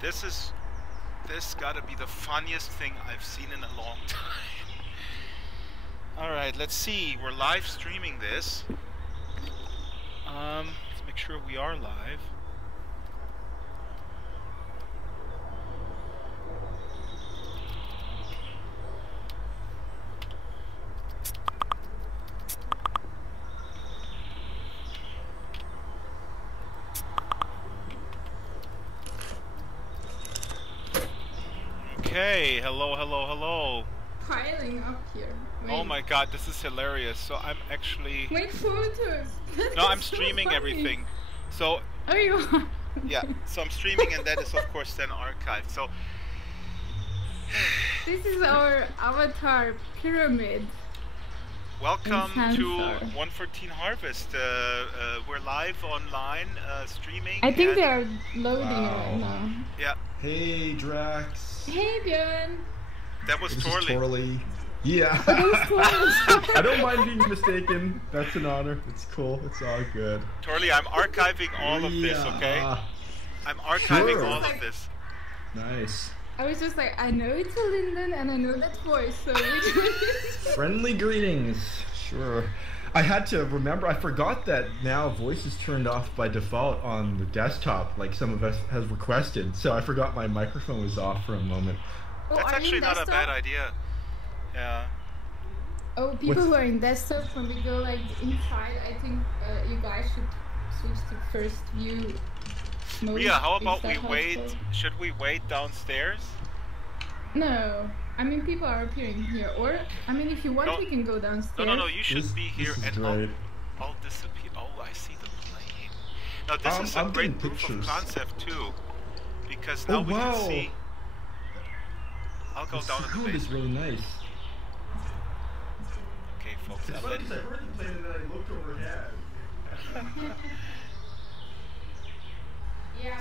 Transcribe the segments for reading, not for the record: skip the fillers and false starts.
This gotta be the funniest thing I've seen in a long time. Alright, let's see. We're live streaming this. Let's make sure we are live. Okay, hello, hello, hello. Piling up here. Wait. Oh my god, this is hilarious. So I'm actually... Make photos! No, I'm streaming so everything. So... Oh, you are? Yeah, so I'm streaming and that is of course then archived. So... This is our avatar pyramid. Welcome to 114 Harvest. We're live online, streaming. I think they are loading right now. Yeah. Hey, Drax. Hey, Björn. That was Torley. Yeah. I don't mind being mistaken. That's an honor. It's cool. It's all good. Torley, I'm archiving all of this, okay? I'm archiving all of this. Nice. I was just like, I know it's a Linden and I know that voice, so which one is... Friendly greetings. Sure. I had to remember, I forgot that now voice is turned off by default on the desktop, like some of us has requested, so I forgot my microphone was off for a moment. Oh, that's actually not a bad idea. Yeah. Oh, people who are in desktop, when we go like inside, I think you guys should switch to first view mode. Ria, how about we wait? Should we wait downstairs? No. I mean, people are appearing here, or, I mean, if you want, we can go downstairs. No, you should be here and I'll disappear. Oh, I see the plane. Now, this is a great proof of concept, too, because now we can see... I'll go down in the basement. This is really nice. Okay, folks, I heard the plane and then I looked overhead.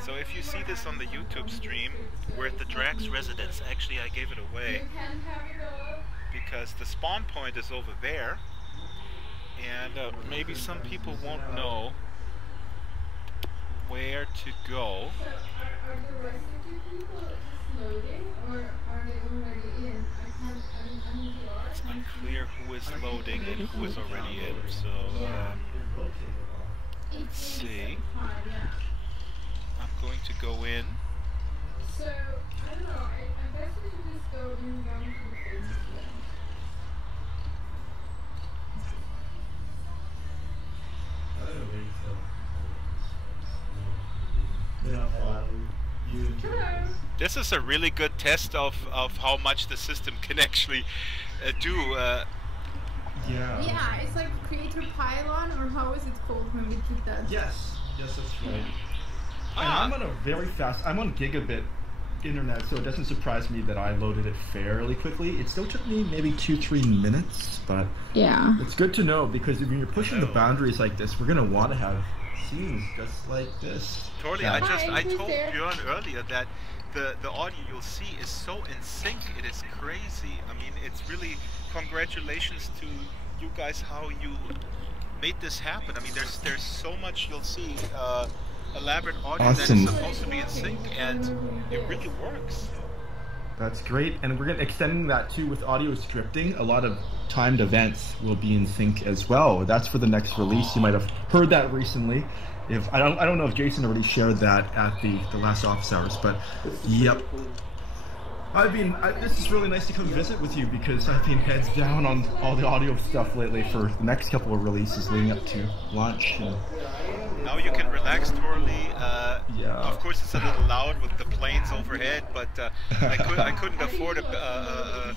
So if you see this on the YouTube stream, we're at the Drax residence. Actually, I gave it away because the spawn point is over there, and maybe some people won't know where to go. So are the rest of you people just loading, or are they already in? It's unclear who is loading and who is already in, so let's see. I'm going to go in. So, I don't know, I guess we should just go in down to the basement. Hello. This is a really good test of how much the system can actually do. Yeah, it's like creator pylon, or how is it called when we did that? Yes, that's right. And I'm on a very fast, I'm on gigabit internet, so it doesn't surprise me that I loaded it fairly quickly. It still took me maybe 2-3 minutes, but yeah, it's good to know, because when you're pushing the boundaries like this, we're going to want to have scenes just like this. Totally, I told Björn earlier that the audio you'll see is so in sync, it is crazy. I mean, it's really, congratulations to you guys how you made this happen. I mean, there's so much you'll see. Elaborate audio that is supposed to be in sync, and it really works. That's great, and we're going to extending that too with audio scripting. A lot of timed events will be in sync as well. That's for the next release. You might have heard that recently. If I don't know if Jason already shared that at the last office hours, but yep. This is really nice to come visit with you, because I've been heads down on all the audio stuff lately for the next couple of releases leading up to launch. Now you can relax, Torley. Of course, it's a little loud with the planes overhead, but I couldn't afford a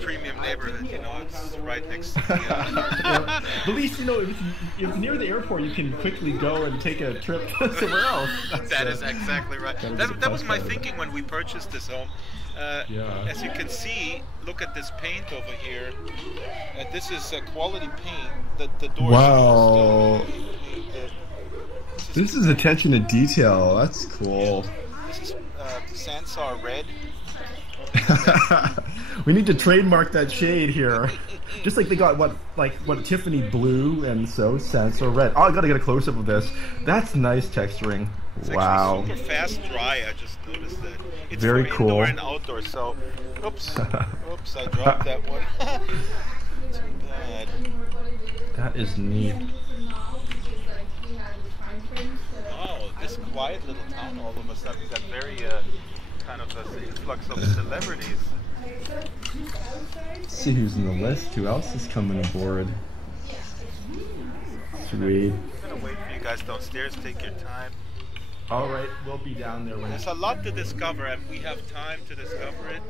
premium neighborhood. You know, it's right next to the. At least if near the airport, you can quickly go and take a trip somewhere else. That is exactly right. That was my thinking when we purchased this home. As you can see, look at this paint over here. This is quality paint. The doors. Wow. This is attention to detail. That's cool. This is Sansar red. We need to trademark that shade here. Just like they got what Tiffany blue, and so Sansar red. Oh, I gotta get a close up of this. That's nice texturing. It's wow. actually super fast dry. I just noticed that. It's very for cool. Indoor and outdoor. So, oops, I dropped that one. Too bad. That is neat. Oh, this quiet little town all of a sudden got very kind of an influx of celebrities. Let's see who's in the list. Who else is coming aboard? Sweet. I'm gonna wait for you guys downstairs. Take your time. All right, we'll be down there when There's a lot to discover, and we have time to discover it.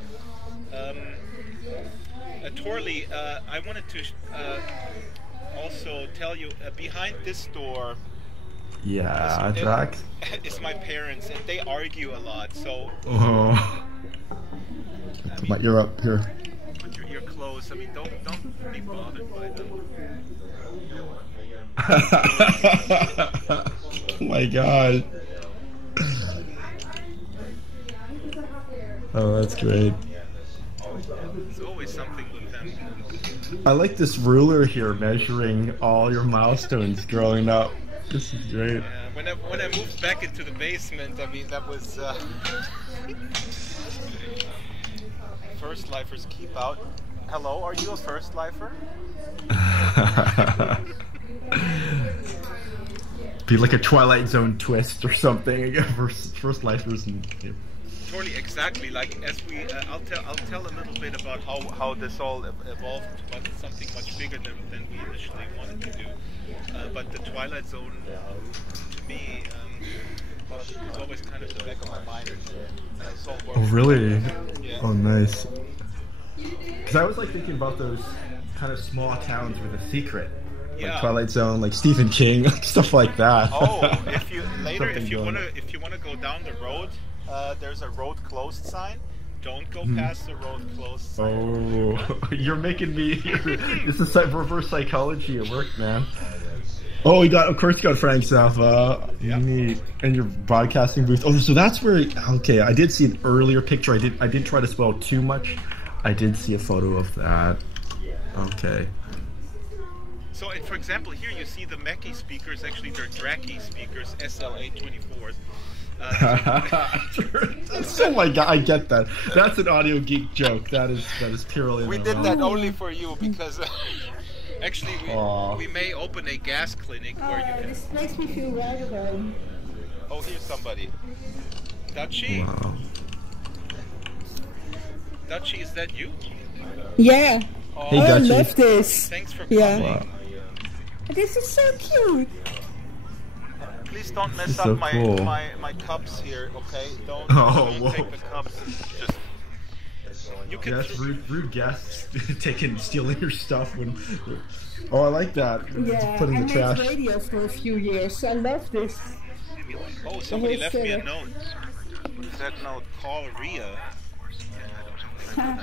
Torley, I wanted to also tell you behind this door. Yeah, Drax. It's my parents, and they argue a lot. So. Oh. I mean, You're up here. Put your ear close. I mean, don't be bothered by them. Oh my god. Oh, that's great. There's always something with them. I like this ruler here measuring all your milestones growing up. This is great. Yeah, when I moved back into the basement, I mean, that was... First lifers keep out. Hello, are you a first lifer? Be like a Twilight Zone twist or something. First lifers and... Yeah. Totally, exactly. Like as we, I'll tell a little bit about how this all evolved to something much bigger than we initially wanted to do. But the Twilight Zone, to me, it's always kind of the back of my mind. Oh really? Yeah. Oh nice. Because I was like thinking about those kind of small towns with a secret. Yeah. Like Twilight Zone, like Stephen King, stuff like that. Oh, if you wanna go down the road, there's a road closed sign. Don't go past the road closed sign. Oh, you're making me. This is reverse psychology at work, man. Oh, of course you got Frank Zappa. Yep. Neat. And your broadcasting booth. Oh, so that's where. Okay, I did see an earlier picture. I didn't try to spoil too much. I did see a photo of that. Okay. So, for example, here you see the Mackie speakers. Actually, they're Dracky speakers, SL824s. Oh my god, I get that. That's an audio geek joke. That is purely. We did that only for you because actually we may open a gas clinic where you can. This makes me feel right at home. Oh, here's somebody. Dachi. Wow. Dachi, is that you? Yeah. Oh, Hey, I Dachi. love this. Thanks for coming. Yeah. Wow. This is so cute. Please don't mess So up cool. my cups here, okay? Don't whoa. take the cups. Just you can. Yes, rude guests stealing your stuff when. Oh, I like that. Yeah, Put in I the made trash. radio for a few years. I love this. Oh, somebody left me a note. What is that note? Call Ria. I'm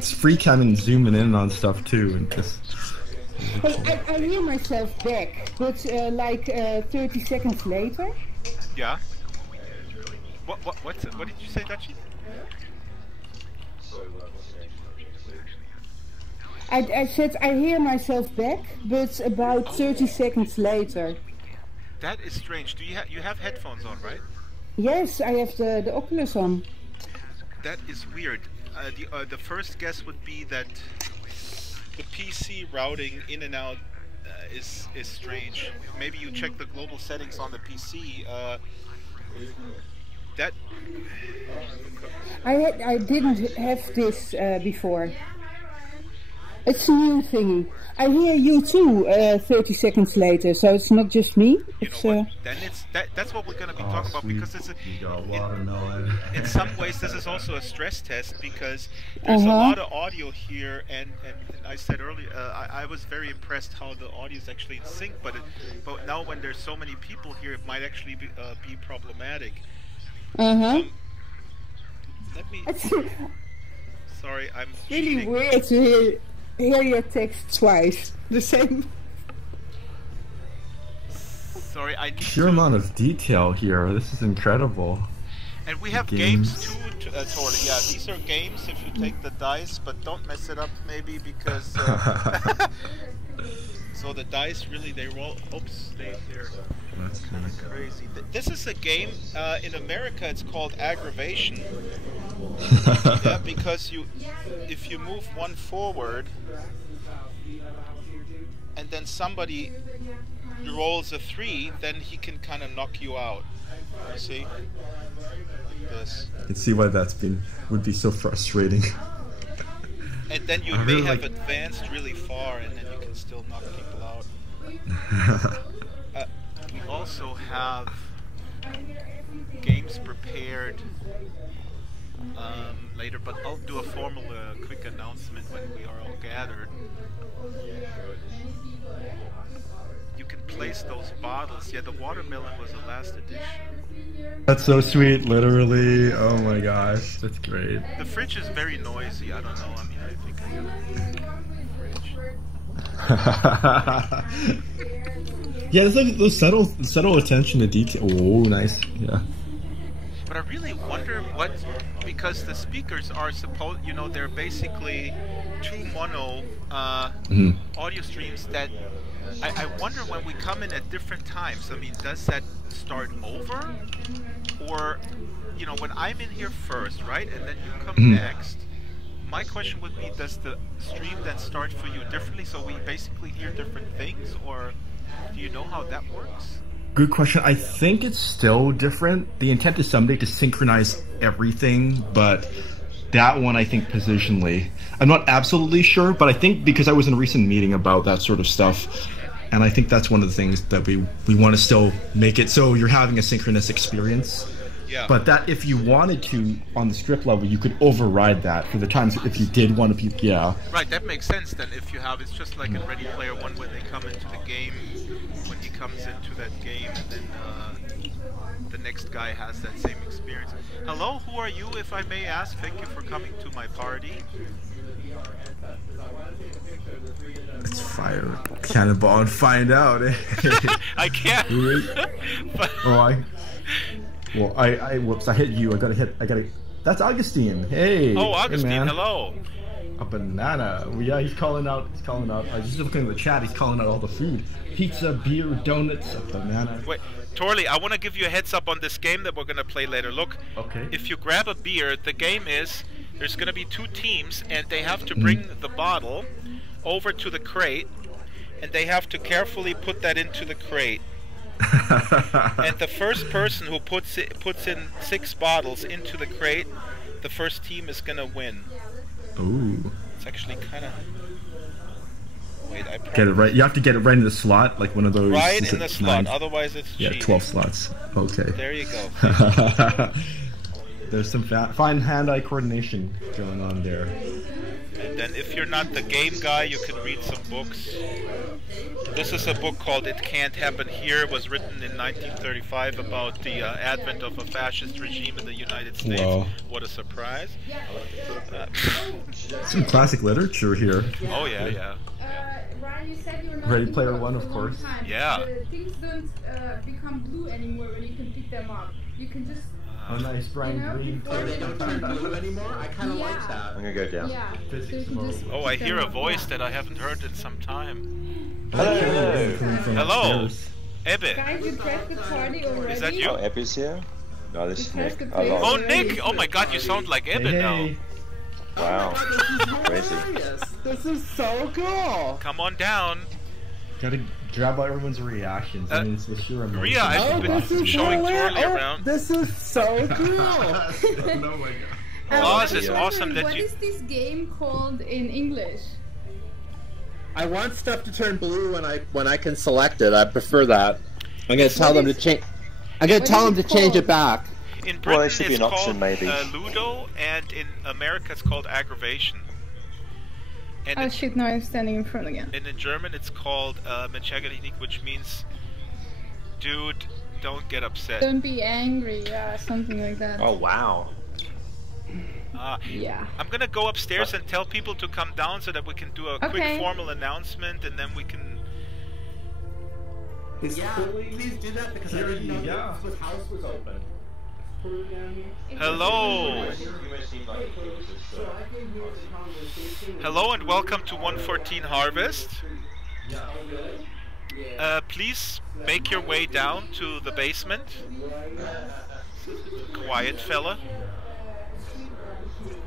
free camming, zooming in on stuff too, and just. Hey, I hear myself back, but like 30 seconds later. Yeah. What did you say, Dachi? I said I hear myself back, but about 30 seconds later. That is strange. Do you have headphones on, right? Yes, I have the Oculus on. That is weird. The first guess would be that the PC routing in and out is strange. Maybe you check the global settings on the PC. That I didn't have this before. It's a new thingy. I hear you too 30 seconds later, so it's not just me. You know what? Then that's what we're going to be talking about, because it's in some ways this is also a stress test, because there's a lot of audio here, and I said earlier I was very impressed how the audio is actually in sync, but now when there's so many people here, it might actually be problematic. Let me. Sorry, I'm really cheating. weird to hear your text twice. The same. Sorry, I need Sheer amount of detail here. This is incredible. And we have games too, Torley. Yeah, these are games if you take the dice, but don't mess it up maybe, because So the dice really, they roll. Oops, they're That's kind of crazy. This is a game in America. It's called aggravation. Yeah, because if you move one forward, and then somebody rolls a 3, then he can kind of knock you out. You see? Like this. I can see why would be so frustrating. And then you may have advanced really far, and then you can still knock people out. We also have games prepared later, but I'll do a formal quick announcement when we are all gathered. You can place those bottles. Yeah, the watermelon was the last edition. That's so sweet, literally. Oh my gosh, that's great. The fridge is very noisy. I don't know. I mean, I think I have a fridge. Yeah, it's like those subtle attention to detail. Oh, nice. Yeah. But I really wonder what, because the speakers are supposed, you know, they're basically 2 mono audio streams that I wonder when we come in at different times. I mean, does that start over? Or, you know, when I'm in here first, right, and then you come next, my question would be, does the stream then start for you differently, so we basically hear different things, or do you know how that works? Good question. I think it's still different. The intent is someday to synchronize everything, but that one I think positionally. I'm not absolutely sure, but I think because I was in a recent meeting about that sort of stuff, and I think that's one of the things that we want to still make it so you're having a synchronous experience. Yeah. But that if you wanted to, on the script level, you could override that for the times if you did want to be, yeah. Right, that makes sense then. If you have, it's just like in Ready Player One when they come into the game, when he comes into that game, and then the next guy has that same experience. Hello, who are you, if I may ask? Thank you for coming to my party. Let's fire cannonball and find out. I can't. Whoops, I hit you. I gotta. That's Augustine. Hey. Oh, Augustine, hey, man. hello. A banana. Yeah, he's calling out. I was just looking at the chat. He's calling out all the food: pizza, beer, donuts, a banana. Wait, Torley, I want to give you a heads up on this game that we're gonna play later. Look, okay. If you grab a beer, the game is there's gonna be 2 teams, and they have to bring the bottle over to the crate, and they have to carefully put that into the crate. And the first person who puts in 6 bottles into the crate, the first team is gonna win. Ooh. It's actually kind of. Wait, I get it right. You have to get it right in the slot, like one of those. Right in the slot. Otherwise, it's cheating. 12 slots. Okay. There you go. There's some fine hand-eye coordination going on there. And then if you're not the game guy, you can read some books. This is a book called It Can't Happen Here. It was written in 1935 about the advent of a fascist regime in the United States. Whoa. What a surprise. Some classic literature here. Oh, yeah. Ryan, you said you were not Ready Player One, of course. Yeah. The things don't become blue anymore when you can pick them up. You can just... Oh, nice, Brian Green. They don't turn blue anymore? I kind of like that. I'm going to go down. Yeah. Oh, I hear a voice that I haven't heard in some time. Hello. Ebbe. Guys, you pressed the party already? Is that you? Oh, Ebbe's here? No, this is Nick. Oh, Nick! Oh my god, you sound like Ebbe now. Wow. Crazy. This is so cool. Come on down. Gotta grab out everyone's reactions. I mean, it's the sheer emotion. Ria, I've been showing Torley around. This is so cool. Oh my god. Oz is awesome that What you... is this game called in English? I want stuff to turn blue when I can select it. I prefer that. I'm gonna tell them to change. I'm gonna tell them to change it back. In Britain, Well, it should be it's an option, called maybe. Ludo, and in America, it's called aggravation. And Oh shit, now I'm standing in front again. and in German, it's called Menschagerichnik, which means, dude, don't get upset. Don't be angry, yeah, something like that. Oh, wow. Yeah. I'm gonna go upstairs and tell people to come down so that we can do a quick formal announcement, and then we can... Yeah, please do that because I didn't know this house was open. Hello! Hello and welcome to 114 Harvest. Please make your way down to the basement. Quiet fella.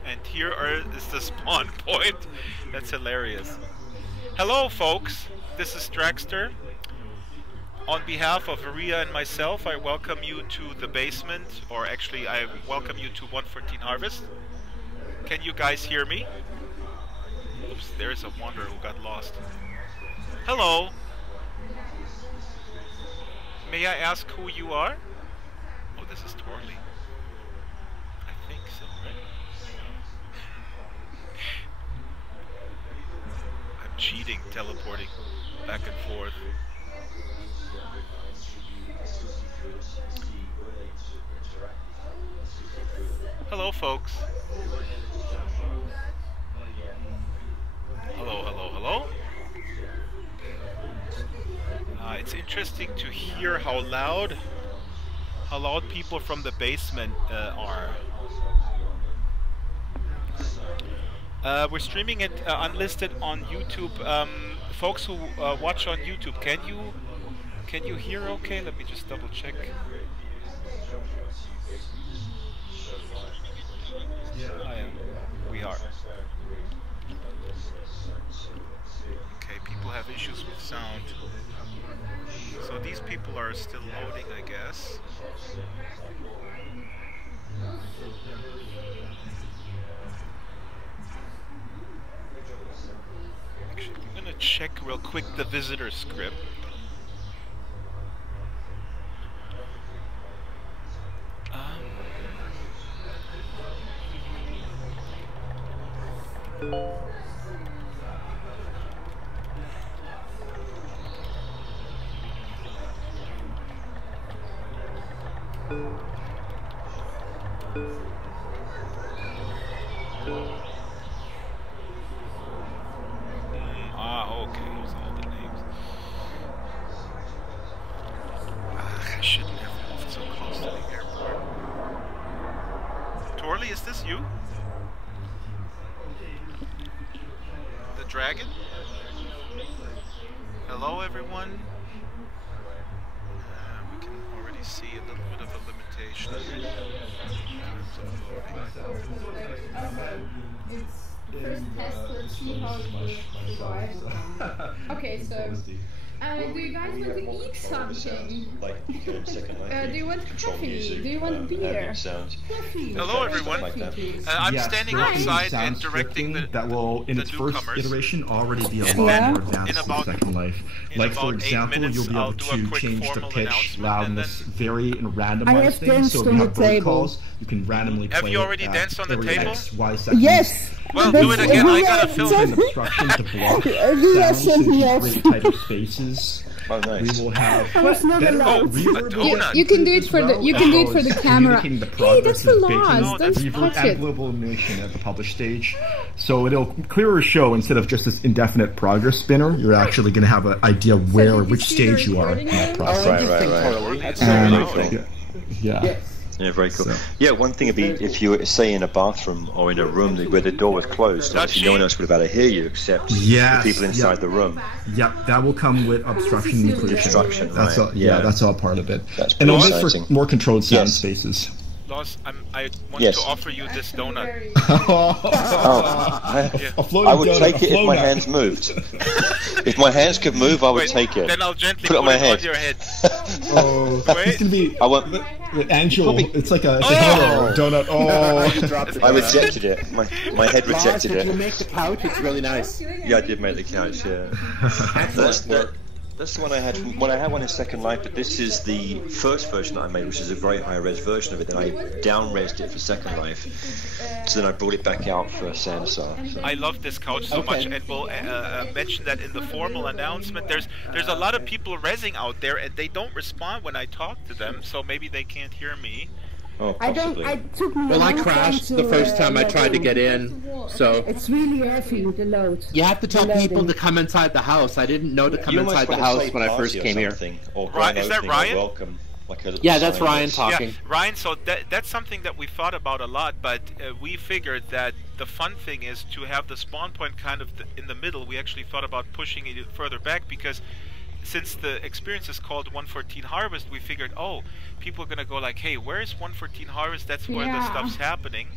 And here is the spawn point. That's hilarious. Hello folks, this is Draxtor. On behalf of Ria and myself, I welcome you to the basement, or actually I welcome you to 114 Harvest. Can you guys hear me? Oops, there's a wanderer who got lost. Hello. May I ask who you are? Oh, this is Torley. I think so, right? I'm cheating, teleporting back and forth. Hello, folks. Hello, hello, hello. It's interesting to hear how loud people from the basement are. We're streaming it unlisted on YouTube. Folks who watch on YouTube, can you hear okay? Let me just double check. We are. Okay, people have issues with sound. So these people are still loading, I guess. Actually, I'm gonna check real quick the visitor script. Okay, here's all the names. I shouldn't have moved so close to the airport. Torley, is this you? The dragon? Hello, everyone. We can already see a little bit of a limitation in terms of loading. First test, let's see how it works. Okay, so do you guys want to eat something? Do you want coffee? Do you want beer? Hello, everyone. I'm standing outside and directing that will, in its first newcomers. iteration, already be a lot more advanced in Second Life. Like, for example, minutes, you'll be able to change the pitch, loudness, vary and randomize things. So if you have bird calls, you can randomly play. Have you already danced on the table? X, y seconds. Yes. Well, do it again. I gotta film it. Obstruction to block sounds, great type of spaces. Oh, nice. We will have a donut. You can do it for the camera. Hey, that's the laws. Don't reverb touch and it. global illumination at the published stage. So it'll clearer show instead of just this indefinite progress spinner. You're actually going to have an idea which stage you are in that process. Right. That's really cool. Yeah. Yeah, very cool. So. Yeah, one thing would be if you were, say, in a bathroom or in a room where the door was closed, obviously no one else would have been able to hear you except the people inside the room. Yep, that will come with obstruction and occlusion. That's all, that's all part of it. That's and it'll make for more controlled sound spaces. Loss, I want to offer you this donut. I would take it if my hands moved. If my hands could move, I would take it. Then I'll gently put it on my head. On your head. It's gonna be. I won't. Angel, it's like a hero donut. I rejected it. My head rejected it. Did you make the couch? It's really nice. Yeah, I did make the couch. Yeah. That's the one I had. Well, I had one in Second Life, but this is the first version that I made, which is a very high-res version of it. Then I down-resed it for Second Life, so then I brought it back out for Sansar. So. I love this couch so much, and we'll mention that in the formal announcement. There's a lot of people rezzing out there, and they don't respond when I talk to them, so maybe they can't hear me. Oh, possibly. I crashed the first time I tried to get in, so... It's really heavy, the load. You have to tell people to come inside the house. I didn't know to come inside the house when I first came here. Is that Ryan? Welcome. Yeah, that's Ryan talking. Yeah, Ryan, so that's something that we thought about a lot, but we figured that the fun thing is to have the spawn point kind of in the middle. We actually thought about pushing it further back because since the experience is called 114 Harvest, we figured, oh, people are gonna go like, hey, where's 114 Harvest? That's where the stuff's happening.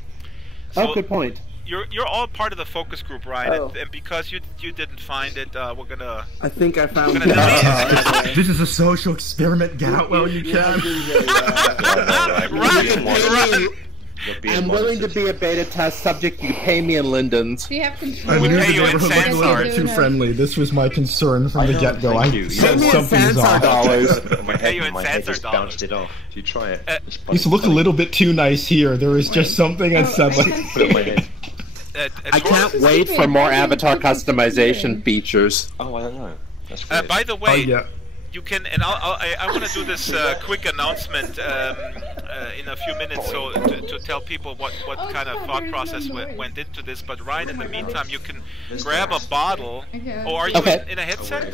So good point. You're all part of the focus group, Ryan, and because you didn't find it, we're gonna. I think I found it. This is a social experiment. Get out while you can. Run! I'm willing to be a beta test subject. You pay me in lindens. Do you have control? I knew the pay you in neighborhood Sansar. was too friendly. This was my concern from the get-go. I said something's off. Pay you in Sansar dollars. Bounced it off. Do you try it? These look a little bit too nice here. There is just something unsettling. Put it on my head. I can't wait for more avatar customization features. Oh, I don't know. That's weird. By the way, yeah. you can, and I want to do this quick announcement in a few minutes, so to tell people what kind of thought process went into this. But Ryan, in the meantime, you can grab a bottle. Oh, are you in a headset?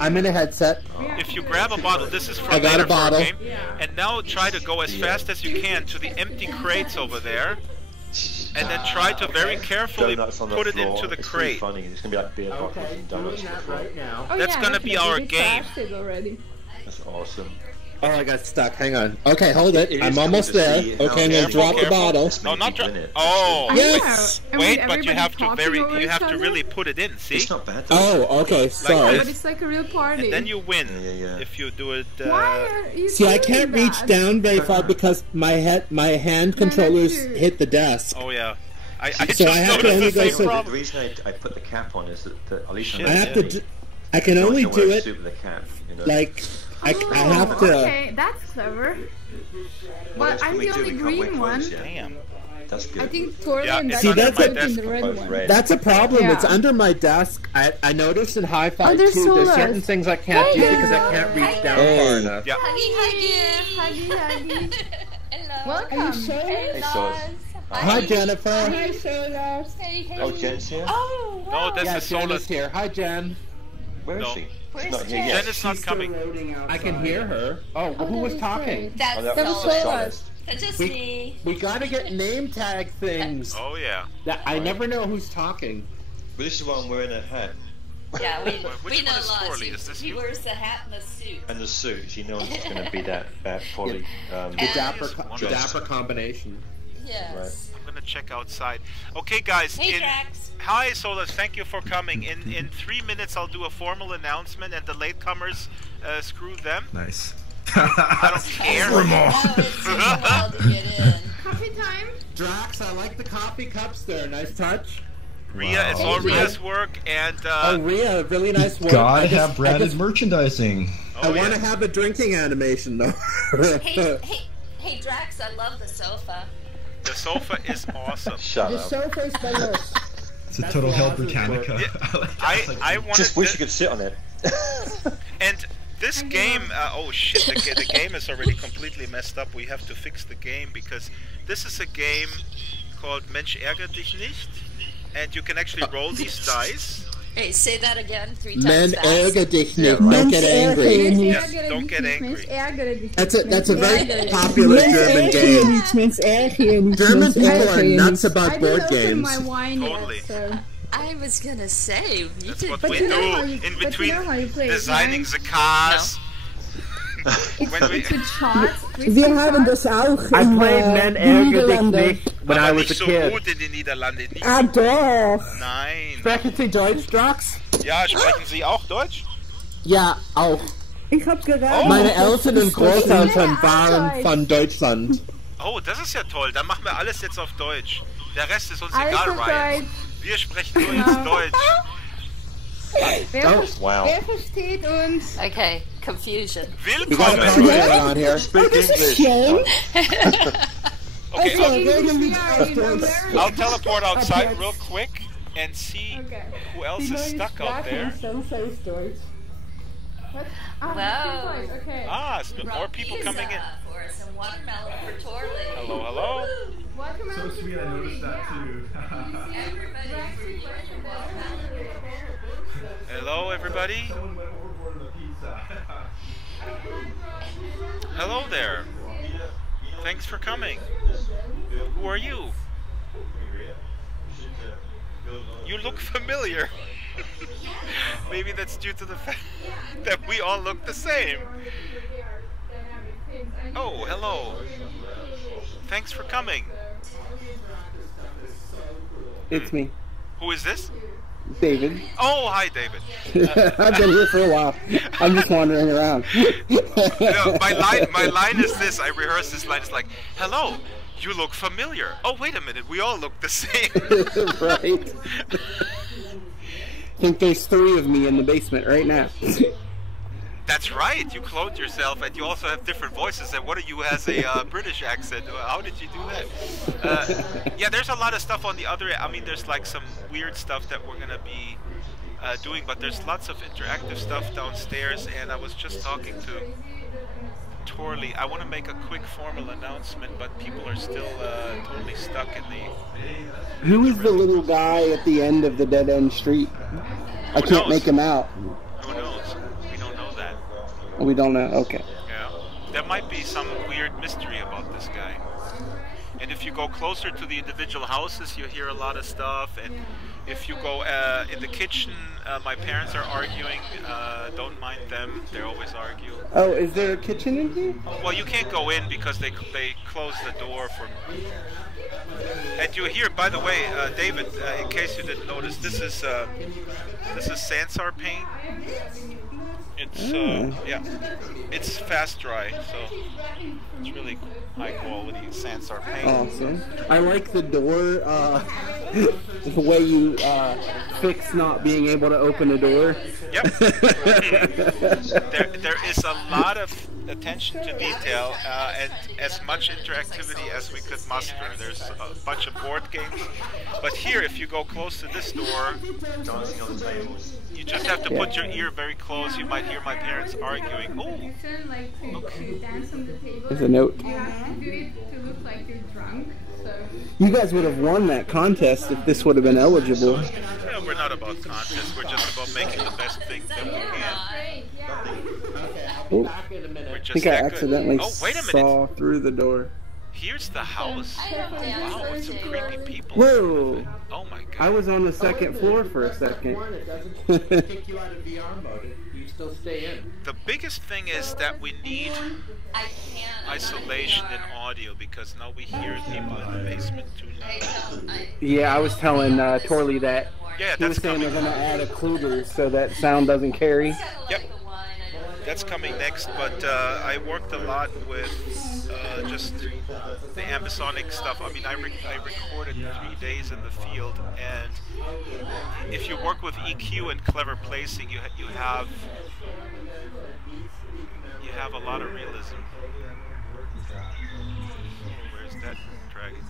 I'm in a headset. If you grab a bottle, this is for I got a later for bottle. game. And now try to go as fast as you can to the empty crates over there. And then try to very carefully put it into the crate. It's really funny. It's gonna be like beer bottles and donuts right now. That's gonna be our game. That's awesome. Oh, I got stuck. Hang on. Okay, hold it. I'm almost there. Okay, I'm gonna drop the bottle. No, not drop. Oh, yes. Wait, but you have to really put it in. See? It's not bad. Oh, okay. Sorry. But it's like a real party. And then you win if you do it. Why are you See, I can't reach down very far because my hand controllers hit the desk. Oh yeah. I so just I have to only go so. The reason I put the cap on is that at least I have to. I can only do it with the cap, you know? like I have to. Okay, that's clever. But I'm the only green one. Damn. That's good. I think Torley and See, that's the red one. That's a problem. Yeah. It's under my desk. I noticed in Hi-Fi there's too. Solas. There's certain things I can't do because I can't reach down far enough. Yeah. Huggy. Hello. Welcome. Hey, Solas. Hi, Jennifer. Hi, Solas. Hey. Oh, Jen's here? Oh, wow. No, this Yeah, is Jen is Solas. here. Hi, Jen. Where is No. she? Where's She's not here Jen? yet. Jen is not coming. I can hear her. Oh, who was talking? That's Oh, that That was was Solas. Solas. That's just me. We gotta get name tag things. Oh yeah. I never know who's talking. Well, this is why I'm wearing a hat. Yeah, we Which know one is lots. Corley? Is this He you? wears the hat and the suit. And the suit, you know it's going to be that poorly. The dapper, dressed. dapper combination. Yes. I'm gonna check outside. Okay, guys. Hey, Drax. Hi, Solas. Thank you for coming. In 3 minutes, I'll do a formal announcement, and the latecomers, screw them. Nice. I don't care. Oh, it's taking a while to get in. Coffee time? Drax, I like the coffee cups there. Nice touch. Ria, it's all Ria's work, and Oh, Ria, really nice work. Gotta have branded merchandising. I want to have a drinking animation though. Hey, Drax, I love the sofa. the sofa is awesome. Shut The up. sofa is by us. It's a total Hell Britannica. Yeah, I wanted Just wish you could sit on it. And this game, oh shit, the game is already completely messed up. We have to fix the game because this is a game called Mensch ärgere dich nicht, and you can actually roll these dice. Hey, say that again 3 times Men fast. ärger dich nicht. right. Don't get angry. Yes, don't get angry. That's a very popular German game. German people are nuts about board games. Totally. I was gonna say, you That's did. what we do in between designing the cars. When we, Wir haben das auch I in played Men ärger dich Niederlande. nicht when I aber was nicht a so kid. gut in den Niederlanden. Nicht Ah, so, doch. nein. Sprechen Sie Deutsch, Drax? Ja, sprechen Sie auch Deutsch? Ja, auch. Ich hab gerade... Meine Eltern und Großeltern waren von Deutschland. Oh, das ist ja toll. Dann machen wir alles jetzt auf Deutsch. Der Rest ist uns egal, Ryan. Wir sprechen nur jetzt Deutsch. Wer Wow. versteht uns? Okay, confusion. We got a Willkommen. party going on here. Speak English. Schön. Okay, Okay, I'll teleport outside real quick and see who else is stuck out there. Wow. Okay. Ah, it's more people coming in. For some watermelon for Torley. Hello, hello. Welcome So sweet, I noticed that too. Everybody's requesting watermelon. Hello, everybody. Someone went overboard on the pizza. Hello there. Thanks for coming. Who are you? You look familiar. Maybe that's due to the fact that we all look the same. Oh, hello. Thanks for coming. It's me. Who is this? David. Oh, hi, David. I've been here for a while. I'm just wandering around. No, my line is this. I rehearse this line. It's like, hello, you look familiar. Oh, wait a minute. We all look the same. Right. I think there's 3 of me in the basement right now. That's right. You cloned yourself, and you also have different voices. And one of you has a British accent. How did you do that? Yeah, there's a lot of stuff on the other end. I mean, there's like some weird stuff that we're gonna be doing, but there's lots of interactive stuff downstairs. And I was just talking to Torley. I want to make a quick formal announcement, but people are still totally stuck in the. Who is the little guy at the end of the dead end street? I can't make him out. Who knows? We don't know that. We don't know. Okay. Yeah, there might be some weird mystery about this guy. And if you go closer to the individual houses, you hear a lot of stuff. And if you go in the kitchen, my parents are arguing. Don't mind them; they always argue. Oh, is there a kitchen in here? Well, you can't go in because they close the door for. And you hear, by the way, David, in case you didn't notice, this is Sansar paint. It's yeah, it's fast dry, so it's really high quality Sansar paint. Awesome. I like the door, the way you fix not being able to open a door. Yep. there is a lot of attention to detail and as much interactivity as we could muster. There's a bunch of board games, but here, if you go close to this door, you just have to put your ear very close. You might hear my parents arguing. Oh, okay. There's a note. You guys would have won that contest if this would have been eligible. Yeah, we're not about contests. We're just about making the best thing that we can. Oh, I think I accidentally saw through the door. Here's the house. Wow, with some creepy people. Whoa! Oh my god. I was on the second floor for a second. Kick you out of VR mode. You still stay in. The biggest thing is that we need isolation in audio because now we hear people in the basement too loud. Yeah, I was telling Torley that. Yeah, he was saying they're going to add a occluder so that sound doesn't carry. Yep. That's coming next, but I worked a lot with just the ambisonic stuff. I mean, I recorded 3 days in the field, and if you work with EQ and clever placing, you have a lot of realism. Where's that dragon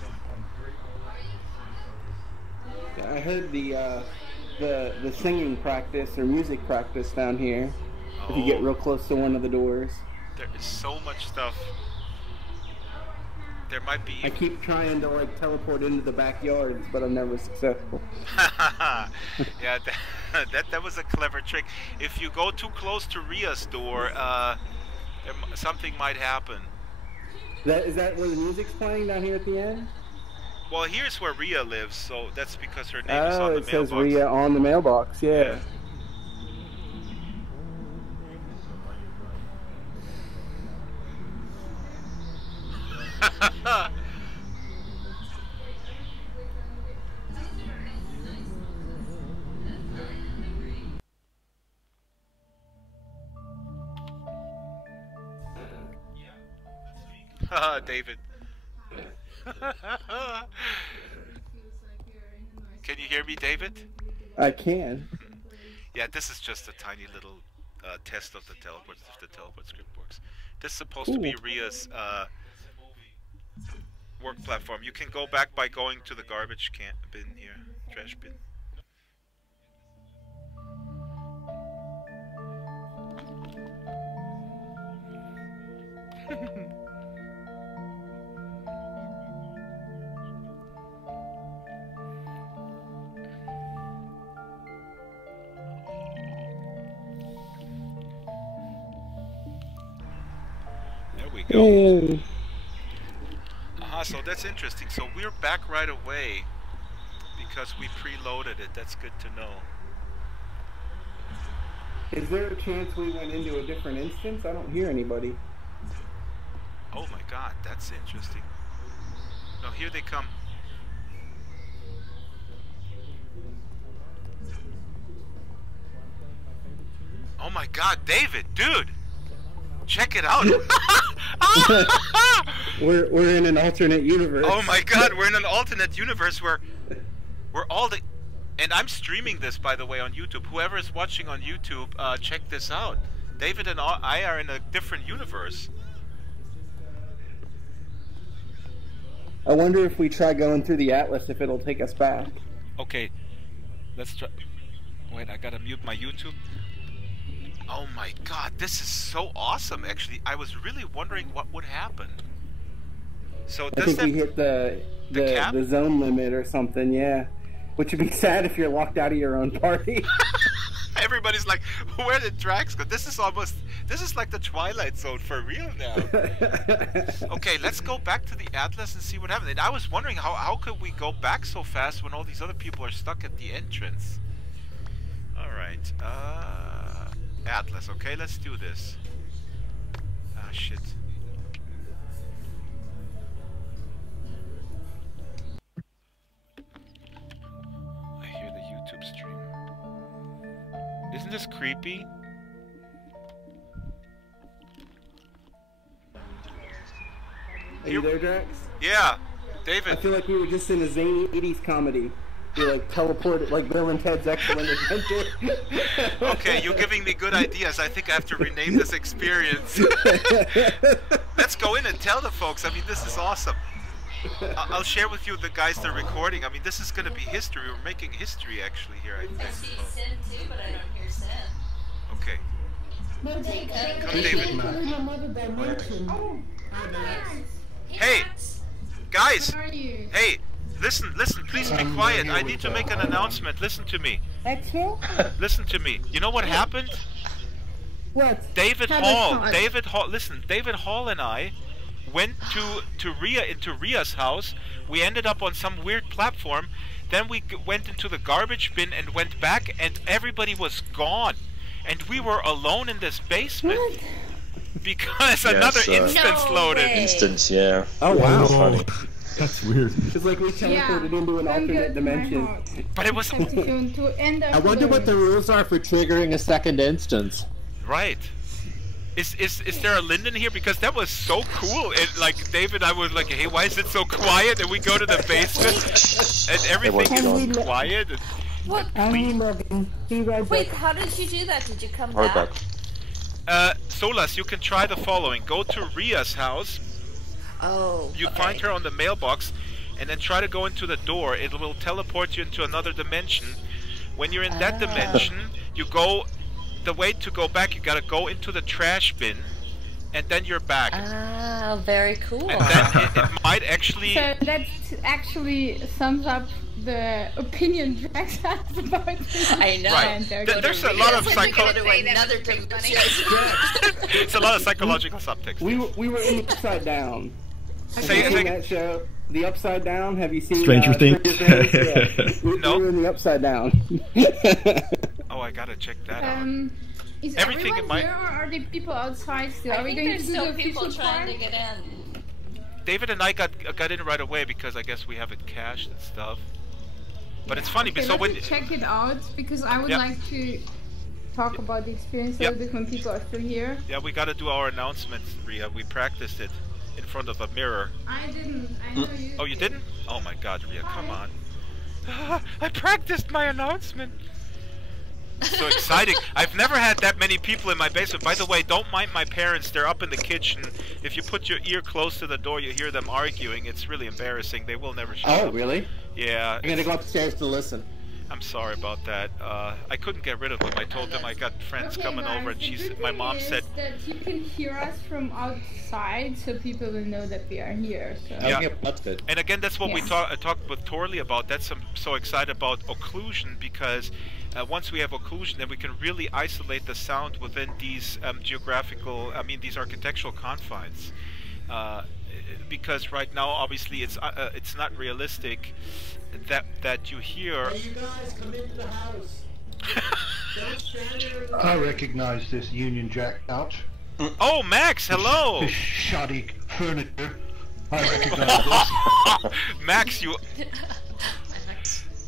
going? I heard the singing practice or music practice down here. If you get real close to one of the doors. There is so much stuff. There might be. I keep trying to like teleport into the backyards, but I'm never successful. Yeah, that was a clever trick. If you go too close to Ria's door, something might happen. Is that where the music's playing down here at the end? Well, here's where Ria lives, so that's because her name is on the mailbox. Oh, it says Ria on the mailbox. Yeah. David. Can you hear me, David? I can. Yeah, this is just a tiny little test of the teleport, if the teleport script works. This is supposed to be Ria's work platform. You can go back by going to the garbage bin here, trash bin. There we go. So that's interesting. So we're back right away because we preloaded it. That's good to know. Is there a chance we went into a different instance? I don't hear anybody. Oh my god, that's interesting. No, here they come. Oh my god, David, dude! Check it out! We're in an alternate universe. Oh my god, we're in an alternate universe where we're all the... And I'm streaming this, by the way, on YouTube. Whoever is watching on YouTube, check this out. David and I are in a different universe. I wonder if we try going through the Atlas, if it'll take us back. Okay, let's try... Wait, I gotta mute my YouTube. Oh my god, this is so awesome, actually. I was really wondering what would happen. So I think we hit the zone limit or something, yeah. Which would be sad if you're locked out of your own party. Everybody's like, where did Drax go? This is like the Twilight Zone for real now. Okay, let's go back to the Atlas and see what happened. And I was wondering how could we go back so fast when all these other people are stuck at the entrance? Alright, Atlas, okay, let's do this. Ah, shit. I hear the YouTube stream. Isn't this creepy? Are you there, Drax? Yeah, David. I feel like we were just in a zany 80s comedy. You like teleported like Bill and Ted's Excellent Adventure. Okay, you're giving me good ideas. I think I have to rename this experience. Let's go in and tell the folks. I mean, this is awesome. I'll share with you the guys that are recording. I mean, this is going to be history. We're making history actually here, I think. I see Sin too, but I don't hear Sin. Okay. Come, David. Oh, Hey, guys. how are you? Hey. Listen, please be quiet. I need to make an announcement. Listen to me. Maxwell? Listen to me. You know what happened? What? David Hall, listen, David Hall and I went to Ria, into Ria's house. We ended up on some weird platform. Then we went into the garbage bin and went back, and everybody was gone. And we were alone in this basement. What? Because another instance loaded. Instance, yeah. Oh, wow. Funny. That's weird. It's like we teleported into an alternate dimension. But it was... I wonder what the rules are for triggering a second instance. Right. Is there a Linden here? Because that was so cool. It, like, David, I was like, hey, why is it so quiet? And we go to the basement, and everything is quiet. And what? Be right Wait, back. how did you do that? Did you come back? Solas, you can try the following. Go to Ria's house. Oh. You find her on the mailbox, and then try to go into the door. It will teleport you into another dimension. When you're in that dimension, you go... The way to go back, you gotta go into the trash bin, and then you're back. Ah, very cool. And then it might actually... So that actually sums up the opinion Drax has about this. I know. Right. There's a lot of It's a lot of psychological subtext. We were in the Upside Down. Say that show, The Upside Down. Have you seen Stranger Things? Yeah. No. We were in the Upside Down. Oh, I gotta check that out. Is Everything everyone in my... here, or are there people outside still? Are we going to do the official trying part? to get in. David and I got in right away because I guess we have it cached and stuff. But it's funny, Okay, so when... check it out, because I would like to talk about the experience a little bit when people are still here. Yeah, we gotta do our announcements, Ria. We practiced it in front of a mirror. I didn't. I know you. Oh, you didn't? Oh my god, Ria, come on. I practiced my announcement. So exciting. I've never had that many people in my basement. By the way, don't mind my parents. They're up in the kitchen. If you put your ear close to the door, you hear them arguing. It's really embarrassing. They will never shut up. Oh, really? Yeah. I'm gonna go upstairs to listen. I'm sorry about that. I couldn't get rid of them. I told them I got friends coming over, and my mom said that you can hear us from outside, so people will know that we are here. So. Yeah, that's good. And again, that's what we talked with Torley about. That's I'm so excited about occlusion, because once we have occlusion, then we can really isolate the sound within these these architectural confines. because right now obviously it's not realistic that you hear. Hey, you guys, come into the house. I recognize this Union Jack couch. Oh, Max, hello! This shoddy furniture. I recognize this. Max, you...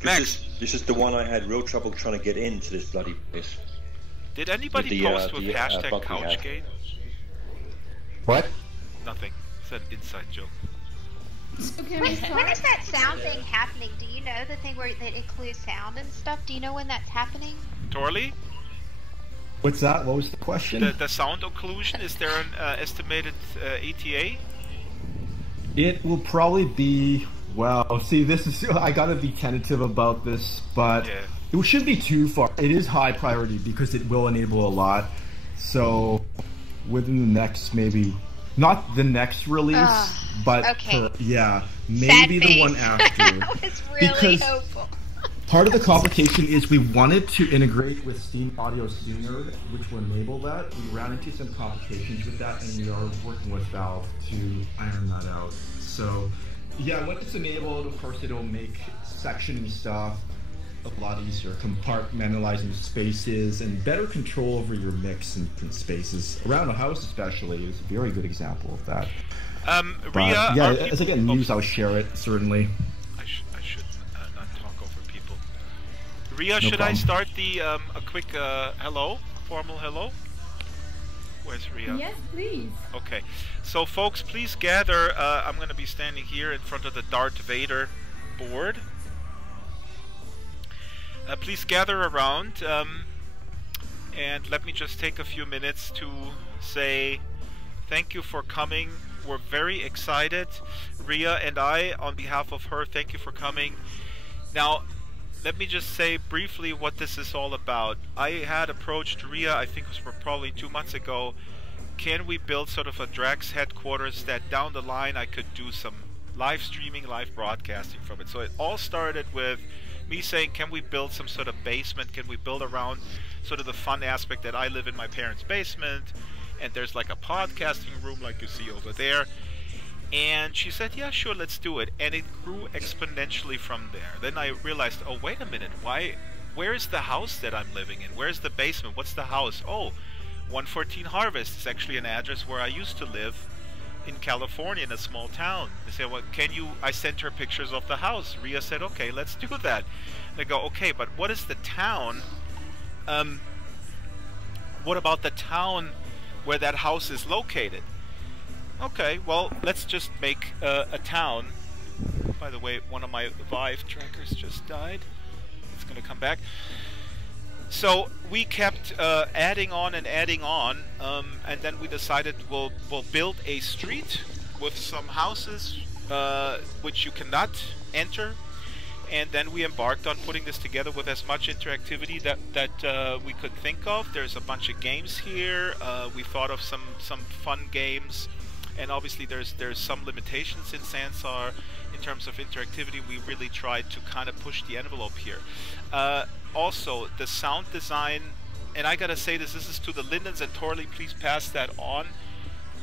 Max. This is the one I had real trouble trying to get into this bloody place. Did anybody post with hashtag CouchGate? What? Nothing. It's an inside joke. Okay, when is that sound thing happening? Do you know the thing where that includes sound and stuff? Do you know when that's happening? Torley? What's that? What was the question? The sound occlusion, is there an estimated ETA? It will probably be, well, see, this is, I gotta be tentative about this, but yeah. It shouldn't be too far. It is high priority because it will enable a lot. So, within the next, maybe, not the next release, but okay. Yeah, maybe the one after. I was really hopeful. Part of the complication is we wanted to integrate with Steam Audio Sooner, which will enable that. We ran into some complications with that, and we are working with Valve to iron that out. So, yeah, once it's enabled, of course, it'll make sectioning stuff a lot easier, compartmentalizing spaces, and better control over your mix and spaces. Around a house especially is a very good example of that. Ria, yeah, as I get news, I'll share it, certainly. I should not talk over people. Ria, No should problem. I start the a quick hello? Formal hello? Where's Ria? Yes, please. Okay. So, folks, please gather. I'm going to be standing here in front of the Darth Vader board. Please gather around, and let me just take a few minutes to say thank you for coming. We're very excited. Ria and I, on behalf of her, thank you for coming. Now, let me just say briefly what this is all about. I had approached Ria, I think it was probably 2 months ago. Can we build sort of a Drax headquarters that down the line I could do some live streaming, live broadcasting from it? So it all started with me saying, can we build some sort of basement? Can we build around sort of the fun aspect that I live in my parents' basement, and there's like a podcasting room like you see over there? And she said, yeah, sure, let's do it. And it grew exponentially from there. Then I realized, oh, wait a minute, where's the house that I'm living in? Where's the basement? What's the house? Oh, 114 Harvest is actually an address where I used to live in California, in a small town. They said, well, I sent her pictures of the house. Ria said, okay, let's do that. They go, okay, but what is the town? What about the town where that house is located? Okay, well, let's just make a town. By the way, one of my Vive trackers just died. It's gonna come back. So we kept adding on and adding on, and then we decided we'll build a street with some houses which you cannot enter, and then we embarked on putting this together with as much interactivity that we could think of. There's a bunch of games here. We thought of some fun games, and obviously there's some limitations in Sansar in terms of interactivity. We really tried to kind of push the envelope here. Also, the sound design, and I gotta say this is to the Lindens and Torley, please pass that on.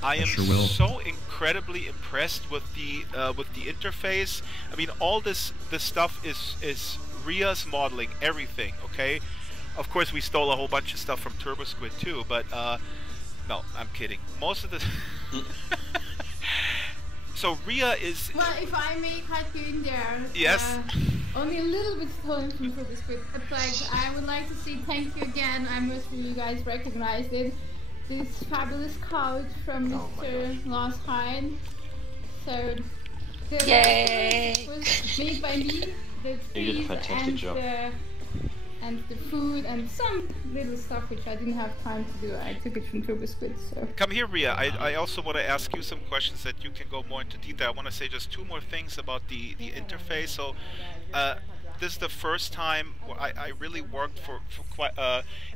I am so incredibly impressed with the interface. I mean, all this stuff is Ria's modeling everything. Okay, of course we stole a whole bunch of stuff from Turbo Squid too, but no, I'm kidding. Most of the so Ria is. Well, if I may cut you in there. Yes. Only a little bit stolen from Turbo Squid, but like I would like to say thank you again. I'm sure you guys recognized it. This fabulous couch from Mr. Lost Hyde. So the Yay! was made by me. The You did a fantastic job. And the food and some little stuff which I didn't have time to do. I took it from Turbo Squid. So come here, Ria. I also want to ask you some questions that you can go more into detail. I want to say just 2 more things about the interface. So this is the first time I really worked for quite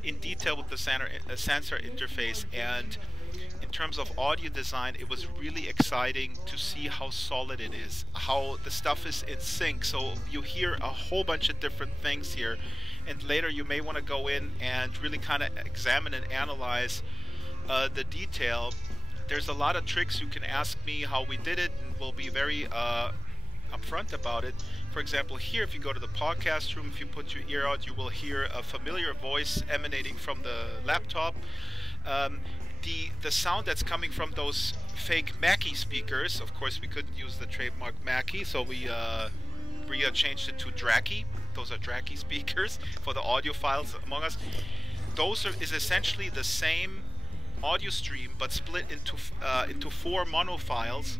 in detail with the Sansar interface, and in terms of audio design, it was really exciting to see how solid it is, how the stuff is in sync. So you hear a whole bunch of different things here, and later you may want to go in and really kind of examine and analyze the detail. there's a lot of tricks. You can ask me how we did it, and we'll be very upfront about it. For example, here, if you go to the podcast room, if you put your ear out, you will hear a familiar voice emanating from the laptop. The sound that's coming from those fake Mackie speakers, of course, we couldn't use the trademark Mackie, so we Ria changed it to Dracky. Those are Dracky speakers for the audio files among us. Is essentially the same audio stream, but split into 4 mono files,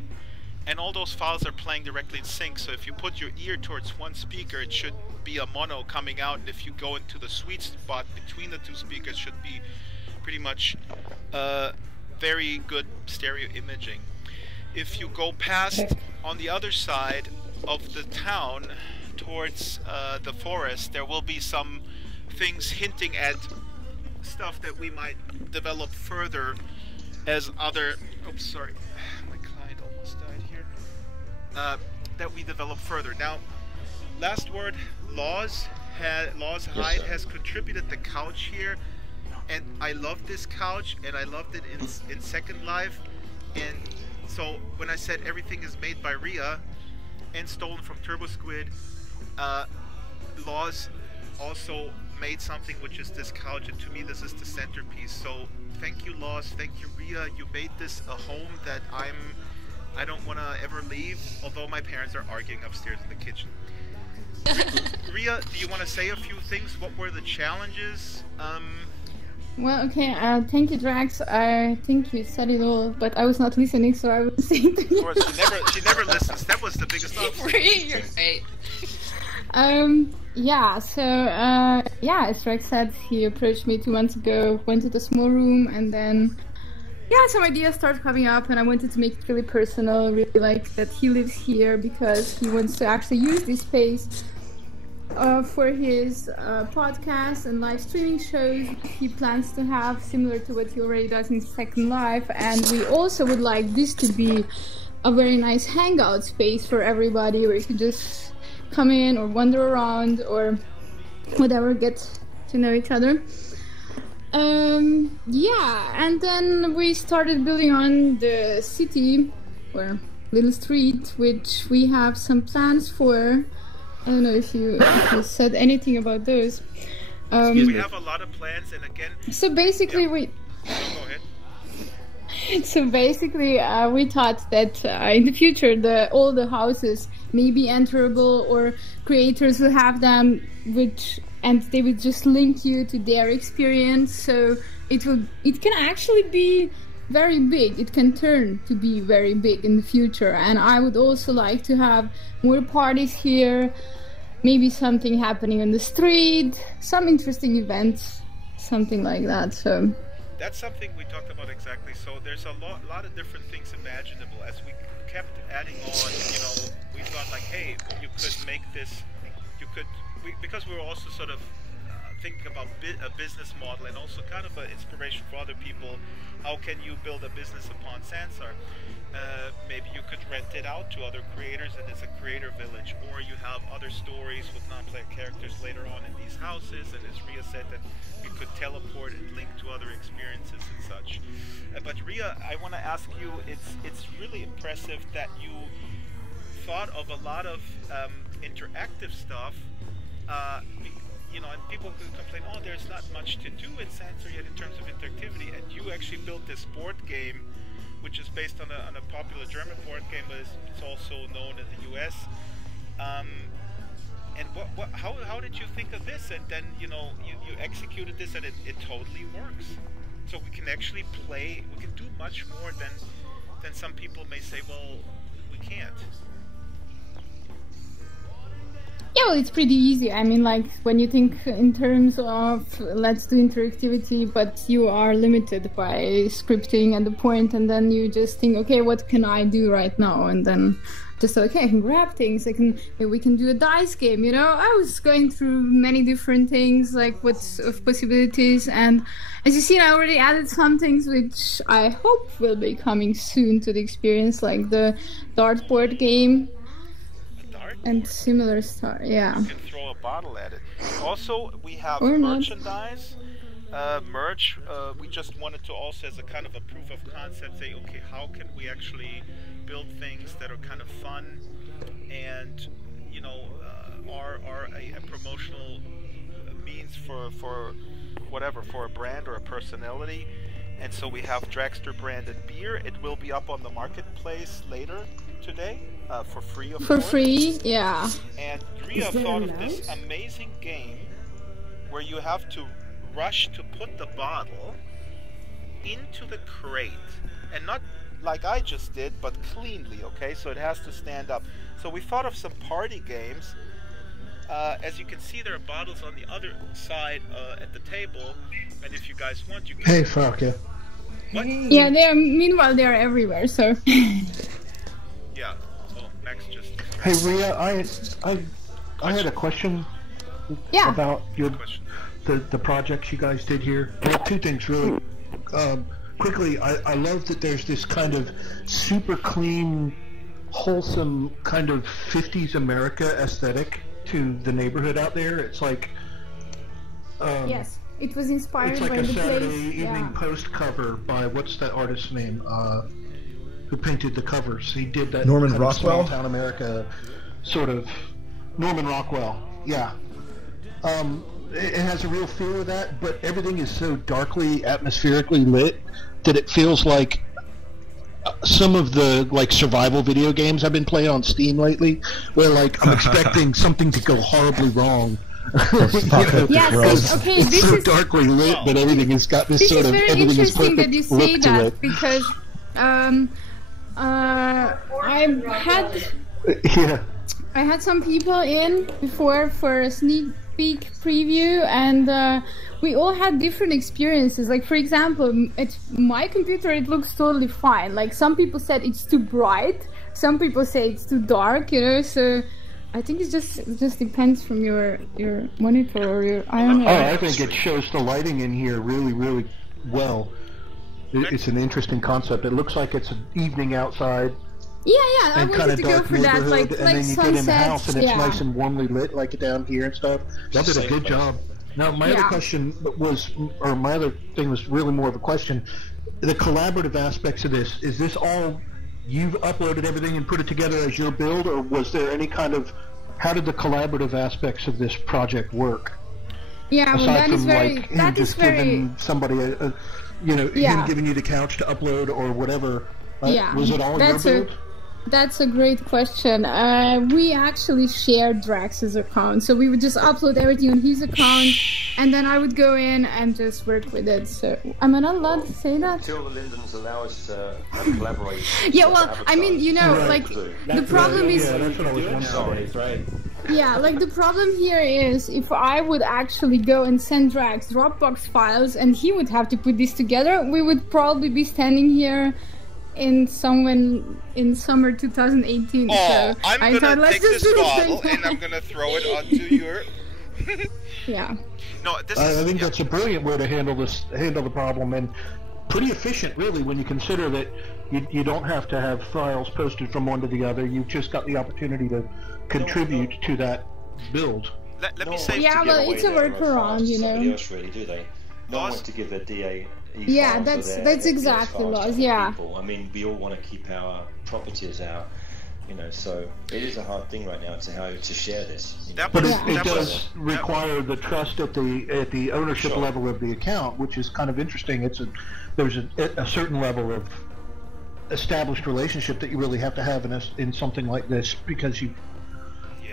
and all those files are playing directly in sync. So if you put your ear towards one speaker, it should be a mono coming out, and if you go into the sweet spot between the 2 speakers, it should be pretty much very good stereo imaging. If you go past on the other side of the town towards the forest, there will be some things hinting at stuff that we might develop further as other... Oops, sorry. My client almost died here. That we develop further. Now, last word, Laws Hyde has contributed the couch here, and I love this couch, and I loved it in Second Life. And so when I said everything is made by Ria and stolen from Turbo Squid, Laws also made something, which is this couch, and to me this is the centerpiece. So thank you, Laws, thank you, Ria. You made this a home that I don't want to ever leave, although my parents are arguing upstairs in the kitchen. Ria, do you want to say a few things? What were the challenges? Well, okay, thank you, Drax. I think you said it all, but I was not listening, so I was saying to you. Of course, she never listens. That was the biggest obstacle. You're right. Yeah, so, as Drax said, he approached me 2 months ago, went to the small room, and then, some ideas started coming up, and I wanted to make it really personal, really like that he lives here because he wants to actually use this space for his podcast and live streaming shows. He plans to have similar to what he already does in Second Life, and we also would like this to be a very nice hangout space for everybody where you could just come in or wander around or whatever, get to know each other. And then we started building on the city or little street, which we have some plans for. I don't know if you said anything about those. We have a lot of plans, and again... So basically Go ahead. So basically, we thought that in the future, all the houses may be enterable, or creators will have them, and they would just link you to their experience. So it can actually be very big. It can turn to be very big in the future. And I would also like to have more parties here, maybe something happening on the street, some interesting events, something like that. So that's something we talked about exactly. So there's a lot of different things imaginable. As we kept adding on, we thought like, hey, you could make this, because we were also sort of thinking about a business model and also kind of an inspiration for other people. How can you build a business upon Sansar? Maybe you could rent it out to other creators, and it's a creator village, or you have other stories with non-player characters later on in these houses, and as Ria said, that you could teleport and link to other experiences and such. But Ria, I want to ask you, it's really impressive that you thought of a lot of interactive stuff, and people could complain, oh, there's not much to do in Sansar yet in terms of interactivity, and you actually built this board game, which is based on a popular German board game, but it's also known in the US. And how did you think of this? And then you executed this, and it totally works. So we can actually play. We can do much more than some people may say. Well, we can't. Yeah, well, it's pretty easy. I mean, like, when you think in terms of let's do interactivity, but you are limited by scripting at the point, and then you just think, okay, what can I do right now? And then just, okay, I can grab things, we can do a dice game, I was going through many different things, like what's of possibilities, and as you see, I already added some things which I hope will be coming soon to the experience, like the dartboard game. And similar stuff, yeah. You can throw a bottle at it. Also, we have merchandise. merge. We just wanted to also, as a kind of a proof of concept, say, okay, how can we actually build things that are kind of fun and, you know, are a promotional means for whatever, for a brand or a personality. And so we have Draxtor branded beer. It will be up on the marketplace later today for free, of course. For free, yeah. And Ria thought of this amazing game where you have to rush to put the bottle into the crate, and not like I just did, but cleanly, okay? So it has to stand up. So we thought of some party games. As you can see, there are bottles on the other side at the table, and if you guys want, you can... Hey, fuck yeah. What? Yeah, meanwhile, they're everywhere, so... Yeah, well, Max just... Hey, Ria, I had a question about the projects you guys did here. Well, two things, really. Quickly, I love that there's this kind of super clean, wholesome kind of 50s America aesthetic to the neighborhood out there. It's like... yes, it was inspired it's like by a the Saturday place. Evening Post cover by, what's that artist's name? Who painted the covers. He did that Norman kind of Rockwell? small town America sort of... Norman Rockwell, yeah. It has a real feel of that, but everything is so darkly, atmospherically lit that it feels like some of the like survival video games I've been playing on Steam lately, where like I'm expecting something to go horribly wrong. Yes, okay, it's this so is darkly lit, but everything has got this sort of very everything is interesting perfect that you look say to that it. because I had some people in before for a sneak peek preview, and we all had different experiences. Like, for example, at my computer it looks totally fine. Like, some people said it's too bright, some people say it's too dark, you know, so I think it just depends from your monitor or your, I don't know. Oh, I think it shows the lighting in here really, really well. It's an interesting concept. It looks like it's an evening outside. Yeah, I wanted to go for that, like and then you sunset, get in the house and it's nice and warmly lit, like down here and stuff. Y'all did a good job. Now, my other question was, or my other thing was really more of a question. The collaborative aspects of this, is this all you've uploaded everything and put it together as your build, or was there any kind of, how did the collaborative aspects of this project work? Yeah, well, aside that from is very, like him that is just very, giving somebody him giving you the couch to upload or whatever. Was it all your build? That's a great question. We actually shared Drax's account, so we would just upload everything on his account, and then I would go in and just work with it. So, am I not allowed to say that? Until the Lindens allow us to collaborate. Yeah, well, I mean, you know, like, the problem is... Yeah, that's what I was wondering. Right. Yeah, like, the problem here is, if I would actually go and send Drax Dropbox files, and he would have to put this together, we would probably be standing here in summer 2018. Oh, so I'm gonna take this bottle and I'm gonna throw it onto your... Yeah. No, I think that's a brilliant way to handle the problem, and pretty efficient, really, when you consider that you don't have to have files posted from one to the other. You've just got the opportunity to contribute to that build. Let me say... Yeah, well, it's a workaround, you know. Somebody else really, do they? No one wants to give their DA... Yeah, that's exactly Loz, yeah. People. I mean, we all want to keep our properties out, you know, so it is a hard thing right now to share this. You know? But it does require the trust at the ownership level of the account, which is kind of interesting. There's a certain level of established relationship that you really have to have in something like this, because you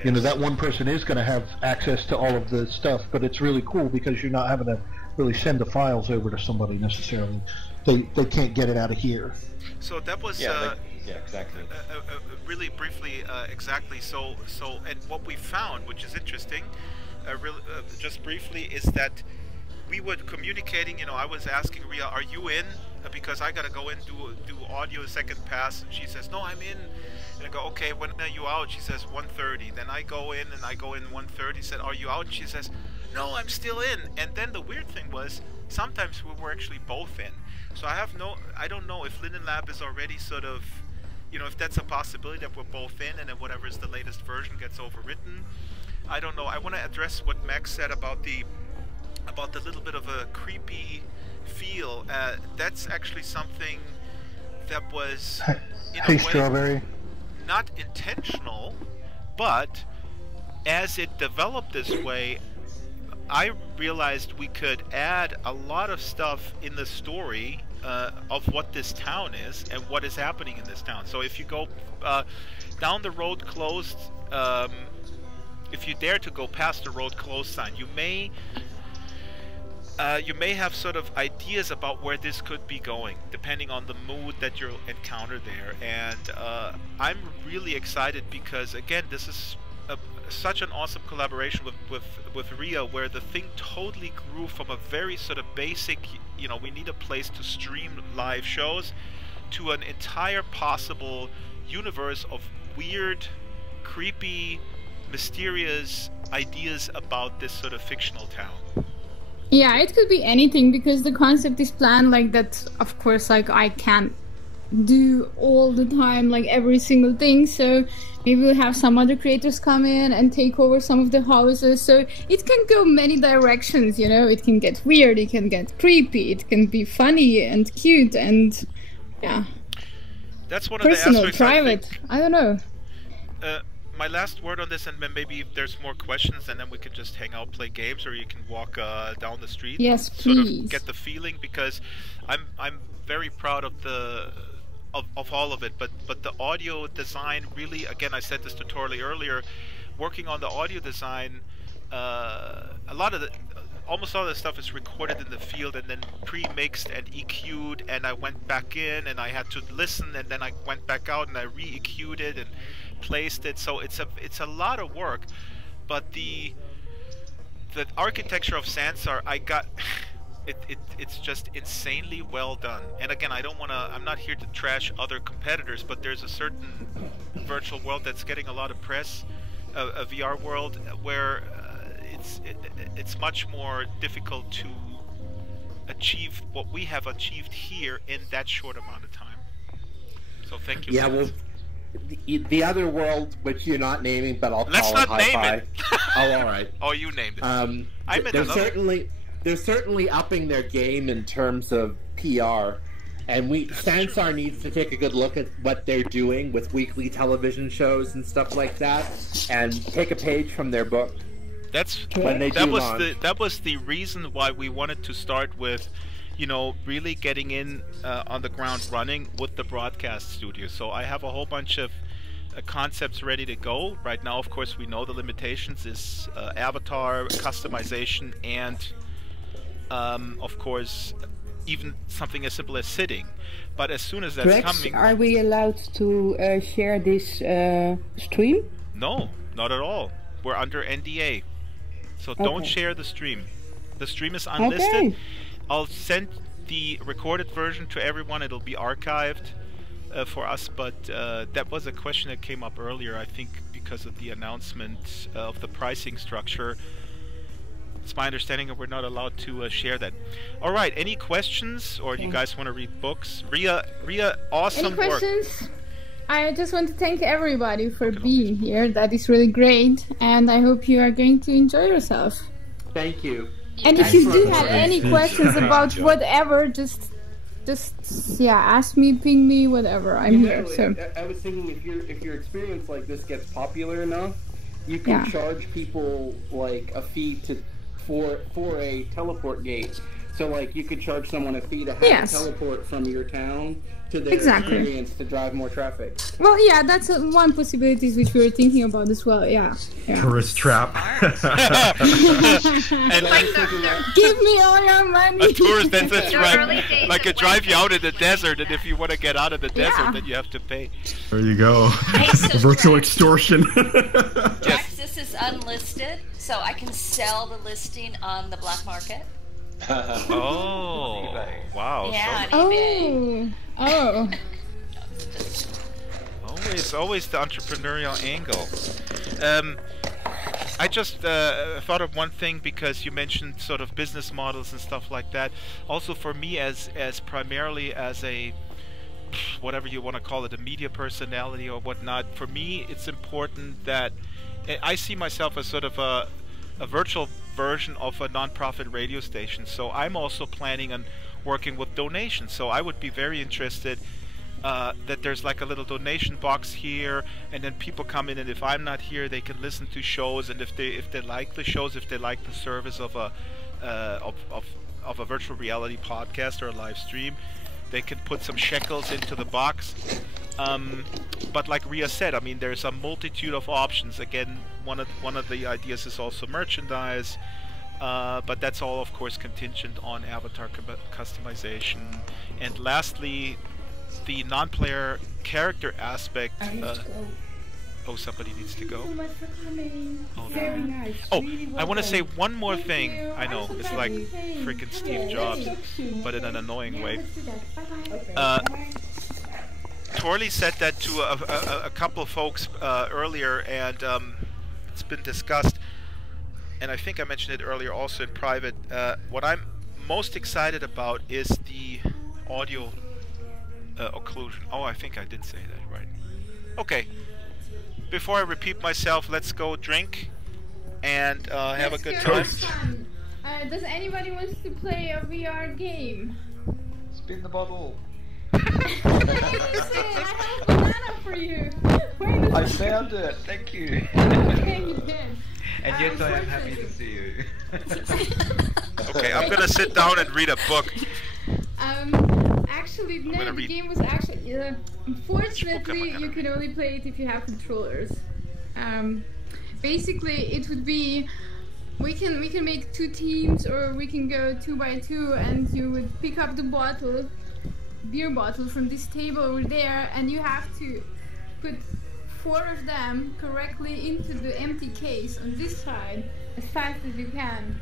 know, that one person is going to have access to all of the stuff, but it's really cool because you're not having to really send the files over to somebody necessarily. They can't get it out of here. So that was exactly. Really briefly, exactly. So and what we found, which is interesting, just briefly, is that we were communicating. You know, I was asking Ria, "Are you in?" Because I gotta go in do audio second pass, and she says, "No, I'm in." And I go, "Okay, when are you out?" She says, 1:30. Then I go in 1:30. Said, "Are you out?" She says, "No, I'm still in." And then the weird thing was, sometimes we were actually both in. So I don't know if Linden Lab is already sort of, you know, if that's a possibility that we're both in, and then whatever is the latest version gets overwritten. I don't know. I want to address what Max said about the about the little bit of a creepy feel. That's actually something that was in a way Strawberry. not intentional, but as it developed this way, I realized we could add a lot of stuff in the story of what this town is and what is happening in this town. So if you go down the road closed, if you dare to go past the road closed sign, you may have sort of ideas about where this could be going, depending on the mood that you'll encounter there. And I'm really excited because, again, this is such an awesome collaboration with Ria, where the thing totally grew from a very sort of basic, you know, we need a place to stream live shows, to an entire possible universe of weird, creepy, mysterious ideas about this sort of fictional town. Yeah, it could be anything, because the concept is planned like that. Of course, like, I can't do all the time, like, every single thing, so maybe we'll have some other creators come in and take over some of the houses, so it can go many directions, you know. It can get weird, it can get creepy, it can be funny and cute, and yeah, that's one of personal, the aspects, private, I don't know. My last word on this, and then maybe if there's more questions, and then we can just hang out, play games, or you can walk down the street. Yes, sort please. of get the feeling, because I'm very proud of of all of it, but the audio design really, again, I said this to Torley earlier, working on the audio design, almost all of the stuff is recorded in the field and then pre-mixed and EQ'd, and I went back in and I had to listen, and then I went back out and I re-EQ'd it and placed it. So it's a lot of work, but the architecture of Sansar, I got it's just insanely well done. And again, I'm not here to trash other competitors, but there's a certain virtual world that's getting a lot of press, a VR world where it's much more difficult to achieve what we have achieved here in that short amount of time. So thank you. Yeah, well, the other world, which you're not naming, but I'll Let's call it not name Hi-Fi. it. Oh, all right. Oh, you named it. They're certainly upping their game in terms of PR, and Sansar needs to take a good look at what they're doing with weekly television shows and stuff like that, and take a page from their book. That was the reason why we wanted to start with, you know, really getting in on the ground running with the broadcast studio. So I have a whole bunch of concepts ready to go. Right now, of course, we know the limitations is avatar, customization, and of course, even something as simple as sitting. But as soon as that's coming... Are we allowed to share this stream? No, not at all. We're under NDA. So don't share the stream. The stream is unlisted. Okay. I'll send the recorded version to everyone. It'll be archived for us, but that was a question that came up earlier, I think, because of the announcement of the pricing structure. It's my understanding that we're not allowed to share that. All right, any questions, or do you guys want to read books? Ria, awesome work. Any questions? I just want to thank everybody for being here. That is really great, and I hope you are going to enjoy yourself. Thank you. And if you do have any questions about whatever, just ask me, ping me, whatever. I'm here. So I was thinking, if your experience like this gets popular enough, you can charge people like a fee for a teleport gate. So like you could charge someone a fee to have a teleport from your town to their experience to drive more traffic. Well, yeah, that's one possibility which we were thinking about as well. Yeah. Tourist trap. And give me all your money. A tourist, that's right. Like a drive you out in the desert, and if you want to get out of the desert, then you have to pay. There you go. Hey, so virtual extortion. Drax, this is unlisted, so I can sell the listing on the black market. Oh, wow. Yeah, on eBay. Oh. Always the entrepreneurial angle. I just thought of one thing, because you mentioned sort of business models and stuff like that. Also, for me, as primarily as a, whatever you want to call it, a media personality or whatnot, for me it's important that I see myself as sort of a virtual version of a non-profit radio station. So I'm also planning on working with donations. So I would be very interested that there's like a little donation box here, and then people come in, and if I'm not here, they can listen to shows, and if they like the shows, if they like the service of a virtual reality podcast or a live stream, they can put some shekels into the box. But like Ria said, I mean, there's a multitude of options. Again, one of the ideas is also merchandise, but that's all, of course, contingent on avatar customization. And lastly, the non-player character aspect. Oh, somebody needs to go. Thank you so much for coming. Oh, no. Very nice. Oh, Really well I want to done. say one more Thank thing. you. I know, I'm so it's glad like you came. freaking Steve Yeah, Jobs, let's talk soon, but in an okay? annoying Yeah, way. let's do that. Bye-bye. Okay, bye. Torley said that to a couple of folks earlier, and it's been discussed, and I think I mentioned it earlier also in private. What I'm most excited about is the audio occlusion. Oh, I think I did say that, right. Okay, before I repeat myself, let's go drink and have a good time. Does anybody wants to play a VR game? Spin the bottle. I have a banana for you. I found it. Thank you. Okay, you did. And yes, I am happy to see you. Okay, I'm gonna sit down and read a book. Actually, no, the game was actually. Unfortunately, you can only play it if you have controllers. Basically, it would be. We can make 2 teams, or we can go 2 by 2, and you would pick up the beer bottle from this table over there, and you have to put 4 of them correctly into the empty case on this side as fast as you can.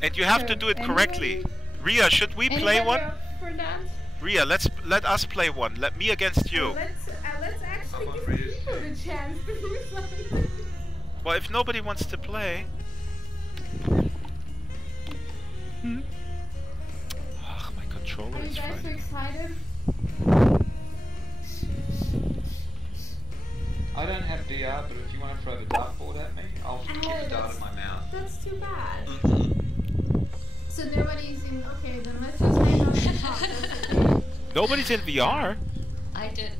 And you have to do it correctly. Ria, should we play one? For that? Ria, let us play one. Let me against you. Let's actually give people the chance to do something. Well, if nobody wants to play. Oh, my controller Are you is guys so fighting. excited? I don't have VR, but if you want to throw the dartboard at me, I'll keep the dart in my mouth. That's too bad. So nobody's in. Okay, then let's just hang out and talk. That's okay. Nobody's in VR. I did.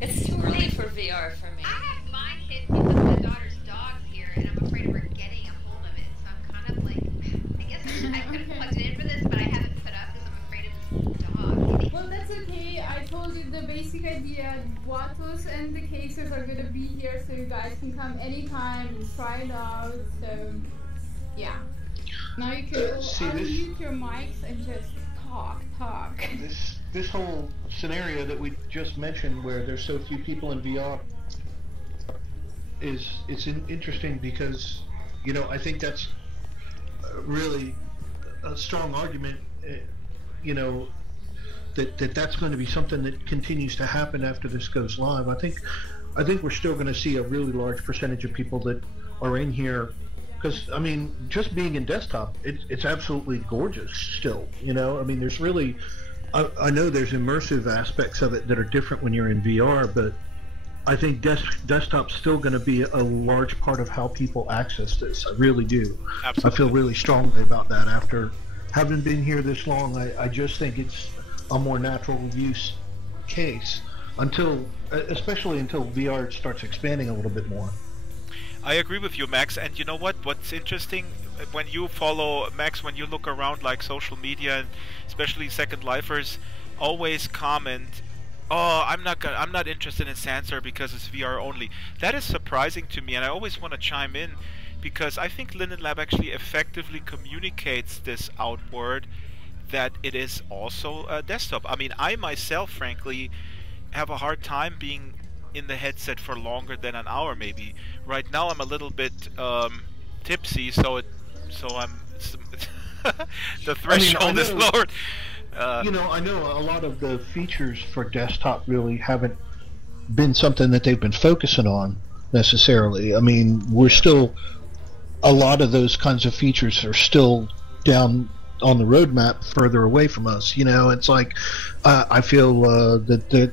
It's too early for VR for me. I have mine hid because my daughter's dog's here, and I'm afraid of her getting a hold of it. So I'm kind of like, I guess I could have plugged it in for this, but I haven't put up because I'm afraid of this dog. Well, that's okay. I told you the basic idea. Bottles and the cases are gonna be here, so you guys can come anytime and try it out. So, yeah. Now you can unmute your mics and just talk. This whole scenario that we just mentioned, where there's so few people in VR, it's interesting because, you know, I think that's really a strong argument, you know, that's going to be something that continues to happen after this goes live. I think we're still going to see a really large percentage of people that are in here, because I mean, just being in desktop, it's absolutely gorgeous still. You know, I mean, there's really, I know there's immersive aspects of it that are different when you're in VR, but I think desktop's still going to be a large part of how people access this. I really do. Absolutely. I feel really strongly about that. After having been here this long, I just think it's a more natural use case especially until VR starts expanding a little bit more. I agree with you, Max. And you know what? What's interesting, when you follow Max, when you look around like social media, and especially Second Lifers, always comment, "Oh, I'm not interested in Sansar because it's VR only." That is surprising to me, and I always want to chime in because I think Linden Lab actually effectively communicates this outward, that it is also a desktop. I mean, I myself, frankly, have a hard time being in the headset for longer than an hour, maybe. Right now, I'm a little bit tipsy, so I'm. The threshold is lowered. You know, I know a lot of the features for desktop really haven't been something that they've been focusing on necessarily. I mean, we're still, a lot of those kinds of features are still down on the roadmap further away from us. You know, it's like I feel that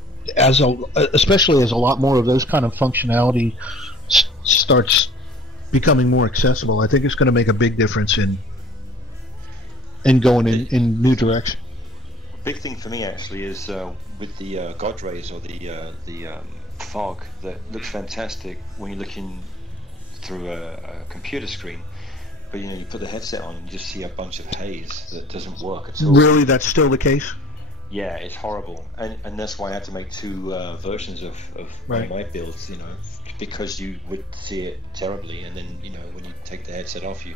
especially as a lot more of those kind of functionality starts becoming more accessible. I think it's going to make a big difference in going in new direction. Big thing for me actually is with the God rays or the fog that looks fantastic when you're looking through a computer screen, but you put the headset on and you just see a bunch of haze that doesn't work at all. Really, that's still the case? Yeah, it's horrible, and that's why I had to make two versions of my builds, because you would see it terribly, and then when you take the headset off, you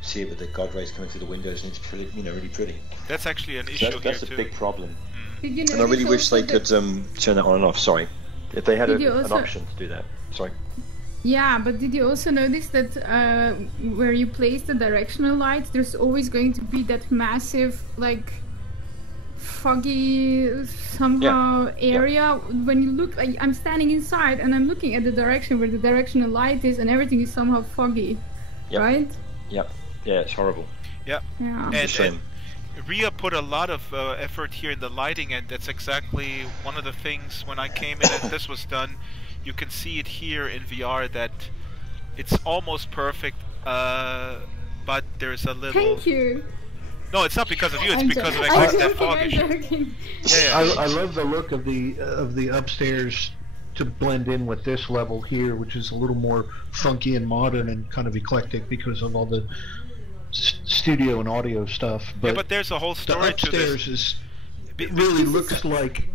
see it with the God rays coming through the windows, and it's pretty, really pretty. That's actually an issue That's here a big problem, and I really wish they could turn that on and off. Sorry, if they had an option to do that. Sorry. Yeah, but did you also notice that where you place the directional lights, there's always going to be that massive, like, foggy somehow area? When you look, like, I'm standing inside and I'm looking at the direction where the directional light is, and everything is somehow foggy, right? Yep. Yeah, it's horrible. Yep. Yeah. And Ria put a lot of effort here in the lighting, and that's exactly one of the things when I came in and this was done. You can see it here in VR that it's almost perfect, but there's a little... Thank you! No, it's not because of you, it's because of exactly that fog issue. I love the look of the upstairs to blend in with this level here, which is a little more funky and modern and kind of eclectic because of all the studio and audio stuff. But there's a whole story to this. The upstairs it really looks like...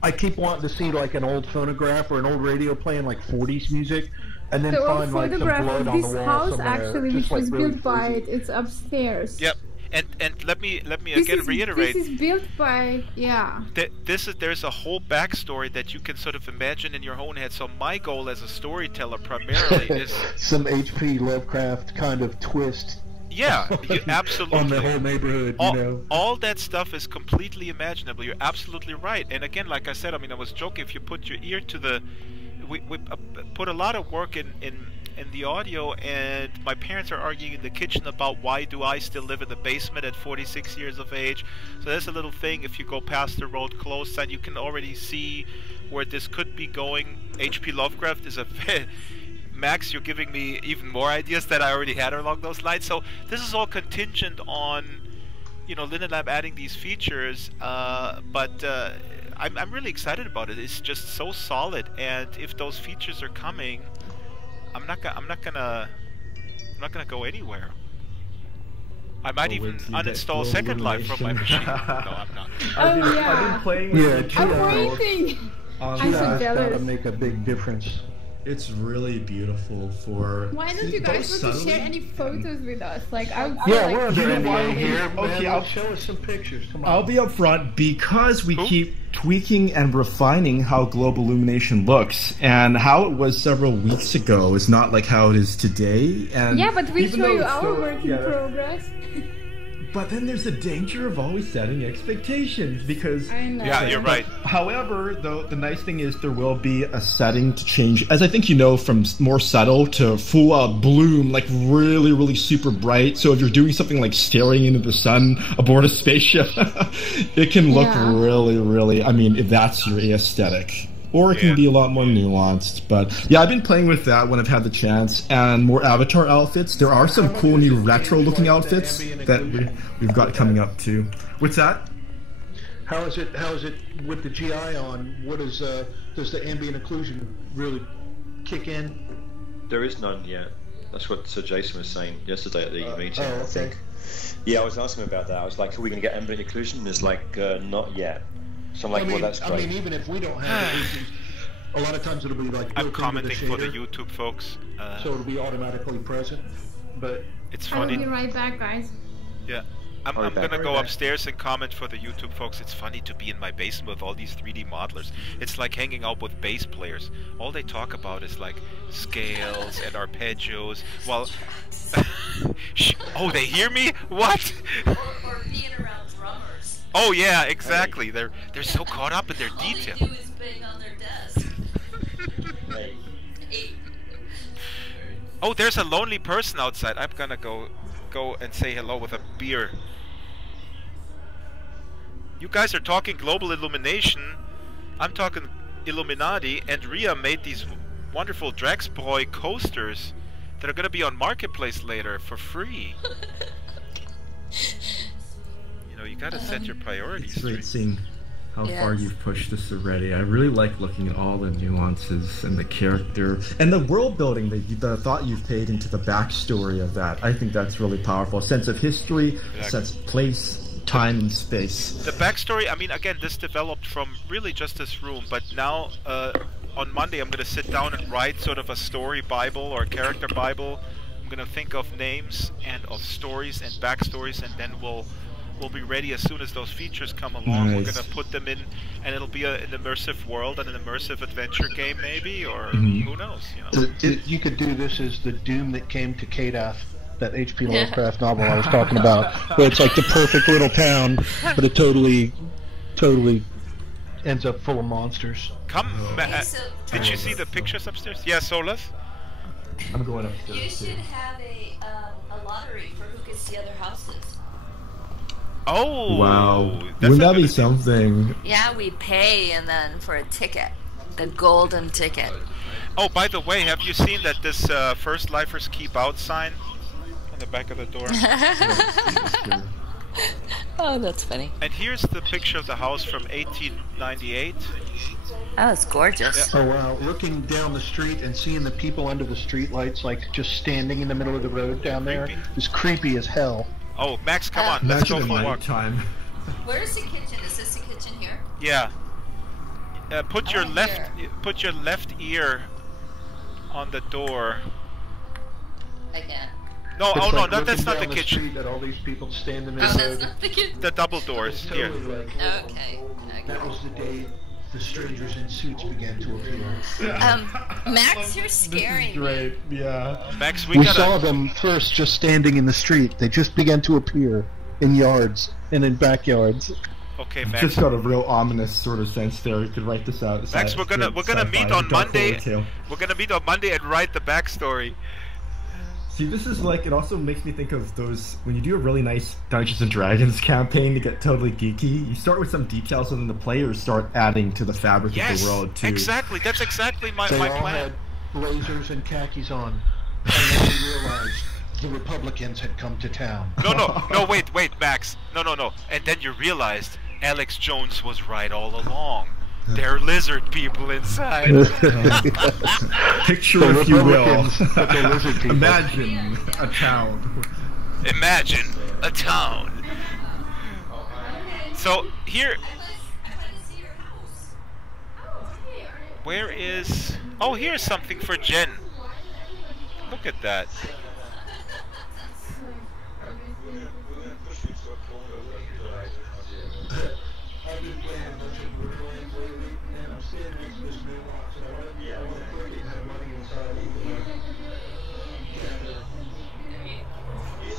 I keep wanting to see like an old phonograph or an old radio playing like 40s music, and then find like some blood on the wall somewhere. This house actually, which was really built by it's upstairs. Yep, and let me again reiterate. This is built by There's a whole backstory that you can sort of imagine in your own head. So my goal as a storyteller primarily is some H.P. Lovecraft kind of twist. Yeah, absolutely. On the whole neighborhood, all that stuff is completely imaginable. You're absolutely right. And again, like I said, I was joking. If you put your ear to the, we put a lot of work in the audio, and my parents are arguing in the kitchen about why do I still live in the basement at 46 years of age. So there's a little thing. If you go past the road close, then you can already see where this could be going. H.P. Lovecraft is a Max, you're giving me even more ideas that I already had along those lines. So this is all contingent on, Linden Lab adding these features. But I'm really excited about it. It's just so solid, and if those features are coming, I'm not gonna go anywhere. I might even uninstall Second Life from my machine. No, I'm not. I've been playing with I'm waiting. I'm so jealous. That'll make a big difference. It's really beautiful for... Why don't you guys want to share any photos with us? Like, we're under NDA here. Okay, I'll show us some pictures. Come on. I'll be up front because we keep tweaking and refining how global illumination looks, and how it was several weeks ago is not like how it is today. And yeah, but we show you our work in progress. But then there's a danger of always setting expectations because... I know. Yeah, you're right. However, though, the nice thing is there will be a setting to change. As I think from more subtle to full-out bloom, like really, really super bright. So if you're doing something like staring into the sun aboard a spaceship, it can look really, really... if that's your aesthetic. Or it can be a lot more nuanced. But yeah, I've been playing with that when I've had the chance. And more Avatar outfits. There are some cool new retro-looking outfits that we've got coming up too. What's that? How is it with the GI on? What is does the ambient occlusion really kick in? There is none yet. That's what Sir Jason was saying yesterday at the meeting. I think. Yeah, I was asking him about that. I was like, "Are we going to get ambient occlusion?" It's like, not yet. So I'm like, well, that's great. Even if we don't have it, a lot of times it'll be like... I'm commenting for the YouTube folks. So it'll be automatically present, but... It's funny. I'll be right back, guys. Yeah. I'm gonna go upstairs and comment for the YouTube folks. It's funny to be in my basement with all these 3D modelers. It's like hanging out with bass players. All they talk about is like scales and arpeggios. Well, oh, they hear me? What? Or being around drummers. Oh yeah, exactly. They're so caught up in their detail. All they do is bang on their desk. Oh, there's a lonely person outside. I'm gonna go and say hello with a beer. You guys are talking global illumination. I'm talking Illuminati, and Ria made these wonderful Draxtor coasters that are gonna be on Marketplace later for free. You know, you gotta set your priorities It's great straight. seeing how far you've pushed this already. I really like looking at all the nuances and the character and the world building, the thought you've paid into the backstory of that. I think that's really powerful. A sense of history, a sense of place, time, and space. The backstory, I mean, again, this developed from really just this room, but now on Monday I'm going to sit down and write sort of a story Bible or character Bible. I'm going to think of names and of stories and backstories, and then we'll be ready as soon as those features come along. We're going to put them in, and it'll be an immersive world and an immersive adventure game maybe, or who knows, you know. You could do this as the Doom that came to Kadath, that H.P. Lovecraft novel I was talking about, where it's like the perfect little town, but it totally ends up full of monsters. Come, did you see the pictures upstairs? Yeah, Solus? I'm going upstairs. You should have a lottery for who gets the other houses. Oh! Wow. Wouldn't that be something? Yeah, we pay and then for a ticket. The golden ticket. Oh, by the way, have you seen that this First Lifers Keep Out sign on the back of the door? Oh, that's funny. And here's the picture of the house from 1898. Oh, it's gorgeous. Oh, wow. Looking down the street and seeing the people under the street lights, like, just standing in the middle of the road down there is creepy as hell. Oh, Max, come on. Let's go for a walk. Where is the kitchen? Is this the kitchen here? Yeah. Put your left ear on the door. Again. No, it's no, like that's not the down kitchen. That all these people standing in that's not the kitchen. The double doors here. Like, okay. That was the day the strangers in suits began to appear. Max, you're scaring me. Great, yeah. Max, we saw them first just standing in the street. They just began to appear in yards and in backyards. Okay, Max. Just got a real ominous sort of sense there. You could write this out. Max, we're gonna meet on Monday. We're gonna meet on Monday and write the backstory. See, this is like, it also makes me think of those, when you do a really nice Dungeons & Dragons campaign to get totally geeky, you start with some details and then the players start adding to the fabric of the world, too. Exactly, that's exactly my they plan. all had blazers and khakis on, and then we realized the Republicans had come to town. No, wait, Max. No. And then you realized Alex Jones was right all along. There are lizard people inside. Picture, if you will. Imagine a town. Imagine a town. So here, where is? Oh, here's something for Jen. Look at that.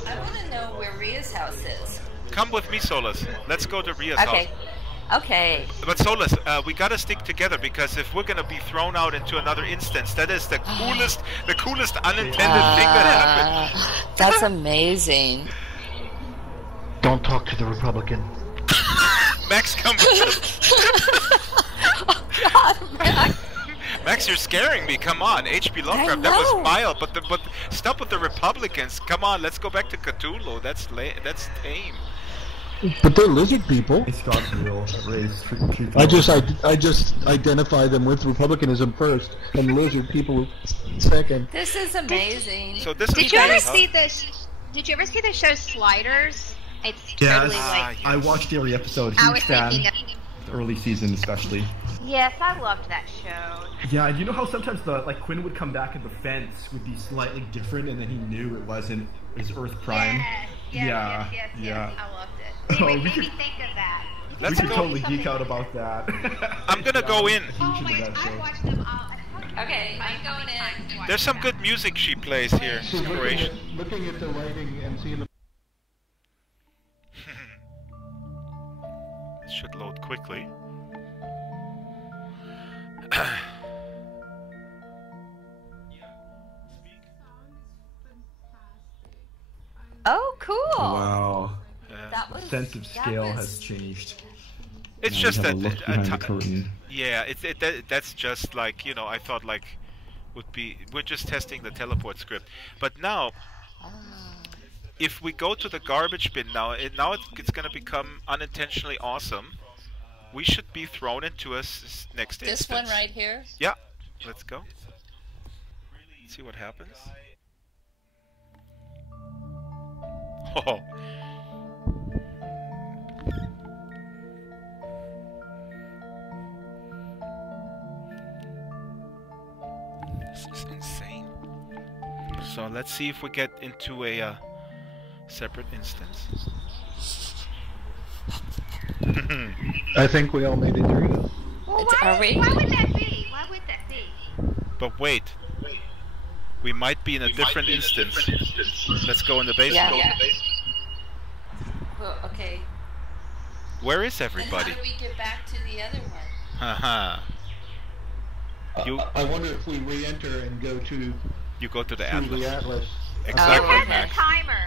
I want to know where Ria's house is. Come with me, Solus. Let's go to Ria's house. Okay. But Solus, we gotta stick together because if we're gonna be thrown out into another instance, that is the coolest unintended thing that happened. That's amazing. Don't talk to the Republican. Max, come with us. Oh God, Max. Max, you're scaring me. Come on, H.P. Lovecraft. That was mild, but stop with the Republicans. Come on, let's go back to Cthulhu. That's tame. But they're lizard people. It's got real race. I just identify them with republicanism first, and lizard people second. This is amazing. So this Did you ever see this? Did you ever see the show Sliders? It's totally like. I watched every episode. I was thinking of the early season, especially. Yes, I loved that show. Yeah, and you know how sometimes Quinn would come back at the fence would be slightly different, and then he knew it wasn't his Earth Prime. Yes, I loved it. Anyway, made me think of that. We could totally geek out about that. I'm gonna go in. Oh my gosh, I watched them all. Okay, I'm going in. There's some good music she plays here. Inspiration. Looking at the writing and seeing the. It should load quickly. Oh, cool. Wow. That was, sense of scale has changed. It's now just that look behind the curtain. Yeah, that's just like, you know, I thought like would be. We're just testing the teleport script. But now, if we go to the garbage bin now, it's going to become unintentionally awesome. We should be thrown into a next instance. This one right here? Yeah. Let's go. Let's see what happens. Oh. This is insane. So let's see if we get into a separate instance. I think we all made it through. Well, why would that be? Why would that be? But wait. We might be in a different instance. Let's go in the basement. Yeah. Well, okay. Where is everybody? And how do we get back to the other one? Haha. I wonder if we re-enter and go to... You go to the Atlas. Exactly, It has a timer.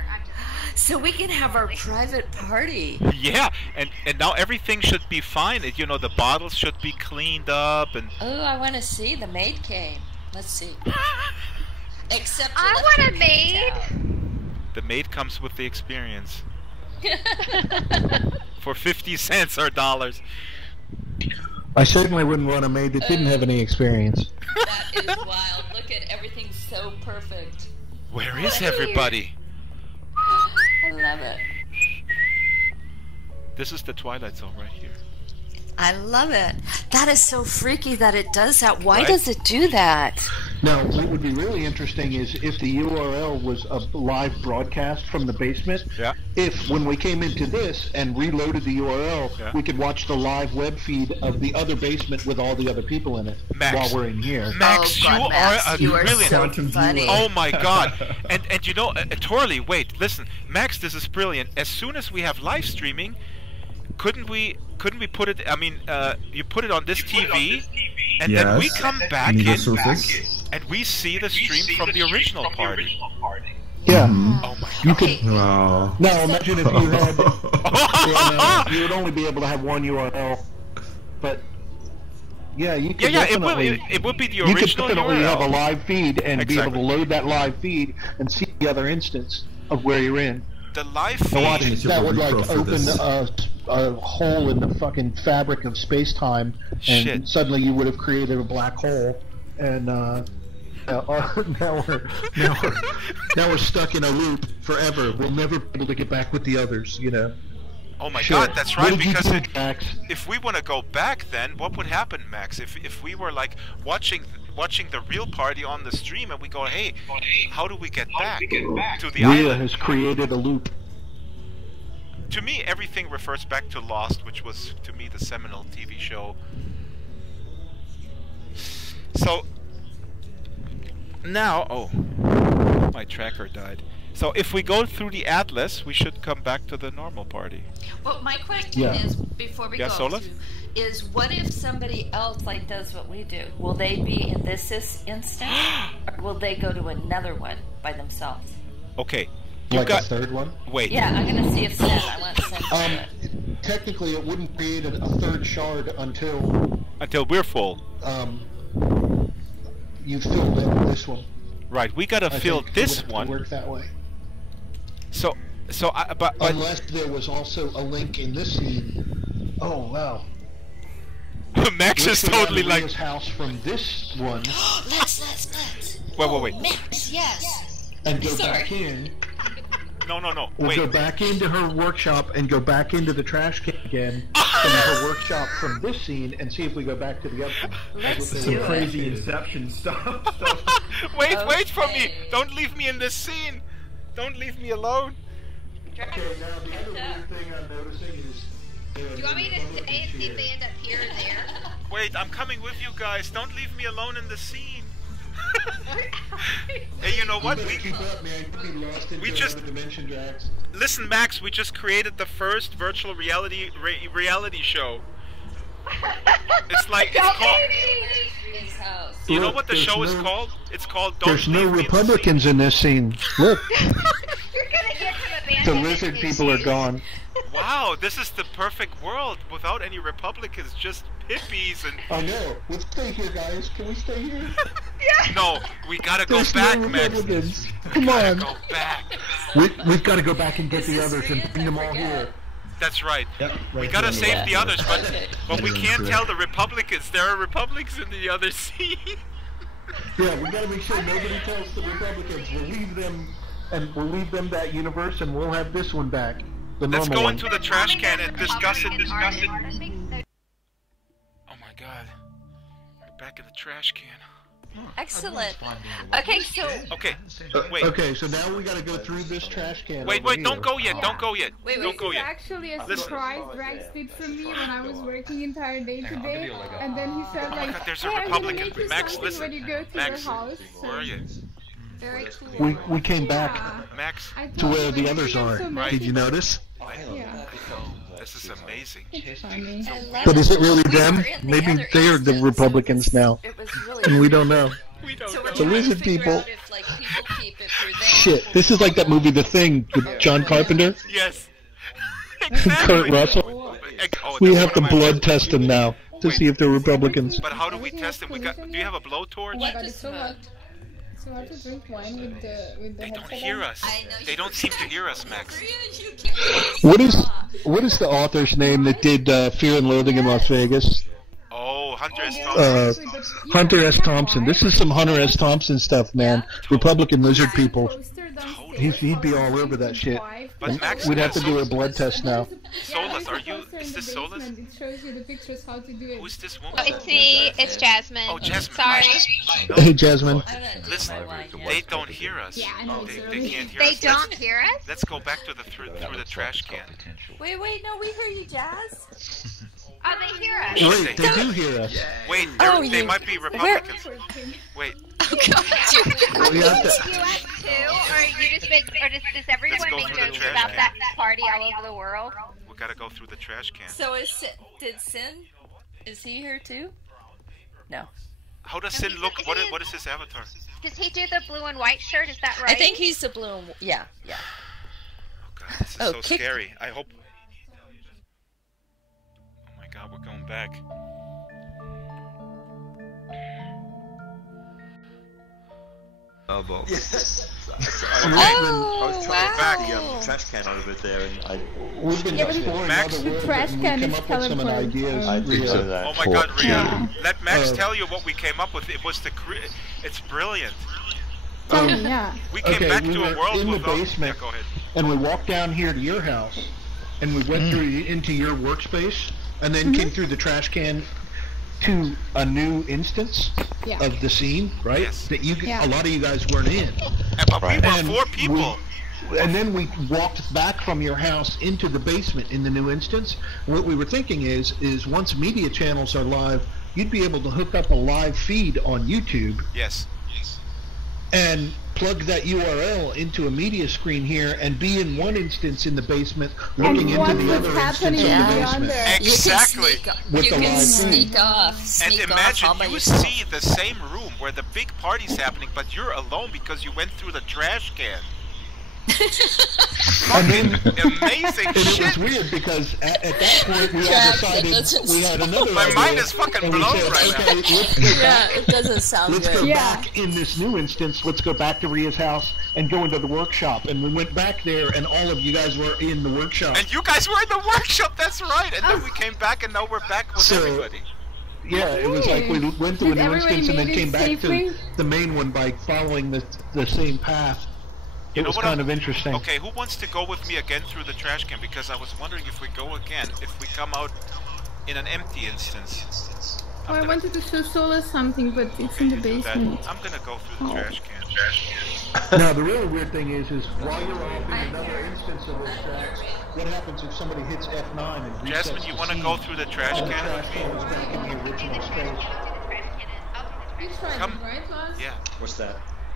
So we can have our private party. Yeah, and now everything should be fine. You know, the bottles should be cleaned up and... Oh, I want to see. The maid came. Let's see. Except I want a maid. The maid comes with the experience. For 50 cents or dollars. I certainly wouldn't want a maid that didn't have any experience. That is wild. Look at everything so perfect. Where is everybody? I love it. This is the Twilight Zone right here. I love it. That is so freaky that it does that. Why does it do that? Now, what would be really interesting is if the URL was a live broadcast from the basement. Yeah. If, when we came into this and reloaded the URL, we could watch the live web feed of the other basement with all the other people in it while we're in here. Max, you are so funny. Oh my God! And you know, Torley, wait, listen, Max, this is brilliant. As soon as we have live streaming, couldn't we put it? I mean, you put it on this TV, and then we come back in, and we see the stream from the original party. Yeah. Oh my God. You could. Wow. Now imagine if you had. You would only be able to have one URL, but. Yeah, you could definitely. It would be the original. You could definitely URL. have a live feed and be able to load that live feed and see the other instance of where you're in. The live feed. That would like open a hole in the fucking fabric of space-time, and suddenly you would have created a black hole, and now we're stuck in a loop forever. We'll never be able to get back with the others, you know. Oh my God, that's right. Because if we want to go back, then what would happen, Max? If we were like watching the real party on the stream, and we go, hey, how do we get back to the island? Ria has created a loop. To me, everything refers back to Lost, which was, to me, the seminal TV show. So, now... Oh, my tracker died. So, if we go through the Atlas, we should come back to the normal party. Well, my question is, before we go Sola? is what if somebody else like does what we do? Will they be in this instance, or will they go to another one by themselves? Okay. Like a third one? Wait. Yeah, I'm going to see if I want Sen. Technically, it wouldn't create a third shard until we're full. You filled in this one. Right, we gotta fill this one. Work that way. But unless there was also a link in this scene. Oh wow. Max is totally like Ria's house from this one. Let's. Wait. Max, yes. And go back in. No. We'll go back into her workshop and go back into the trash can again from her workshop from this scene and see if we go back to the other one. Let's do some it. crazy Inception stuff. Wait for me! Don't leave me in this scene! Don't leave me alone! Okay, now the other weird thing I'm noticing is... Do you want me to stay and see if they end up here or there? Wait, I'm coming with you guys. Don't leave me alone in the scene. Hey, you know what? We just dimension, Drax. Listen, Max. We just created the first virtual reality show. It's called. You know what the show is called? It's called. There's no Republicans in this scene. Look. You're gonna get to the lizard people are gone. Wow, this is the perfect world without any Republicans. Just hippies and... I know. Let's stay here, guys. Can we stay here? No, we gotta go back, Max. Come on. Go back. We've got to go back and get the others and bring them all here. That's right. Yep, We gotta save the others, but we can't tell the Republicans. There are Republicans in the other scene. Yeah, we gotta make sure nobody tells the Republicans. We'll leave them, and we'll leave them that universe, and we'll have this one back. Let's go one. into the trash can and discuss it. Oh my God. We're back in the trash can. Excellent. Okay, so... Okay, wait. Okay, so now we gotta go through this trash can. Wait, don't go yet, don't go yet. Wait, don't go yet. Actually, a surprise Drax did for me when I was working entire day today, and then he said like, God, there's a "Hey, I'm gonna Republican. make you Max, something listen. when you go to Max, your house." where are you? Very cool. We came back Max, to where the others are. Did you notice? Yeah. This is amazing. It's funny. But is it really them? Maybe they are the Republicans now, and we don't know. We don't know. The lizard people. Shit, this is like that movie The Thing with John Carpenter. Yes. Kurt Russell. We have to blood test them now to see if they're Republicans. But how do we test them? Do you have a blowtorch? But it's so hard. It's so hard to drink wine with the They don't hear us. They don't seem to hear us, Max. What is the author's name that did Fear and Loathing in Las Vegas? Oh, Hunter S. Thompson. Hunter S. Thompson. This is some Hunter S. Thompson stuff, man. Republican lizard people. He'd be all over that shit. But Max, we'd have to do a blood test now. Solus, are you? Is this Solus? It shows you the pictures how to do it. Who's this woman? Oh, it's Jasmine. Oh, Jasmine. Sorry. Hey, Jasmine. Listen, they don't hear us. Yeah, I know. They can't hear They us. don't hear us? Let's go back to through the trash can. Wait, no, we hear you, Jazz. Oh, they hear us. Wait, they do hear us. Wait, they might be Republicans. Wait. Do you us too, or you just make, or does everyone make jokes about that party all over the world? We gotta go through the trash can. So did Sin? Is he here too? No. How does Sin look? What is his avatar? Does he do the blue and white shirt? Is that right? I think he's the blue and yeah. Oh God, this is so scary. I hope. Oh my God, we're going back. Oh, well. Yes. I was trying to back the trash can over there, and we've been exploring Max, other worlds, trash and can we is came up with some ideas. I did know that. Oh my God, Ria! Let Max tell you what we came up with. It was it's brilliant. Tell me, yeah. We came back to a world in the without... basement, Yeah, go ahead. and we walked down here to your house, and we went through into your workspace, and then came through the trash can to a new instance of the scene, right? Yes. That a lot of you guys weren't in. But we were 4 people. And then we walked back from your house into the basement in the new instance. What we were thinking is once media channels are live, you'd be able to hook up a live feed on YouTube. Yes. And plug that URL into a media screen here and be in one instance in the basement looking into the other instance in the basement. Exactly. With you the can live sneak feed. off. And imagine you see the same room where the big party's happening, but you're alone because you went through the trash can. And then, amazing and shit. it was weird because at that point we all decided we had another My idea, mind is fucking blown right now. Let's go back. It doesn't sound Let's good. go back in this new instance. Let's go back to Ria's house and go into the workshop. And we went back there, and all of you guys were in the workshop. And you guys were in the workshop. That's right. And then we came back, and now we're back with everybody. Yeah, it was like we went through a new instance and then came back to the main one by following the same path. It was kind of interesting. Okay, who wants to go with me again through the trash can? Because I was wondering if we go again, if we come out in an empty instance. Oh, I wanted to show Sola something, but it's in the basement. I'm gonna go through the trash can. Now, the really weird thing is while you're all in another instance of those tracks, what happens if somebody hits F9 and resets Jasmine, you want to go through the trash can with me? Goes back in the original stage. You tried Come. it, right, Lars? Yeah. What's that?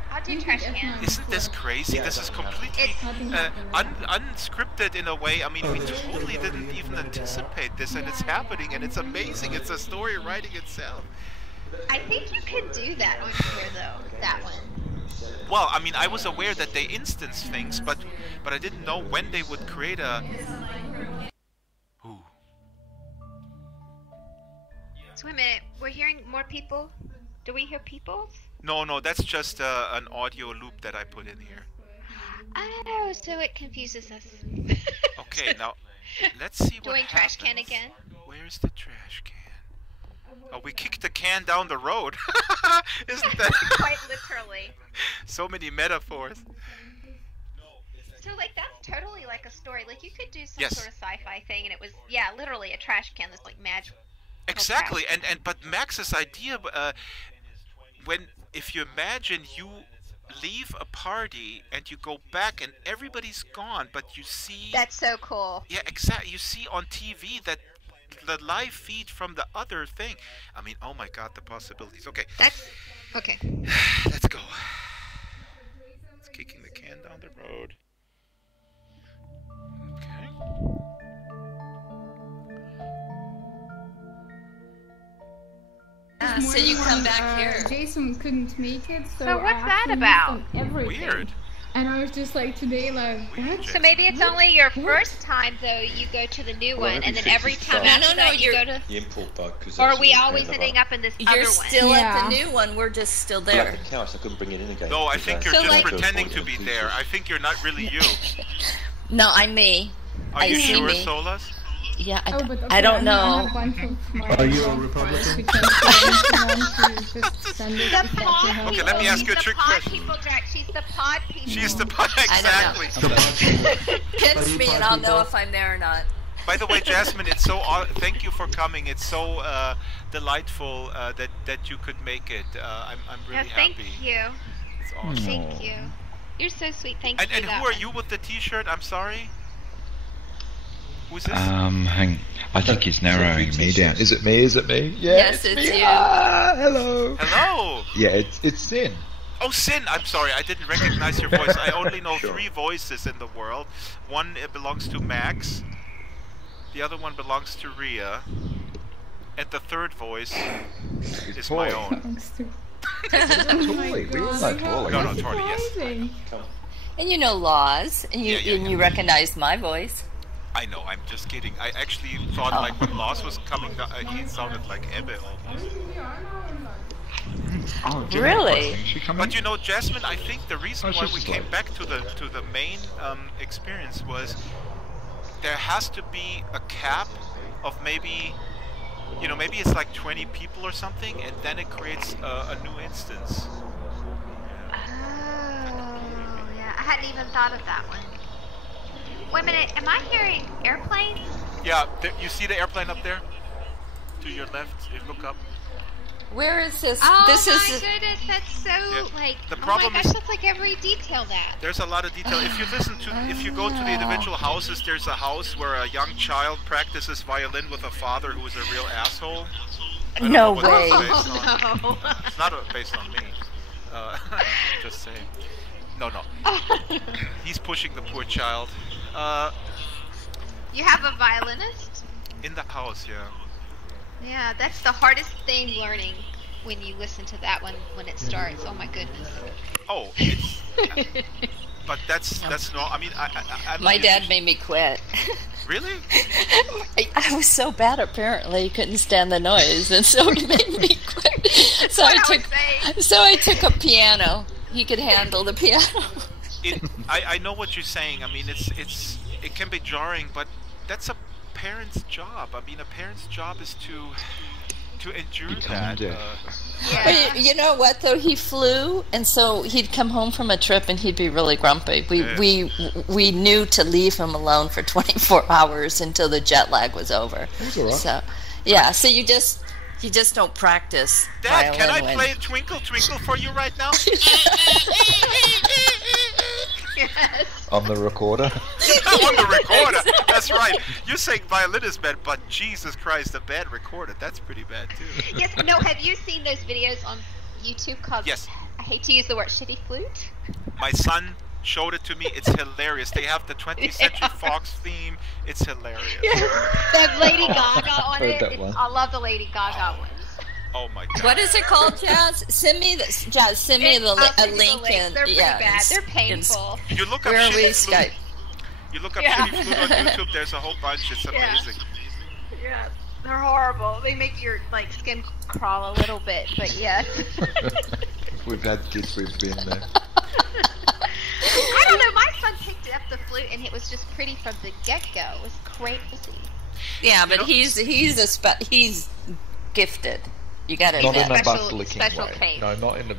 I'll do trash can. Isn't this crazy? This is completely unscripted in a way. I mean, we totally didn't even anticipate this, and it's happening, and it's amazing. It's a story writing itself. I think you could do that on here, though. That one. Well, I mean, I was aware that they instance things, but I didn't know when they would create a... Ooh. So wait a minute, we're hearing more people? Do we hear people? No, that's just an audio loop that I put in here. Oh, so it confuses us. Okay, now let's see what Doing happens. trash can again? Where's the trash can? Oh, we kicked the can down the road. Isn't that quite literally? So many metaphors. So like that's totally like a story. Like you could do some Yes. sort of sci-fi thing, and it was literally a trash can that's like magic. Exactly, and but Max's idea, if you imagine you leave a party and you go back and everybody's gone, but you see. That's so cool. Yeah, exactly. You see on TV that the live feed from the other thing. I mean, oh my God, the possibilities. Okay. That's okay. Let's go. It's kicking the can down the road. Okay. So you come back here. Jason couldn't make it, So what's I that actually about? missed on everything. Weird. And I was just like today, like, what? So maybe it's only your first time though. You go to the new one, and then every time after that you go to. The import bug. Or are we always ending up in this other You're one? still at the new one. We're just still Like there. the couch, I couldn't bring it in again. No, I think you're So, just like- pretending to be there. I think you're not really you. No, I'm me. Are I you see sure, me. Solas? Yeah, Oh, but okay, I don't know. I have a bunch of my Are you a friends Republican? because they want to just send it The to pod her. Okay, let me ask you a She's trick the pod question. people, Drax. She's the pod people. She's the pod. I don't know. Exactly. Pinch me and I'll know if I'm there or not. By the way, Jasmine, it's so. Thank you for coming. It's so delightful that you could make it. I'm really No, thank happy. you. It's awesome. Thank you. You're so sweet. Thank you. And for that who are one. you with the T-shirt? I'm sorry. Who's this? I think he's narrowing me down. Is it me? Yeah, Yes, it's me. you. Hello. Hello. Yeah, it's Sin. Oh, Sin. I'm sorry. I didn't recognize your voice. I only know 3 voices in the world. One belongs to Max. The other one belongs to Ria. And the third voice is my own. Toy. We all know Toy. No, Torley, yes. And you know Laws, and you Yeah. and you recognize my voice. I know, I'm just kidding. I actually thought like when Loss was coming down, he sounded like Ebbe almost. Oh, Really? But you know, Jasmine, I think the reason why just we slow. came back to the main experience was there has to be a cap of maybe, you know, maybe it's like 20 people or something, and then it creates a new instance. Oh, yeah. I hadn't even thought of that one. Wait a minute. Am I hearing airplanes? Yeah, you see the airplane up there? To your left, you look up. Where is this? Oh this my is goodness, that's so like. The Oh problem my is- gosh, that's like every detail that. There's a lot of detail. If you listen to, if you go to the individual houses, there's a house where a young child practices violin with a father who is a real asshole. I don't No know what way. that's based on. no. It's not based on me. Just saying. No. He's pushing the poor child. You have a violinist? In the house, yeah. Yeah, that's the hardest thing learning when you listen to that one when it starts. Oh my goodness. Oh, it's, but that's no. I mean, I'm my dad made me quit. Really? I was so bad apparently, he couldn't stand the noise, and so he made me quit. So I took a piano. He could handle the piano. I know what you're saying. I mean, it can be jarring, but that's a parent's job. I mean, a parent's job is to endure that. But you know what though? He flew, and so he'd come home from a trip, and he'd be really grumpy. We knew to leave him alone for 24 hours until the jet lag was over. That's all right. So yeah, so you just don't practice. Dad, can I violin play Twinkle Twinkle for you right now? Yes. On the recorder. On the recorder. That's right. You're saying violin is bad, but Jesus Christ, a bad recorder. That's pretty bad too. Yes. No. Have you seen those videos on YouTube called? Yes. I hate to use the word shitty flute. My son showed it to me. It's hilarious. They have the 20th Century Fox theme. It's hilarious. They have Lady Gaga on Heard it. that one. I love the Lady Gaga ones. Oh my God. What is it called, Jazz? Send me I'll a send you link. the links. They're pretty bad. They're painful. You look up Where are we shitty flute. Skype? You look up shitty flute on YouTube. There's a whole bunch. It's amazing. Yeah. They're horrible. They make your like skin crawl a little bit, but yes. We've had kids, we've been there. I don't know. My son picked up the flute, and it was just pretty from the get-go. It was crazy. Yeah, but he's gifted. You got to not in a special way. case. No, not in a.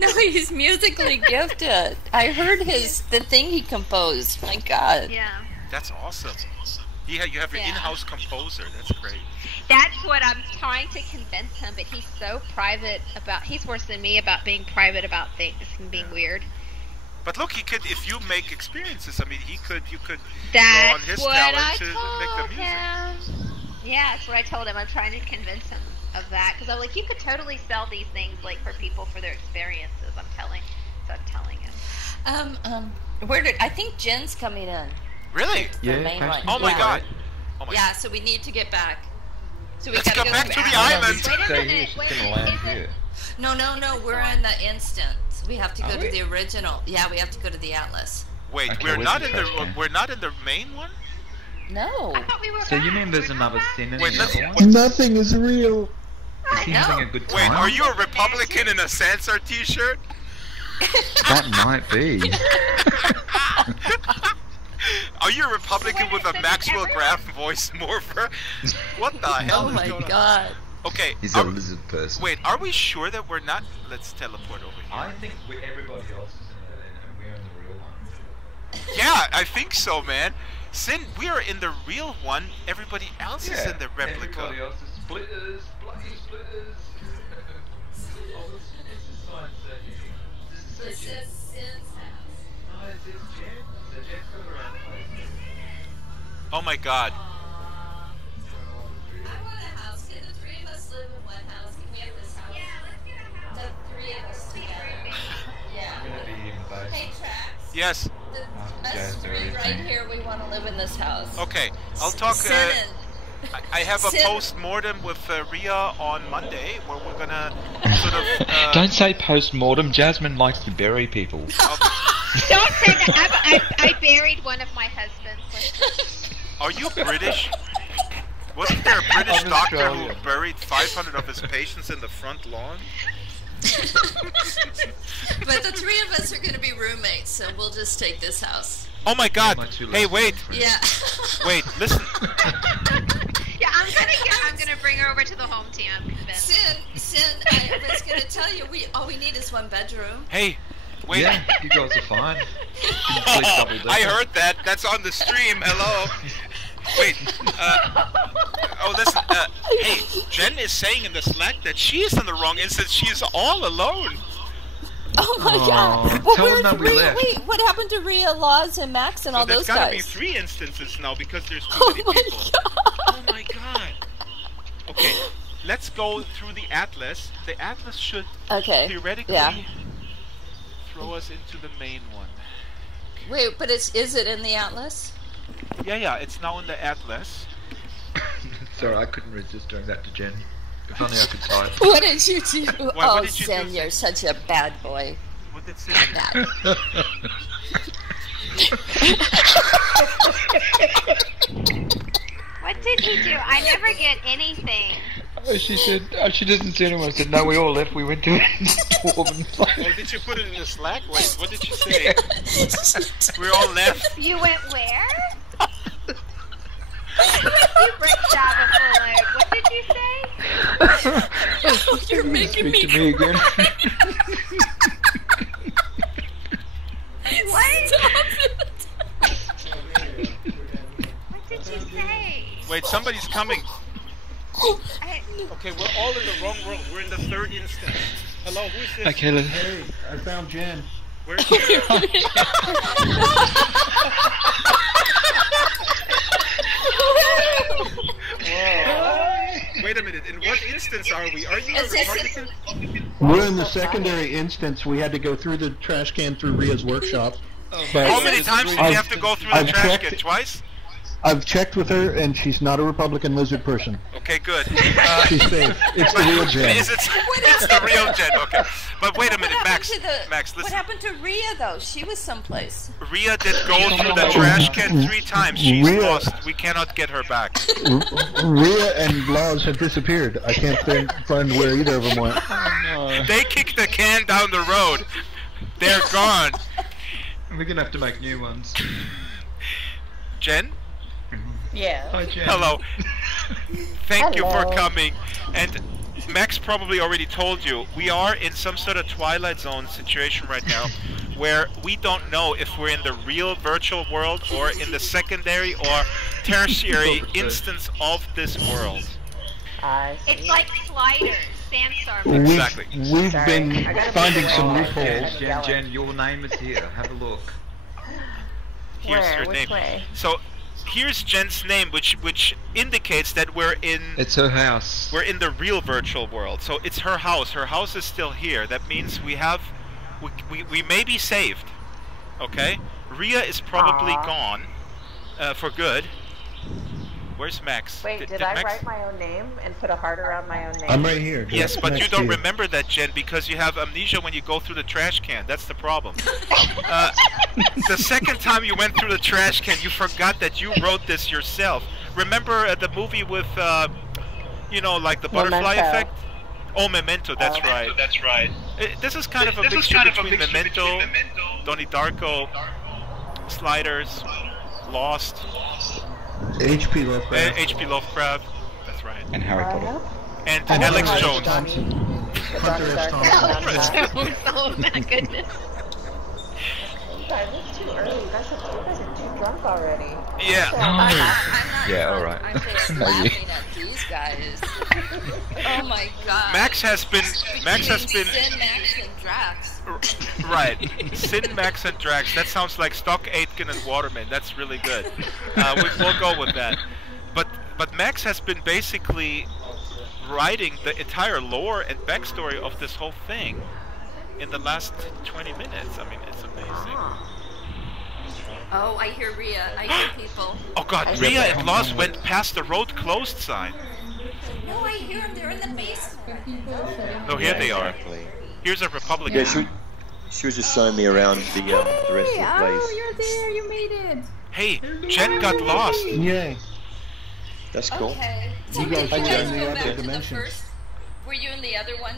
No, he's musically gifted. I heard the thing he composed. My God. Yeah. That's awesome. You have your in-house composer. That's great. That's what I'm trying to convince him, but he's so private about. He's worse than me about being private about things and being weird. But look, he could, if you make experiences. I mean, you could That's draw on his what talent I to make the music. him. Yeah, that's what I told him. I'm trying to convince him of that because I'm like, you could totally sell these things like for people for their experiences. I'm telling him. I think Jen's coming in. Really? The main one. Oh my God. Oh my God. So we need to get back. So we Let's gotta go back to the island. Wait a minute. No. We're in the instance. We have to go to the original. Yeah, we have to go to the Atlas. Wait, Okay, we're not in the main one. No. I thought we were So you back. mean there's another sin in Wait, the let's- other one? Nothing is real. Is he having a good Wait, time? are you a Republican in a Sansar t-shirt? That might be. Are you a Republican with a Maxwell Graf voice morpher? What the hell Oh is my going on? God. Okay. He's a lizard person. Wait, are we sure that we're not? Let's teleport over here. I think everybody else is in it, and we're in the real one. Yeah, I think so, man. Sin, we are in the real one. Everybody else is in the replica. Everybody else is splitters, bloody splitters. Oh, this is fine. This is Sin's house. Oh, it's Jen. The Jen from around the place. Oh my God. I want a house. Can the three of us live in one house? Can we have this house? Yeah, let's get a house. The three of us together. Yeah. I'm gonna be in both. Hey, Trax. Yes. Us three right here, we want to live in this house. Okay, I'll talk. Sin I have a Sin. post-mortem with Ria on Monday where we're gonna sort of. Don't say post-mortem. Jasmine likes to bury people. Don't say that. I buried one of my husbands. Are you British? Wasn't there a British I'm doctor Australian. who buried 500 of his patients in the front lawn? But the three of us are going to be roommates, so we'll just take this house. Oh my God! My two Hey, left wait! Yeah. Wait, listen. Yeah, I'm gonna bring her over to the home team. I'm convinced. Sin, I was going to tell you, all we need is one bedroom. Hey, wait. Yeah, you guys are fine. Oh, I heard that. That's on the stream. Hello. Wait. Oh, listen. Hey, Jen is saying in the Slack that she is in the wrong instance. She is all alone. Oh my God! Tell them that we left. Wait, what happened to Ria, Laws, and Max, and all those There's gotta guys? be 3 instances now because there's too Oh many my people. God! Oh my God! Okay, let's go through the Atlas. The Atlas should theoretically throw us into the main one. Wait, but is it in the Atlas? Yeah, it's now in the Atlas. Sorry, I couldn't resist doing that to Jen. If only I could type. What did you do? What did you Sin, do? you're such a bad boy. What did Sin do? What did he do? I never get anything. She said, she doesn't see anyone. I said, no, we all left. We went to a dwarven place. Oh, did you put it in the Slack? Wait, what did you say? We all left. You went where? You bricked out a full load. What did you say? You're making me Speak to me again. What? What did you say? Wait, somebody's coming. Okay, we're all in the wrong world. We're in the 3rd instance. Hello, who's this? Okay, let's... Hey, I found Jen. Where's she? Whoa. Wait a minute, in what instance are we? Are you a Republican? We're in the secondary instance. We had to go through the trash can through Ria's workshop. How many times did you have to go through the trash can? Twice? I've checked with her, and she's not a Republican lizard person. Okay, good. She's safe. It's the real Jen. It's the real Jen, okay. But wait a minute, Max, listen. What happened to Ria, though? She was someplace. Ria did go through the trash can 3 times. She's lost. We cannot get her back. Ria and Laws have disappeared. I can't find where either of them went. They kicked the can down the road. They're gone. We're gonna have to make new ones. Jen? Yeah. Hi, Jen. Hello. Thank you for coming. And Max probably already told you, we are in some sort of Twilight Zone situation right now, where we don't know if we're in the real virtual world or in the secondary or tertiary instance of this world. It's like sliders. Sansar. Exactly. We've been finding some loopholes. Jen, your name is here. Have a look. Here's her name. Way? So here's Jen's name, which indicates that we're in. It's her house. We're in the real virtual world. So it's her house. Her house is still here. That means we may be saved. Okay. Ria is probably gone for good. Where's Max? Wait, did I write my own name and put a heart around my own name? I'm right here. Yes, but you don't remember that, Jen, because you have amnesia when you go through the trash can. That's the problem. The second time you went through the trash can, you forgot that you wrote this yourself. Remember the movie with, you know, like the butterfly effect? Oh, Memento, that's right. That's right. This is kind of a mixture between Memento, Donnie Darko, Sliders, Lost. H.P. Lovecraft. H.P. Lovecraft, that's right. And Harry Potter. And Alex Jones. Hunter S. Thompson. Oh my goodness. Guys, it's too early. You guys are too drunk already. Yeah. Yeah, alright. I'm just laughing at these guys. Oh my god. Max has been Sin, Max, and Drax. Right. Sin, Max, and Drax. That sounds like Stock Aitken and Waterman. That's really good. We'll go with that. But Max has been basically writing the entire lore and backstory of this whole thing in the last 20 minutes. I mean, it's amazing. Oh, I hear Ria. I hear people. Oh god, Ria and Lost went past the road closed sign. No, I hear them. They're in the basement. Oh, here they are. Here's a Republican. Yeah, she was just showing me around the rest of the place. Oh, you're there. You made it. Hey, Jen got lost. Yay. That's cool. Okay. So You guys did you are guys in the go other back to the dimensions. first? Were you in the other one?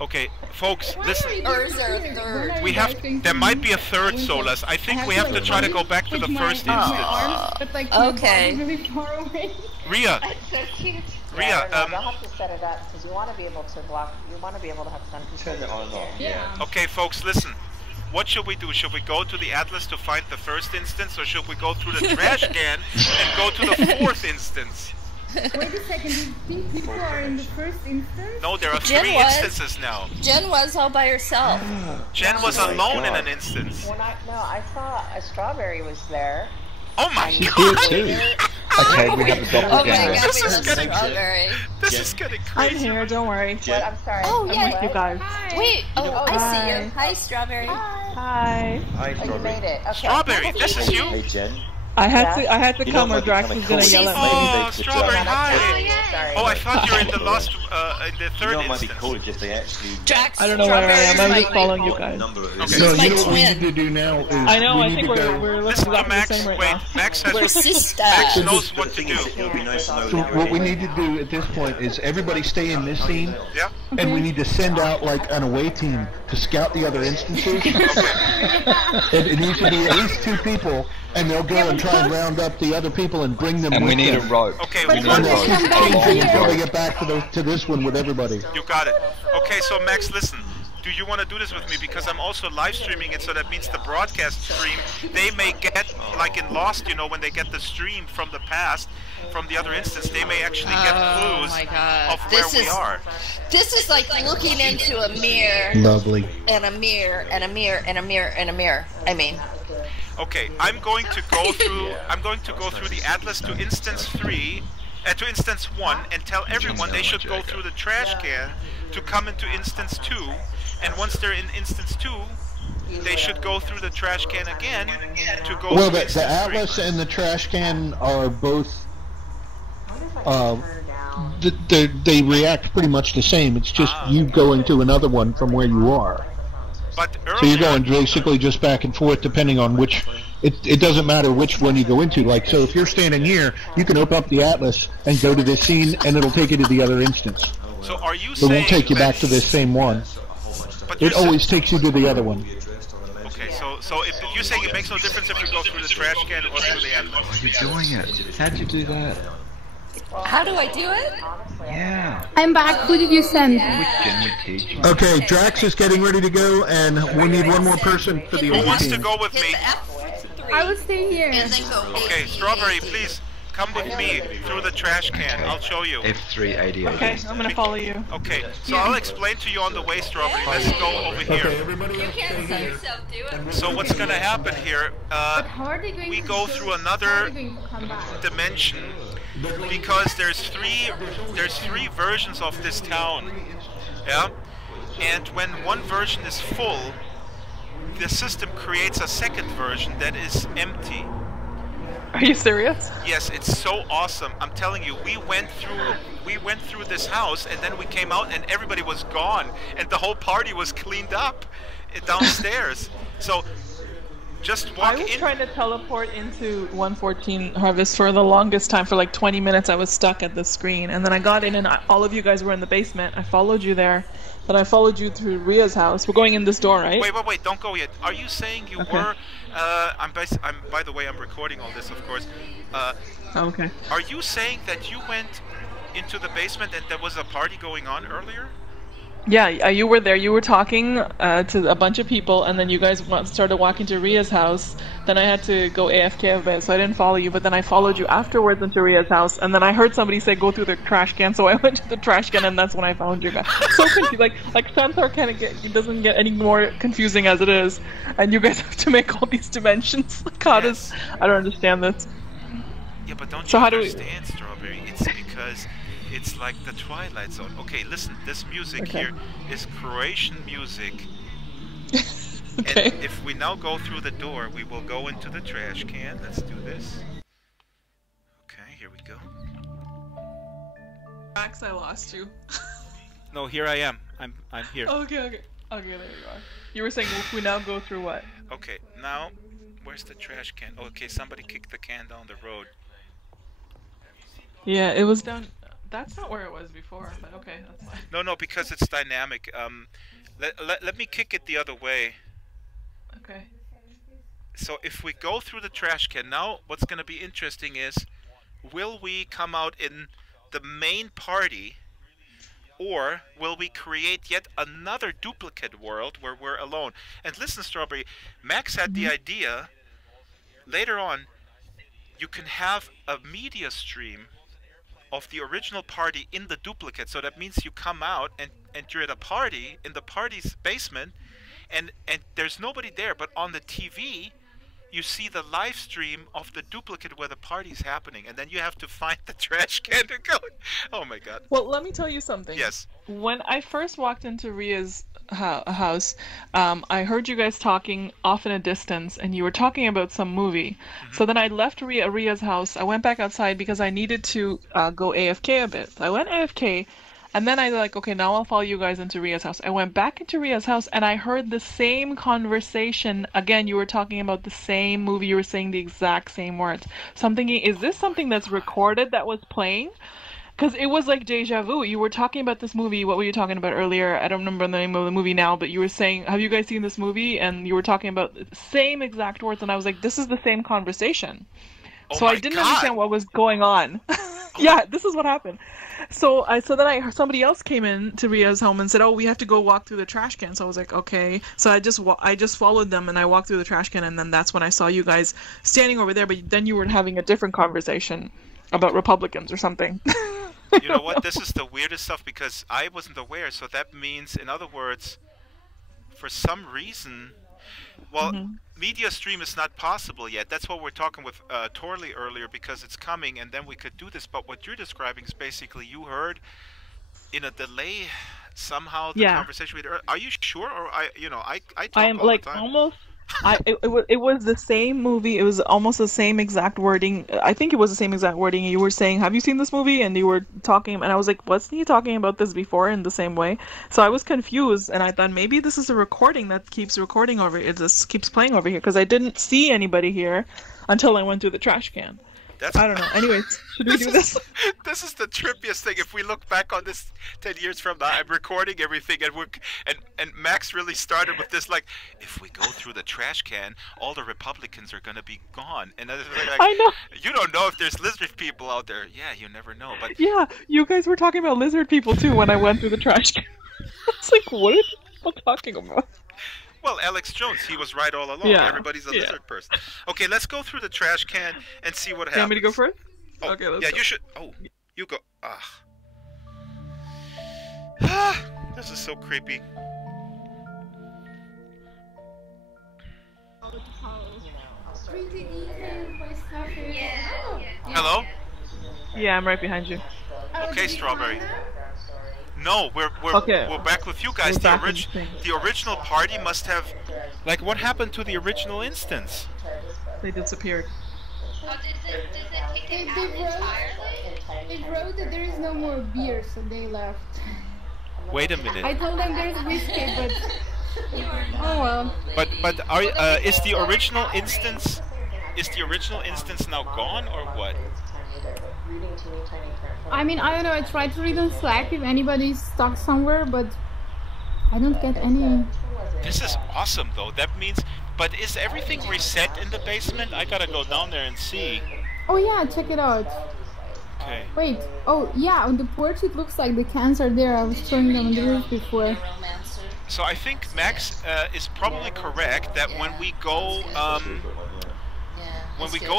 Okay, folks, listen. Or is there a third? We have. There might be a third Solus. I think we have to try to go back to the first instance. But like, Okay. really far away. Ria. That's so cute. Ria, They'll have to set it up because you want to be able to block. You want to be able to have some people. Turn it on and off. Yeah. Okay, folks, listen. What should we do? Should we go to the Atlas to find the first instance, or should we go through the trash can and go to the fourth instance? Wait a second, do you think people are in the first instance? No, there are Jen 3 was. instances now. Jen was all by herself. Jen was alone in an instance. When I saw a strawberry was there. Oh my She's god! here too. Okay, we have the Oh my doppelganger. god, we love strawberry. This is getting I'm crazy. here, don't worry. What? I'm sorry. Oh, yeah. What? You guys. Wait, I see Hi. you. Hi, Strawberry. Hi. Hi, Oh, you made it. Okay. Strawberry, this is you? Hey, Jen. I had to You know come or what Drax might is be gonna cool? yell at me. Oh, Strawberry, hi! Sorry. Oh, I thought you were in the last, in the You third know what might be instance. cool is if they actually... Drax, I don't know where I am. I'm just following you What guys. number it is. Okay. So my you know what we twin. need to do now is I know. we I need think to go. we're Listen to exactly the Max. same right Wait, now. Max We're has. sisters. Max But knows the what to thing do. is, it would be nice to know So that what we need to do at this point is everybody stay in this scene, Yeah? and we need to send out like an away team to scout the other instances. It needs to be at least 2 people, and they'll go and try and round up the other people and bring them And with we need a them. rope. Okay, We we need got a And they'll rope. keep A long changing until they rope. get back to this one with everybody. You got it. Okay, so Max, listen. Do you want to do this with me? Because I'm also live streaming it, so that means the broadcast stream, they may get, like in Lost, you know, when they get the stream from the past, from the other instance, they may actually get clues my God. of where we are. This is like looking into a mirror. Lovely. And a mirror, and a mirror, and a mirror, and a mirror. I mean. Okay, I'm going to go through the Atlas to instance 3, to instance 1, and tell everyone they should go through the trash can to come into instance 2, and once they're in instance 2, they should go through the trash can again to go Well, through the Atlas and the trash can are both. They react pretty much the same. It's just you going to another one from where you are. But so you're going basically just back and forth depending on which. It doesn't matter which one you go into. Like, so if you're standing here, you can open up the Atlas and go to this scene, and it'll take you to the other instance. So are you saying it won't take you back to this same one. It always takes you to the other one. Okay, so if you're saying it makes no difference if you go through the trash can or through the Atlas. Are you doing it? How'd you do that? How do I do it? Yeah. I'm back. Who did you send? Okay, Drax is getting ready to go, and we need one more person for the Who wants to go with me? I will stay here. Okay, Strawberry, please come with me through the trash can. I'll show you. F388. Okay, I'm gonna follow you. Okay, so I'll explain to you on the way, Strawberry. Let's go over here. You can't set yourself do it. So what's gonna happen here? We go through another dimension because there's three versions of this town. Yeah, and when one version is full, the system creates a second version that is empty. Are you serious? Yes, it's so awesome. I'm telling you, we went through this house, and then we came out, and everybody was gone, and the whole party was cleaned up downstairs. So just walk in. I was trying to teleport into 114 Harvest for the longest time. For like 20 minutes, I was stuck at the screen, and then I got in, and all of you guys were in the basement. I followed you there. But I followed you through Ria's house. We're going in this door, right? Wait, don't go yet. Are you saying you were... by the way, I'm recording all this, of course. Okay. Are you saying that you went into the basement and there was a party going on earlier? Yeah, you were there. You were talking to a bunch of people, and then you guys started walking to Ria's house. Then I had to go AFK a bit, so I didn't follow you. But then I followed you afterwards into Ria's house, and then I heard somebody say go through the trash can, so I went to the trash can, and that's when I found you guys. So confused. Like Sansar doesn't get any more confusing as it is, and you guys have to make all these dimensions. Like, how does... I don't understand this. Yeah, but don't you understand, Strawberry? It's because... it's like the Twilight Zone. Okay, listen, this music here is Croatian music. Okay. And if we now go through the door, we will go into the trash can. Let's do this. Okay, here we go. Max, I lost you. No, here I am. I'm here. Okay, there you are. You were saying if we now go through what? Okay, now, where's the trash can? Okay, somebody kicked the can down the road. Yeah, it was down... That's not where it was before, but okay, that's fine. No, because it's dynamic. Let me kick it the other way. Okay. So if we go through the trash can, now what's going to be interesting is, will we come out in the main party, or will we create yet another duplicate world where we're alone? And listen, Strawberry, Max had the idea, later on, you can have a media stream of the original party in the duplicate, so that means you come out and you're at a party in the party's basement, and there's nobody there, but on the TV you see the live stream of the duplicate where the party's happening, and then you have to find the trash can to go. Oh my god. Well, let me tell you something. Yes. When I first walked into Ria's house, I heard you guys talking off in a distance, and you were talking about some movie. So then I left Ria's house. I went back outside because I needed to go AFK a bit. So I went AFK, and then I like, okay, now I'll follow you guys into Ria's house. I went back into Ria's house, and I heard the same conversation. Again, you were talking about the same movie. You were saying the exact same words. So I'm thinking, is this something that's recorded that was playing? Because it was like deja vu. You were talking about this movie. What were you talking about earlier? I don't remember the name of the movie now, but you were saying, have you guys seen this movie? And you were talking about the same exact words, and I was like, this is the same conversation. So I didn't understand what was going on. Yeah, this is what happened. So then somebody else came in to Ria's home and said, "Oh, we have to go walk through the trash can." So I was like, "Okay." So I just followed them and I walked through the trash can, and then that's when I saw you guys standing over there. But then you were having a different conversation about Republicans or something. You know what? This is the weirdest stuff because I wasn't aware. So that means, in other words, for some reason, well, media stream is not possible yet. That's what we're talking with Torley earlier, because it's coming, and then we could do this. But what you're describing is basically you heard in a delay somehow the conversation we had. Are you sure, or I talk I am all like the time. almost. It was the same movie. It was almost the same exact wording. I think it was the same exact wording. You were saying, "Have you seen this movie?" And you were talking, and I was like, "Wasn't he talking about this before in the same way?" So I was confused, and I thought maybe this is a recording that keeps recording over. It just keeps playing over here because I didn't see anybody here until I went through the trash can. I don't know. Anyways, should we do this? This is the trippiest thing. If we look back on this 10 years from now, I'm recording everything, and Max really started with this, like, if we go through the trash can, all the Republicans are gonna be gone. And like, I know. You don't know if there's lizard people out there. Yeah, you never know. But yeah, you guys were talking about lizard people too when I went through the trash can. I was like, what are people talking about? Well, Alex Jones, he was right all along. Yeah. Everybody's a lizard person. Okay, let's go through the trash can and see what happens. You want me to go first? Oh, okay, let's yeah, go. you should. Oh, you go. This is so creepy. Hello? Yeah, I'm right behind you. Okay, Strawberry. No, we're back with you guys. The original party must have, like, what happened to the original instance? They disappeared. Oh, does it kick it out entirely? They wrote that there is no more beer, so they left. Wait a minute. I told them there's whiskey, but oh well. But is the original instance now gone or what? I mean, I don't know. I tried to read on Slack if anybody's stuck somewhere, but I don't get any. This is awesome, though. That means. But is everything reset in the basement? I gotta go down there and see. Oh yeah, check it out. Okay. Wait. Oh yeah, on the porch it looks like the cans are there. I was throwing them on the roof before. So I think Max is probably correct that when we go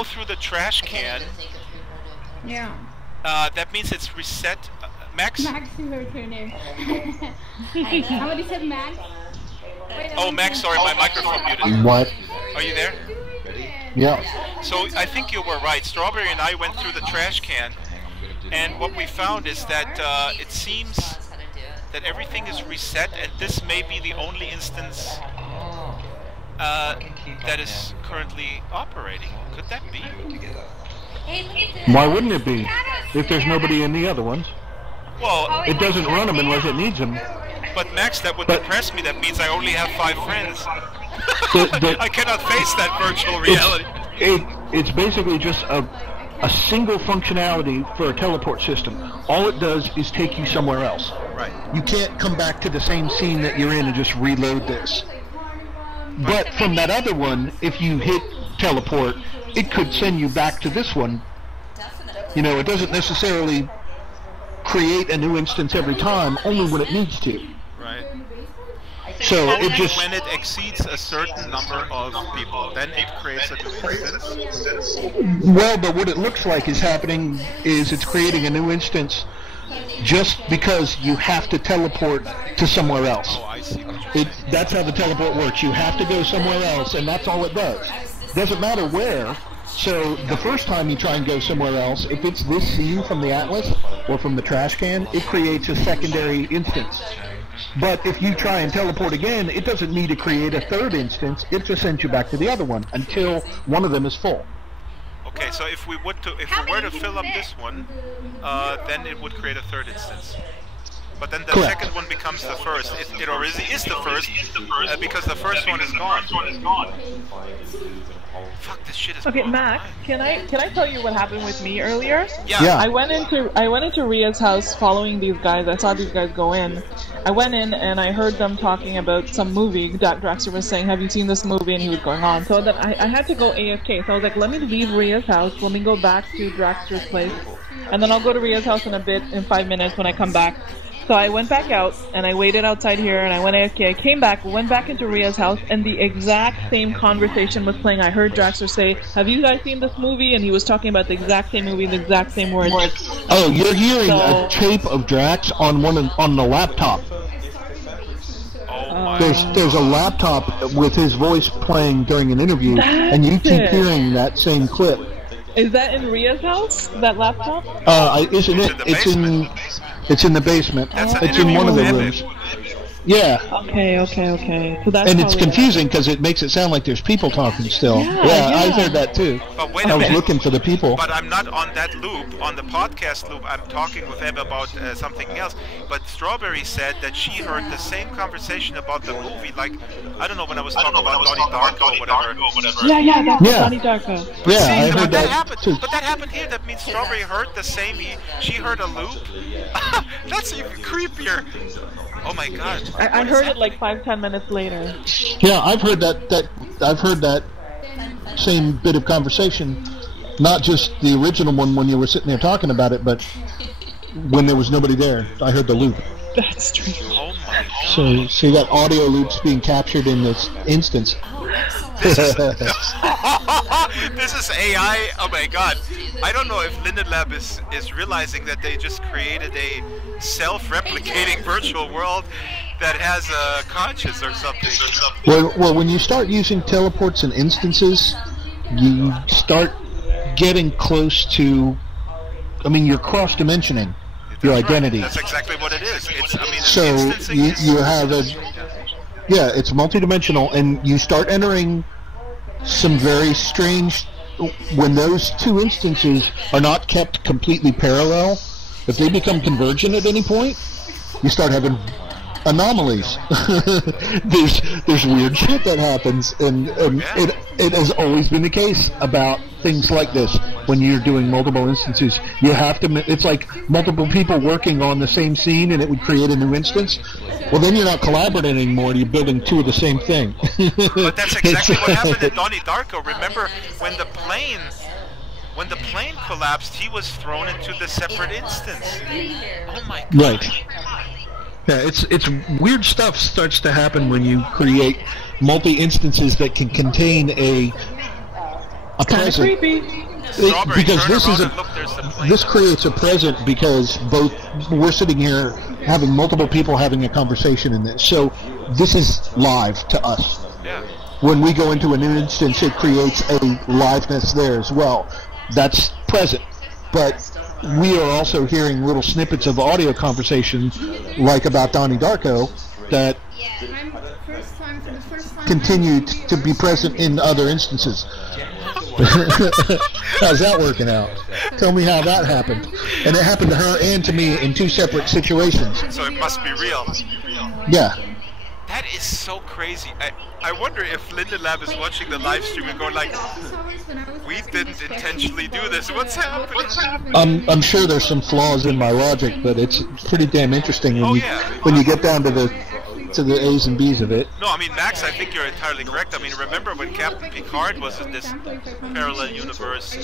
through the trash can. Yeah. That means it's reset. Max? Max is her name. Somebody said Max? Oh, Max, sorry, my microphone muted. What? Are you there? Yeah. So I think you were right. Strawberry and I went through the trash can, and what we found is that it seems that everything is reset, and this may be the only instance that is currently operating. Could that be? Why wouldn't it be? If there's nobody in the other ones. Well, it doesn't run them unless it needs them. But Max, that would depress me. That means I only have 5 friends. I cannot face that virtual reality. It's basically just a single functionality for a teleport system. All it does is take you somewhere else. Right. You can't come back to the same scene that you're in and just reload this. But from that other one, if you hit teleport, it could send you back to this one. You know, it doesn't necessarily create a new instance every time, only when it needs to. Right. So only it just when it exceeds a certain number of people, then it creates a new instance. Well, but what it looks like is happening is it's creating a new instance just because you have to teleport to somewhere else. Oh, I see. That's how the teleport works. You have to go somewhere else, and that's all it does. Doesn't matter where. So the first time you try and go somewhere else, if it's this scene from the Atlas or from the trash can, it creates a secondary instance. But if you try and teleport again, it doesn't need to create a third instance. It just sends you back to the other one until one of them is full. Okay, so if we were to fill up this one, then it would create a third instance. But then the Correct. second one becomes the first. It already is the first because the first one is gone. Fuck, this shit is Okay, Max, can I tell you what happened with me earlier? Yeah. I went into Ria's house following these guys. I saw these guys go in. I went in and I heard them talking about some movie. Draxtor was saying, "Have you seen this movie?" And he was going on. So then I had to go AFK. So I was like, "Let me leave Ria's house. Let me go back to Draxtor's place, and then I'll go to Ria's house in 5 minutes when I come back." So I went back out, and I waited outside here, and I went AFK. I came back, went back into Ria's house, and the exact same conversation was playing. I heard Draxtor say, "Have you guys seen this movie?" And he was talking about the exact same movie, the exact same words. Oh, you're hearing a tape of Drax on the laptop. There's a laptop with his voice playing during an interview, and you keep hearing that same clip. Is that in Ria's house? That laptop? Isn't it? It's in the basement. It's in one of the rooms. Yeah. Okay. So that's and it's confusing because it makes it sound like there's people talking still. Yeah, I heard that too. But wait I was looking for the people. But I'm not on that loop, on the podcast loop. I'm talking with Eb about something else. But Strawberry said that she heard the same conversation about the movie, like, I don't know, when I was talking about Donnie Darko or whatever. Yeah, that's Donnie Darko. Yeah, I heard that too. But that happened here. That means Strawberry heard the same. She heard a loop. That's even creepier. Oh my god! I heard it like 5-10 minutes later. Yeah, I've heard that. I've heard that same bit of conversation. Not just the original one when you were sitting there talking about it, but when there was nobody there. I heard the loop. That's strange. Oh my god! So you got audio loops being captured in this instance. This is AI. Oh my god! I don't know if Linden Lab is realizing that they just created a self-replicating virtual world that has a conscience or something. Well, when you start using teleports and instances, you start getting close to. I mean, you're cross-dimensioning your identity. That's exactly what it is. So you have a. Yeah, it's multidimensional, and you start entering some very strange. When those two instances are not kept completely parallel, if they become convergent at any point, you start having anomalies. there's weird shit that happens, and it has always been the case about things like this. When you're doing multiple instances, you have to. It's like multiple people working on the same scene, and it would create a new instance. Well, then you're not collaborating anymore. You're building two of the same thing. But that's exactly what happened in Donnie Darko. Remember when the plane collapsed, he was thrown into the separate instance. Oh my god! Right. Yeah, it's weird stuff starts to happen when you create multi-instances that can contain a present. Creepy. Because this creates a present because both we're sitting here having multiple people having a conversation in this. So this is live to us. Yeah. When we go into an instance, it creates a liveness there as well. That's present. But we are also hearing little snippets of audio conversation, like about Donnie Darko, that continue to be present in other instances. How's that working out? Tell me how that happened. And it happened to her and to me in two separate situations. So it must be real. Yeah. That is so crazy. I wonder if Linden Lab is watching the live stream and going like, we didn't intentionally do this. What's happening? I'm sure there's some flaws in my logic, but it's pretty damn interesting when you get down to the A's and B's of it. No, I mean, Max, I think you're entirely correct. I mean, remember when Captain Picard was in this parallel universe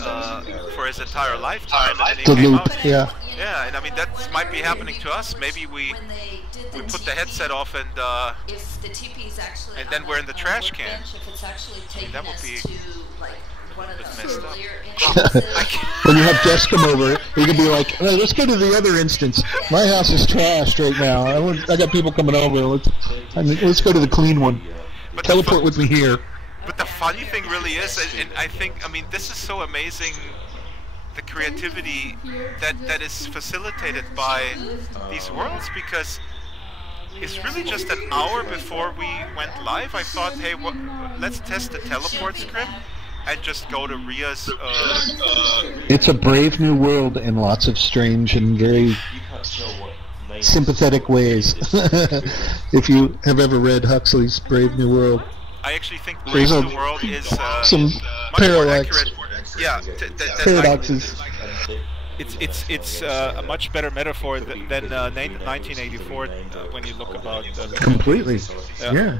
for his entire lifetime, and then he came out. Yeah. Yeah, and I mean, that might be happening to us. Maybe we put the headset off and then we're in the trash can. I mean, that would be messed up. When you have guests come over, you can be like, hey, let's go to the other instance. My house is trashed right now. I got people coming over. Let's go to the clean one. But teleport with me here. But the funny thing really is, and I think, I mean, this is so amazing, the creativity that is facilitated by these worlds, because it's really just an hour before we went live. I thought, hey, let's test the teleport script and just go to Ria's. It's a brave new world in lots of strange and very sympathetic ways. If you have ever read Huxley's Brave New World, I actually think Brave New World is some parallax. Yeah, paradoxes. It's a much better metaphor than 1984 when you look about. Completely. Yeah.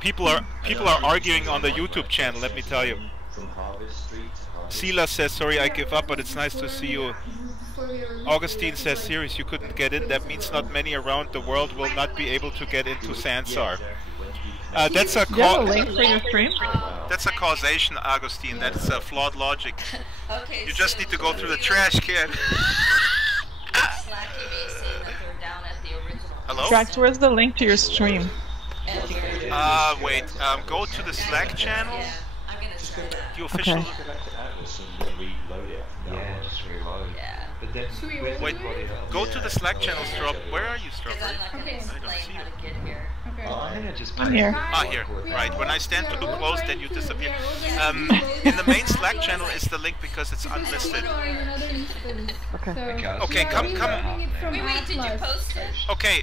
People are arguing on the YouTube channel. Let me tell you. Sila says, "Sorry, I give up, but it's nice to see you." Augustine says, "Serious, you couldn't get in. That means not many around the world will not be able to get into Sansar." That's a link for your stream? That's a causation, Augustine. That's a flawed logic. You just need to go through the trash can. Hello? Drax, where's the link to your stream? Wait. Go to the Slack channel. The official. But then Wait, go to the Slack channel, Straw. Where are you, Strawberry? Okay. I don't see you. Okay. I think I just I'm here. Ah, here. Right. When I stand too close, then you disappear. In the main Slack channel is the link because it's unlisted. Okay. Okay, come. Wait, did you post it? Okay,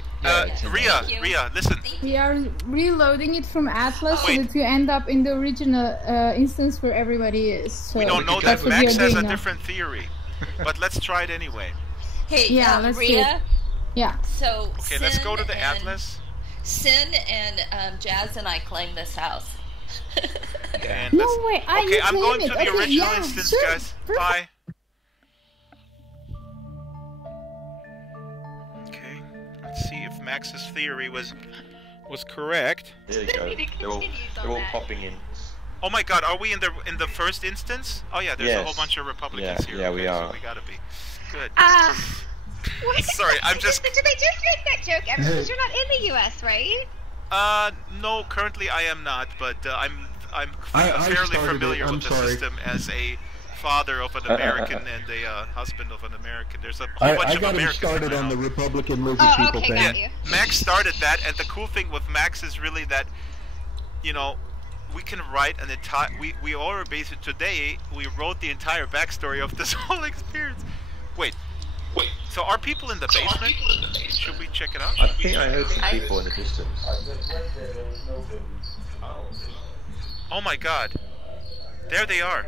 Ria, listen. We are reloading it from Atlas so that you end up in the original instance where everybody is. So We don't know that's that what we Max are has a doing now. different theory, but let's try it anyway. Hey, Yeah, let's do it. Ria. Yeah. So Okay, let's go to the Sin Atlas. Sin and Jazz and I claim this house. And No let's- way, Okay, you I'm going claim to it. the Okay, original yeah, instance, sure. guys. Bye. Okay, let's see if Max's theory was correct. There you go. They're all popping in. Oh my God, are we in the first instance? Oh yeah, there's a whole Yes. bunch of Republicans here. Yeah, we Okay, are. So we gotta be good. What? Sorry, I'm just. Did they just make that joke ever? Because you're not in the U.S., right? No, currently I am not, but I'm I fairly started familiar it. I'm with the sorry. system as a father of an American and a husband of an American. There's a whole bunch I of got him Americans started on around. the Republican movie Oh, people okay, thing. got you. Max started that, and the cool thing with Max is really that, you know, we can write an entire. We all basically today we wrote the entire backstory of this whole experience. Wait. So are people in the basement? Should we check it out? I think I heard some people in the distance. Oh my God. There they are.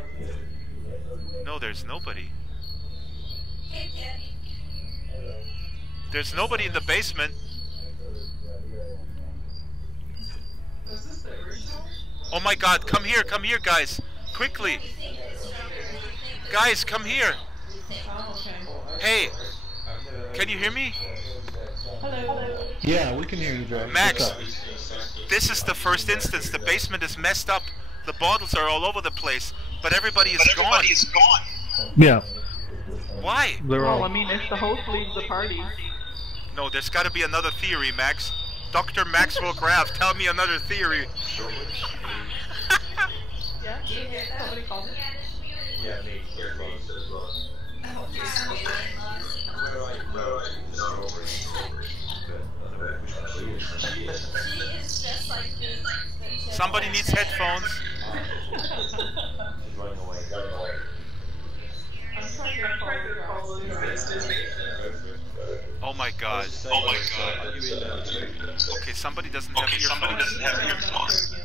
No, there's nobody. There's nobody in the basement. Oh my God, come here, guys. Quickly. Guys, come here. Hey, can you hear me? Hello. Yeah, we can hear you, Drax. Max, What's up? this is the first instance. The basement is messed up. The bottles are all over the place, but everybody is gone. Yeah. Why? They're Well, all. I mean, if the host leaves the party. No, there's got to be another theory, Max. Dr. Maxwell Graf, tell me another theory. Yeah? Somebody called it? Yeah, me. Somebody needs headphones. Oh my God. Okay, somebody doesn't have earphones.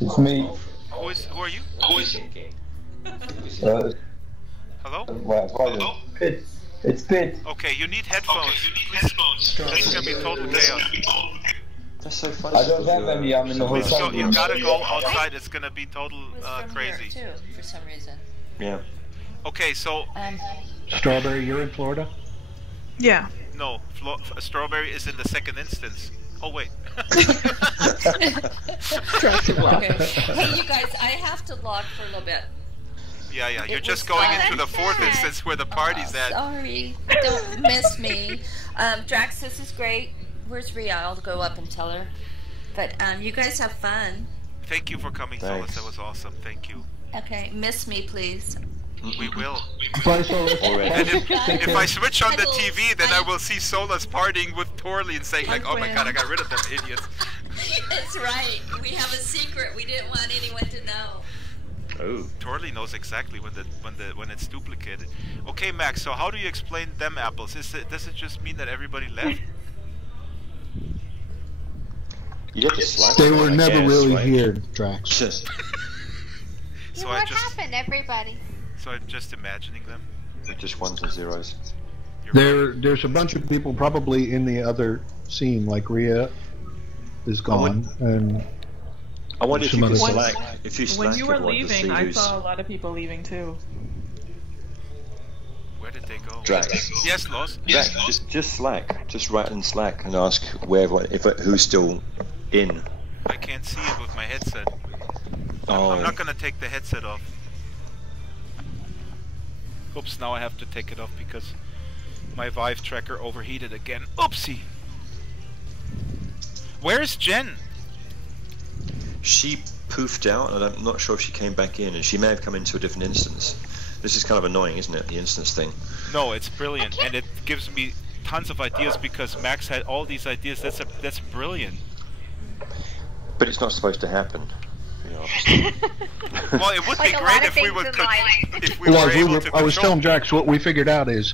It's me. Who are you? Hello? Well, Pit. It's Pit. Okay, you need headphones. Please. This is gonna be total chaos. That's so funny. I don't have any. I'm in the Please hotel go, you room. gotta go outside. It's gonna be total crazy. Too, for some reason. Yeah. Okay, so Strawberry, you're in Florida? Yeah. no, Strawberry is in the second instance. Oh wait. Okay. Hey, you guys, I have to log for a little bit. Yeah, you're It just was going fun. into the fourth instance where the party's at. Sorry, don't miss me. Drax, this is great. Where's Ria? I'll go up and tell her. But you guys have fun. Thank you for coming, Solus. That was awesome. Thank you. Okay, miss me, please. We will. Bye, Solus. And if I switch on the TV, then I will see Solus partying with Torley and saying like, "Oh my God, I got rid of them idiots." That's right. We have a secret. We didn't want anyone to know. Oh. Torley knows exactly when it's duplicated. Okay, Max. So how do you explain them apples? Does it just mean that everybody left? You get to slack. They were I never guess, really right? here, Drax. So What happened, everybody? So I'm just imagining them. With just ones and zeros. There's a bunch of people probably in the other scene, like Ria is gone, and I wonder if you some could other- select. If you When select you were everyone to see leaving, I who's saw a lot of people leaving too. Where did they go? Drax. Yes, Los. Drax, just Slack. Just write in Slack and ask where everyone, who's still in. I can't see it with my headset. Oh. I'm not gonna take the headset off. Oops, now I have to take it off because my Vive tracker overheated again. Oopsie! Where's Jen? She poofed out, and I'm not sure if she came back in, and she may have come into a different instance. This is kind of annoying, isn't it? The instance thing. No, it's brilliant, and it gives me tons of ideas because Max had all these ideas. That's brilliant. But it's not supposed to happen. Well, it would be great if we were able to. I was telling Drax what we figured out is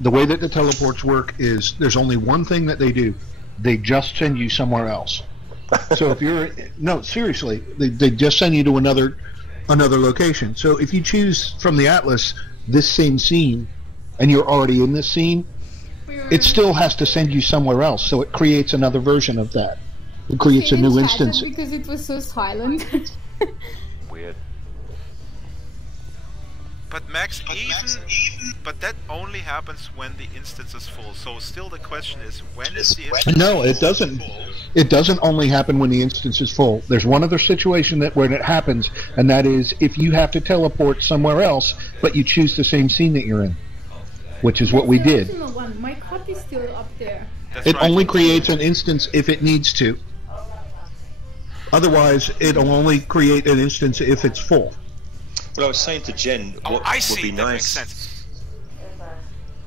the way that the teleports work is there's only one thing that they do. They just send you somewhere else. So if you're seriously, they just send you to another location. So if you choose from the atlas this same scene and you're already in this scene, it still has to send you somewhere else. So it creates another version of that. It creates a new instance. Because it was so silent. Weird. But Max, but that only happens when the instance is full. So still the question is, when is the instance No, it doesn't. It doesn't only happen when the instance is full. There's one other situation where it happens, and that is if you have to teleport somewhere else, but you choose the same scene that you're in, which is what we did. My cot is still up there. It only creates an instance if it needs to. Otherwise, it'll only create an instance if it's full. Well, I was saying to Jen, what would be nice.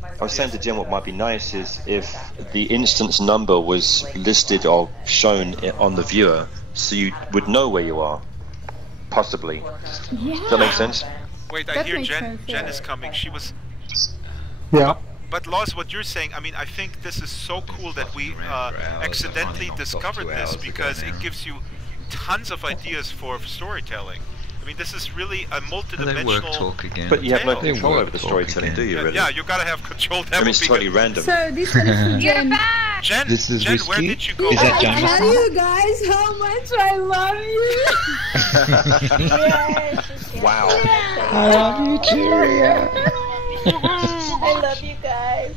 I was saying to Jen, what might be nice is if the instance number was listed or shown on the viewer, so you would know where you are. Possibly. Yeah. Does that make sense? Wait, I hear Jen is coming. She was. Yeah. But Loz, what you're saying, I mean, I think this is so cool that we accidentally discovered this because it gives you tons of ideas for storytelling. I mean, this is really a multidimensional. But you have no control over the storytelling, do you? Really? Yeah, you gotta have control. I mean, it's totally random. So this one is Jen. Jen, this is Jen, where did you go? Is that I tell you guys how much I love you. Yes. Wow. Yes. I love you too, Ria. I love you guys.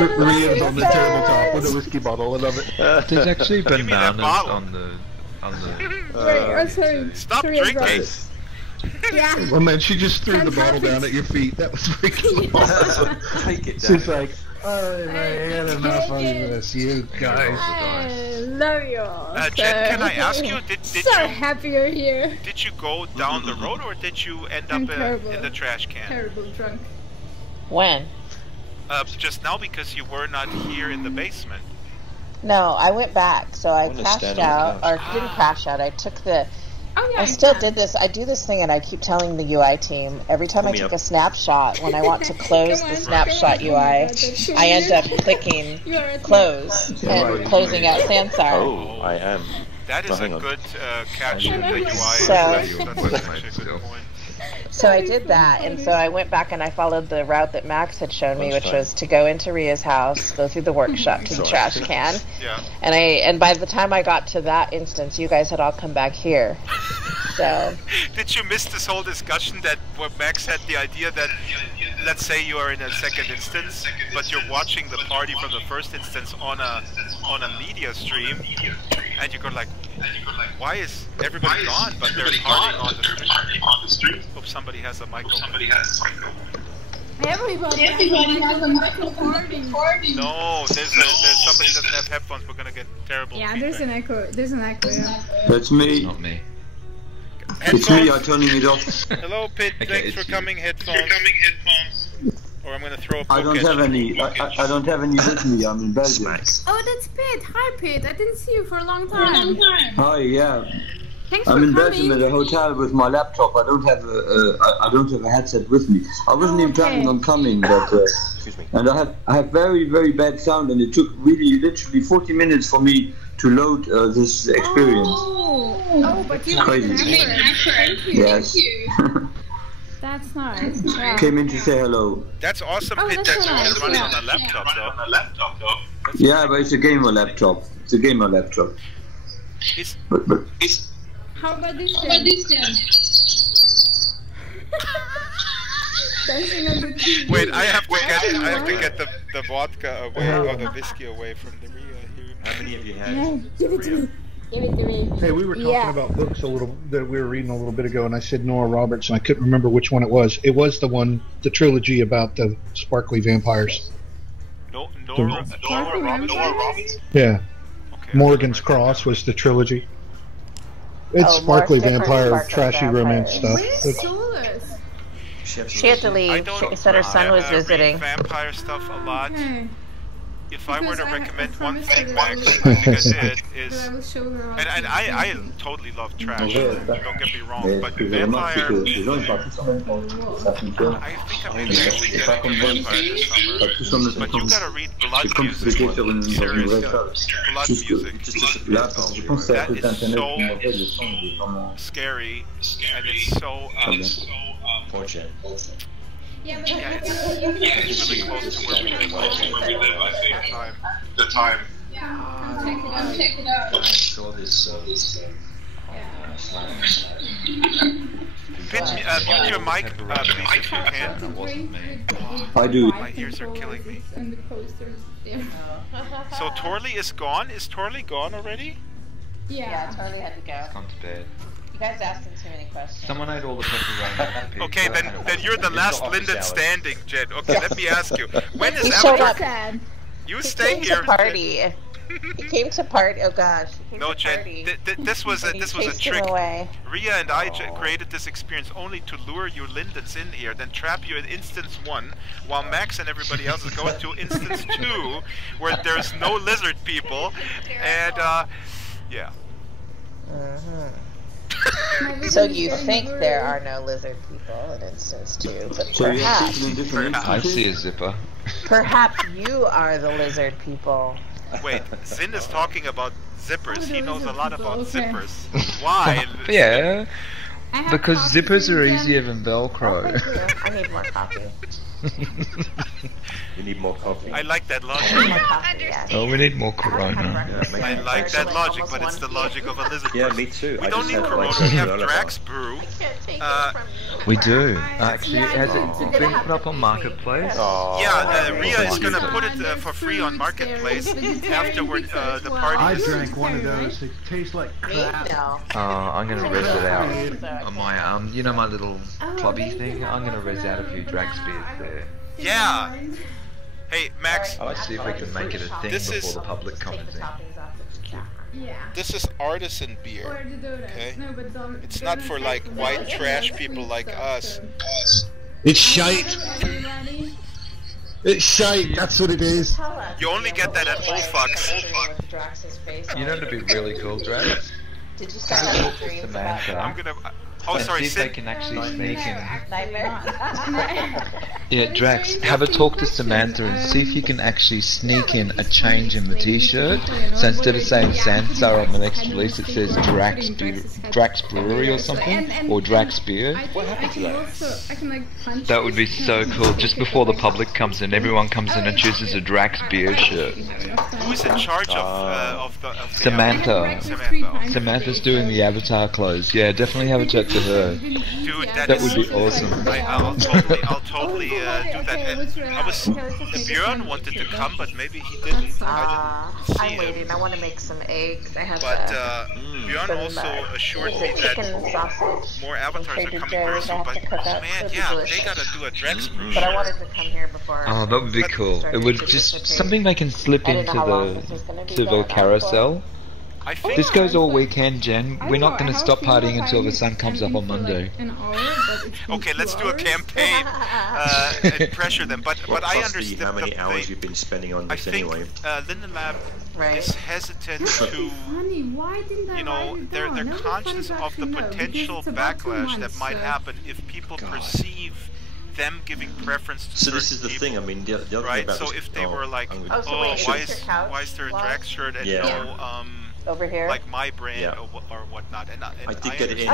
Ria's on the tabletop with a whiskey bottle. I love it. There's actually bananas on the. Wait, sorry. Stop drinking. Yeah. Well, man, she just threw the bottle down at your feet. That was freaking awesome. Take it down. She's like, oh, I had enough of this, you guys. I love you all. Jen, can I ask you, did so you happy you're here. Did you go down the road or did you end up in the trash can? Terrible drunk. When? Just now because you were not here in the basement. No, I went back, so I crashed out, or didn't crash out. I took the. Oh, yeah, I still did this. I do this thing, and I keep telling the UI team every time I take a snapshot. When I want to close the snapshot UI, I end up clicking close and closing out Sansar. Oh, I am. That is a good catch in the UI. So I did that, and so I went back and I followed the route that Max had shown me, which was to go into Ria's house, go through the workshop to the trash can, and by the time I got to that instance, you guys had all come back here. So did you miss this whole discussion that where Max had the idea that, let's say you are in a second instance, but you're watching the party from the first instance on a media stream, and you go like, why is everybody gone? But they're partying on the stream. Hope somebody has a mic. Everybody has a microphone. No, there's somebody doesn't have headphones. We're gonna get terrible. Yeah, feedback. There's an echo. Yeah. That's me. Not me. It's me. I'm turning it off. Hello, Pit. Okay, Thanks for coming. Headphones. Or I'm gonna throw a book I don't have any. I don't have any with me. I'm in Belgium. Oh, that's Pit. Hi, Pit. I didn't see you for a long time. Hi. Yeah. Thanks I'm for in coming. Belgium at a hotel with my laptop. I don't have a headset with me. I wasn't even planning on coming, but and I have very, very bad sound, and it took literally 40 minutes for me to load this experience. Oh, but you crazy. Thank you. Yes. That's nice. Yeah. Came in to say hello. That's awesome, Pit. That's That's nice. running on a laptop, though. Yeah, but it's a gamer laptop. It's a gamer laptop. But How about this then? Dancing on the TV. Wait, I have to get the vodka away or the whiskey away from the Ria here. How many of you had? Yeah, give it to me. Give it to me. Hey, we were talking about books that we were reading a little bit ago, and I said Nora Roberts, and I couldn't remember which one it was. It was the trilogy about the sparkly vampires. Nora Roberts? Yeah. Okay, Morgan's Cross was the trilogy. It's sparkly vampire, trashy romance stuff. Where's Solus? She had to leave. She said her son was visiting. Vampire stuff a lot. Okay. If I were to Because recommend I one promised thing, her Max, that I think I did, is... I will show her And I totally love trash, don't get me wrong, but vampire... I think I may actually get into vampire this summer, but you gotta read blood music, seriously. Blood music. That is so scary, and it's so... Yeah, but it's really close to where we live, I think. The time. Yeah, check it out. I saw this. Mute your mic, please, if you can. That wasn't me. I do. My ears are killing me. And the posters there. So Torley is gone? Is Torley gone already? Yeah, Torley had to go. Gone to bed. You guys asked him too many questions. Someone ate all the pepperoni. Okay, then you're the last Linden standing, Jen. Okay, let me ask you. When is He showed Avatar? up. You He stay came here. to party. He came to party. Oh gosh. He came No, to Jen. party. This was a And you chased him trick. away. Ria and I created this experience only to lure you Lindens in here, then trap you in instance 1, while Max and everybody else is going to instance 2, where there's no lizard people, and yeah. So you think there are no lizard people in instance 2, but perhaps I see a zipper. perhaps you are the lizard people. Wait, Zin is talking about zippers. He knows a lot about zippers. Why? Yeah, because zippers are easier than Velcro. I need more coffee. You need more coffee. I like that logic. Oh, we need more Corona. I like that logic, but it's the logic of a lizard. Yeah, me too. We don't need Corona, we have Drax Brew. We do. Actually, has it been put up on Marketplace? Yeah, Ria is going to put it for free on Marketplace afterward the party. I drank one of those. It tastes like crap. I'm going to res it out on my, you know my little clubby thing? I'm going to res out a few Drax beers there. Yeah. Hey, Max. Let's see if we can make it a thing before the public comes in. Yeah. This is artisan beer. Okay? It's not for like white trash people like us. It's shite. It's shite. That's what it is. You only get that at Bullfucks. You know, to be really cool, Drax. Did you start having dreams about Samantha. I'm gonna. Oh, sorry, see if Sid. they can actually sneak in. Nightmare. Yeah, Drax, have a talk to Samantha and see if you can actually sneak in a change in the t-shirt. So instead of saying Sansar on the next release, it says Drax Brewery or something, or Drax Beer. What happened to that? That would be so cool. Just before the public comes in, everyone comes in and chooses a Drax Beer shirt. Who's in charge of the Samantha. Samantha's doing the avatar clothes. Yeah, definitely have a chat to her. Dude, that would be awesome. I'll totally do that. Björn wanted to come, but maybe he didn't. I'm waiting. I want to make some eggs. I have Björn also assured me that more avatars are coming very soon. But man, yeah, they gotta do a Drax Brew. But I wanted to come here before. Oh, that would be cool. It would just something they can slip into the carousel. This goes all weekend, Jen. We're not going to stop partying until the sun comes up on Monday. Okay, let's do a campaign and pressure them. But I understand how many hours you've been spending on this anyway. Linden Lab is hesitant to, you know, they're conscious of the potential backlash that might happen if people perceive them giving preference to so this is the thing. I mean, the other right. thing about so if they were like, why is there a Drax shirt and no over here, like my brand or whatnot, and I did get it in.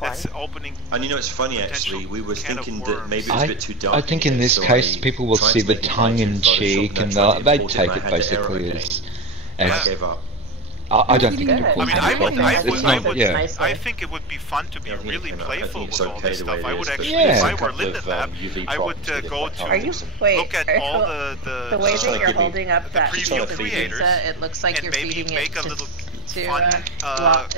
That's opening. And you know, it's funny actually. We were thinking that maybe it's a bit too dark. I think in this case, people will see the tongue-in-cheek, and they take it basically as. I gave up. I don't think it will. I think it would be fun to be really playful with all this stuff. I would actually, if I were Linden Lab, I would go to look at all the way that you're holding up that preview creators, it looks like you're feeding it make a little fun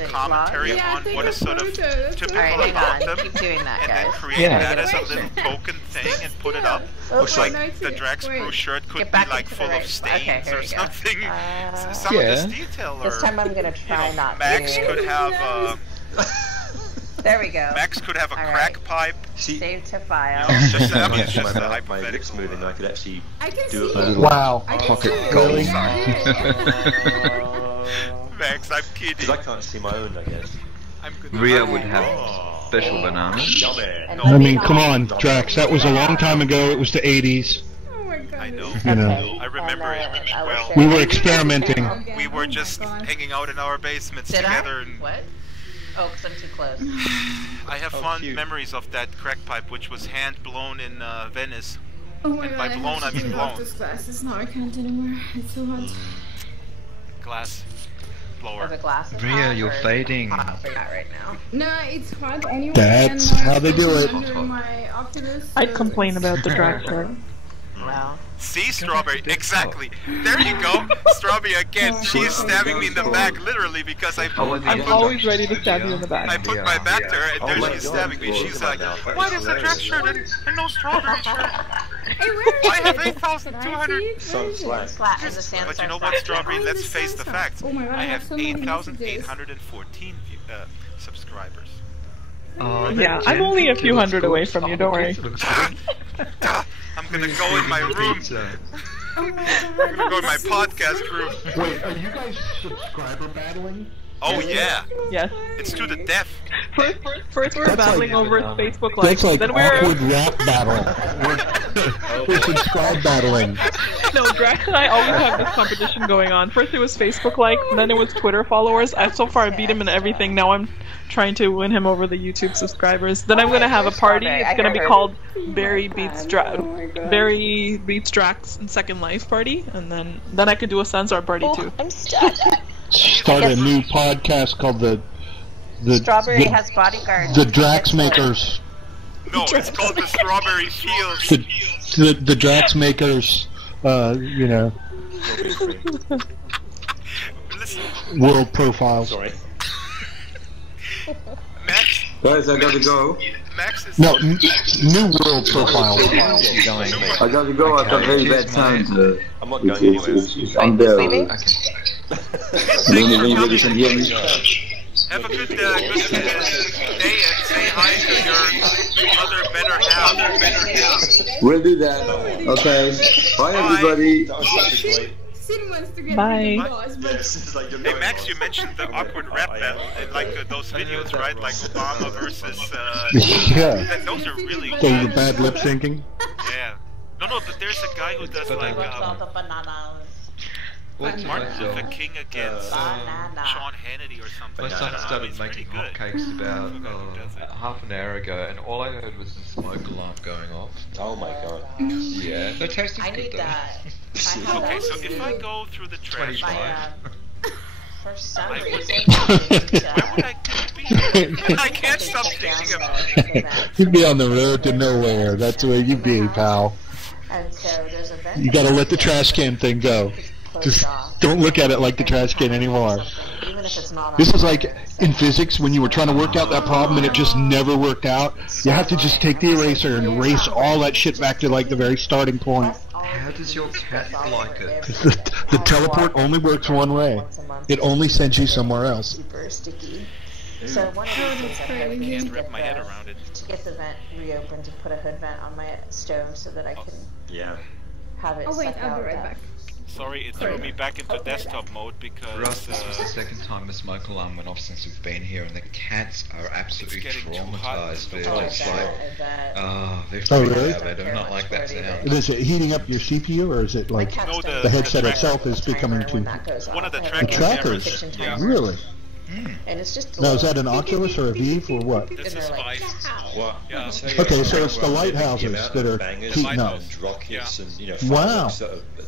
commentary on what is sort of typical about them, and then create that as a little token thing and put it up. Looks like the Drax Brew shirt could be like full of stains or something. Some of this detail, or this time I'm gonna try not Max could have There we go. Max could have a crack pipe. Save to file. Just I mean, just my lips moving, I could actually do a little wow. Pocket gold. Max, I'm kidding. Because I can't see my own, I guess. Ria would have special bananas. I mean, come on, Drax. That was a long time ago. It was the 80s. I know. You know. I remember it well. We were experimenting. We were just hanging out in our basements together. And what? Oh, because I'm too close. I have fond memories of that crack pipe, which was hand blown in Venice. Oh my and god, by blown, I mean blown. This glasses. No, I can't anymore. It's so hot. Glass blower. The glass is Ria, you're fading. Hot for that right now. No, it's hot anyway. That's how they do it. I'd complain about the Draxtor. Wow. See, Strawberry, exactly. There you go. Strawberry again. She's stabbing me in the back, literally, because I'm always ready to stab you in the back. I put my back to her, and there she's stabbing me. She's like, why does the Drax shirt and no Strawberry shirt? I have 8,200. So slack. But you know what, Strawberry? Let's face the facts. I have 8,814 subscribers. Yeah, I'm only a few hundred away from you, don't worry. I'm gonna go in my room. I'm gonna go in my podcast room. Wait, are you guys subscriber battling? Oh yeah. Yes. It's to the death. First we're battling over Facebook Live. That's like then awkward rap battle. We're subscribe battling. No, Drax and I always have this competition going on. First it was Facebook like, then it was Twitter followers. So far I beat him in everything. Now I'm trying to win him over the YouTube subscribers. Then I'm gonna have a party. It's gonna be called Barry Beats Drax and Second Life party, and then I could do a Sansar party too. I'm stuck. Start a new podcast called the Strawberry has bodyguards. The Drax Makers. No, it's called the Strawberry Fields. The Drax Makers. You know. World profiles. Sorry. Max. Guys, I gotta go. Max is no, new world profiles. I gotta go. I've got very bad sound. I'm not going anywhere. I'm there. Leaving? Okay. Anybody can hear me? Have a good day and say hi to your other better half. We'll do that. Okay. Bye, everybody. Bye. Hey Max, you mentioned the awkward rap battle and like those videos, right? Like Obama versus. Yeah. Those are really good. The bad lip syncing. Yeah. No, but there's a guy who does like. Martin Luther King against Sean Hannity or something. My son started making hotcakes about half an hour ago, and all I heard was the smoke alarm going off. Oh my god. Yeah. The taste is good though. Okay, so if I go through the trash can, for some reason, where would I be? I can't stop thinking about it. You'd be on the road to nowhere. That's where you'd be, pal. And so there's a You gotta let the trash can thing go. Just don't look at it like the trash can anymore. This is like in physics when you were trying to work out that problem and it just never worked out. You have to just take the eraser and erase all that shit back to like the very starting point. How does your cat like it? The teleport only works one way. It only sends you somewhere else. Super sticky. So one of the things I'm hoping can't wrap my head around it. To get the vent reopened to put a hood vent on my stove so that I can have it. Oh wait, I'll be right back. Sorry, it threw me back into desktop mode because... For us, this was the second time the smoke alarm went off since we've been here, and the cats are absolutely traumatized. They're just like, they're freaking out. They do not like that sound. Is it heating up your CPU, or is it like the headset itself is becoming too... One of the trackers? Really? And it's just now, is that an Oculus or a Vive or what? This is Vive. Okay, so it's the lighthouses that are heating up. Wow.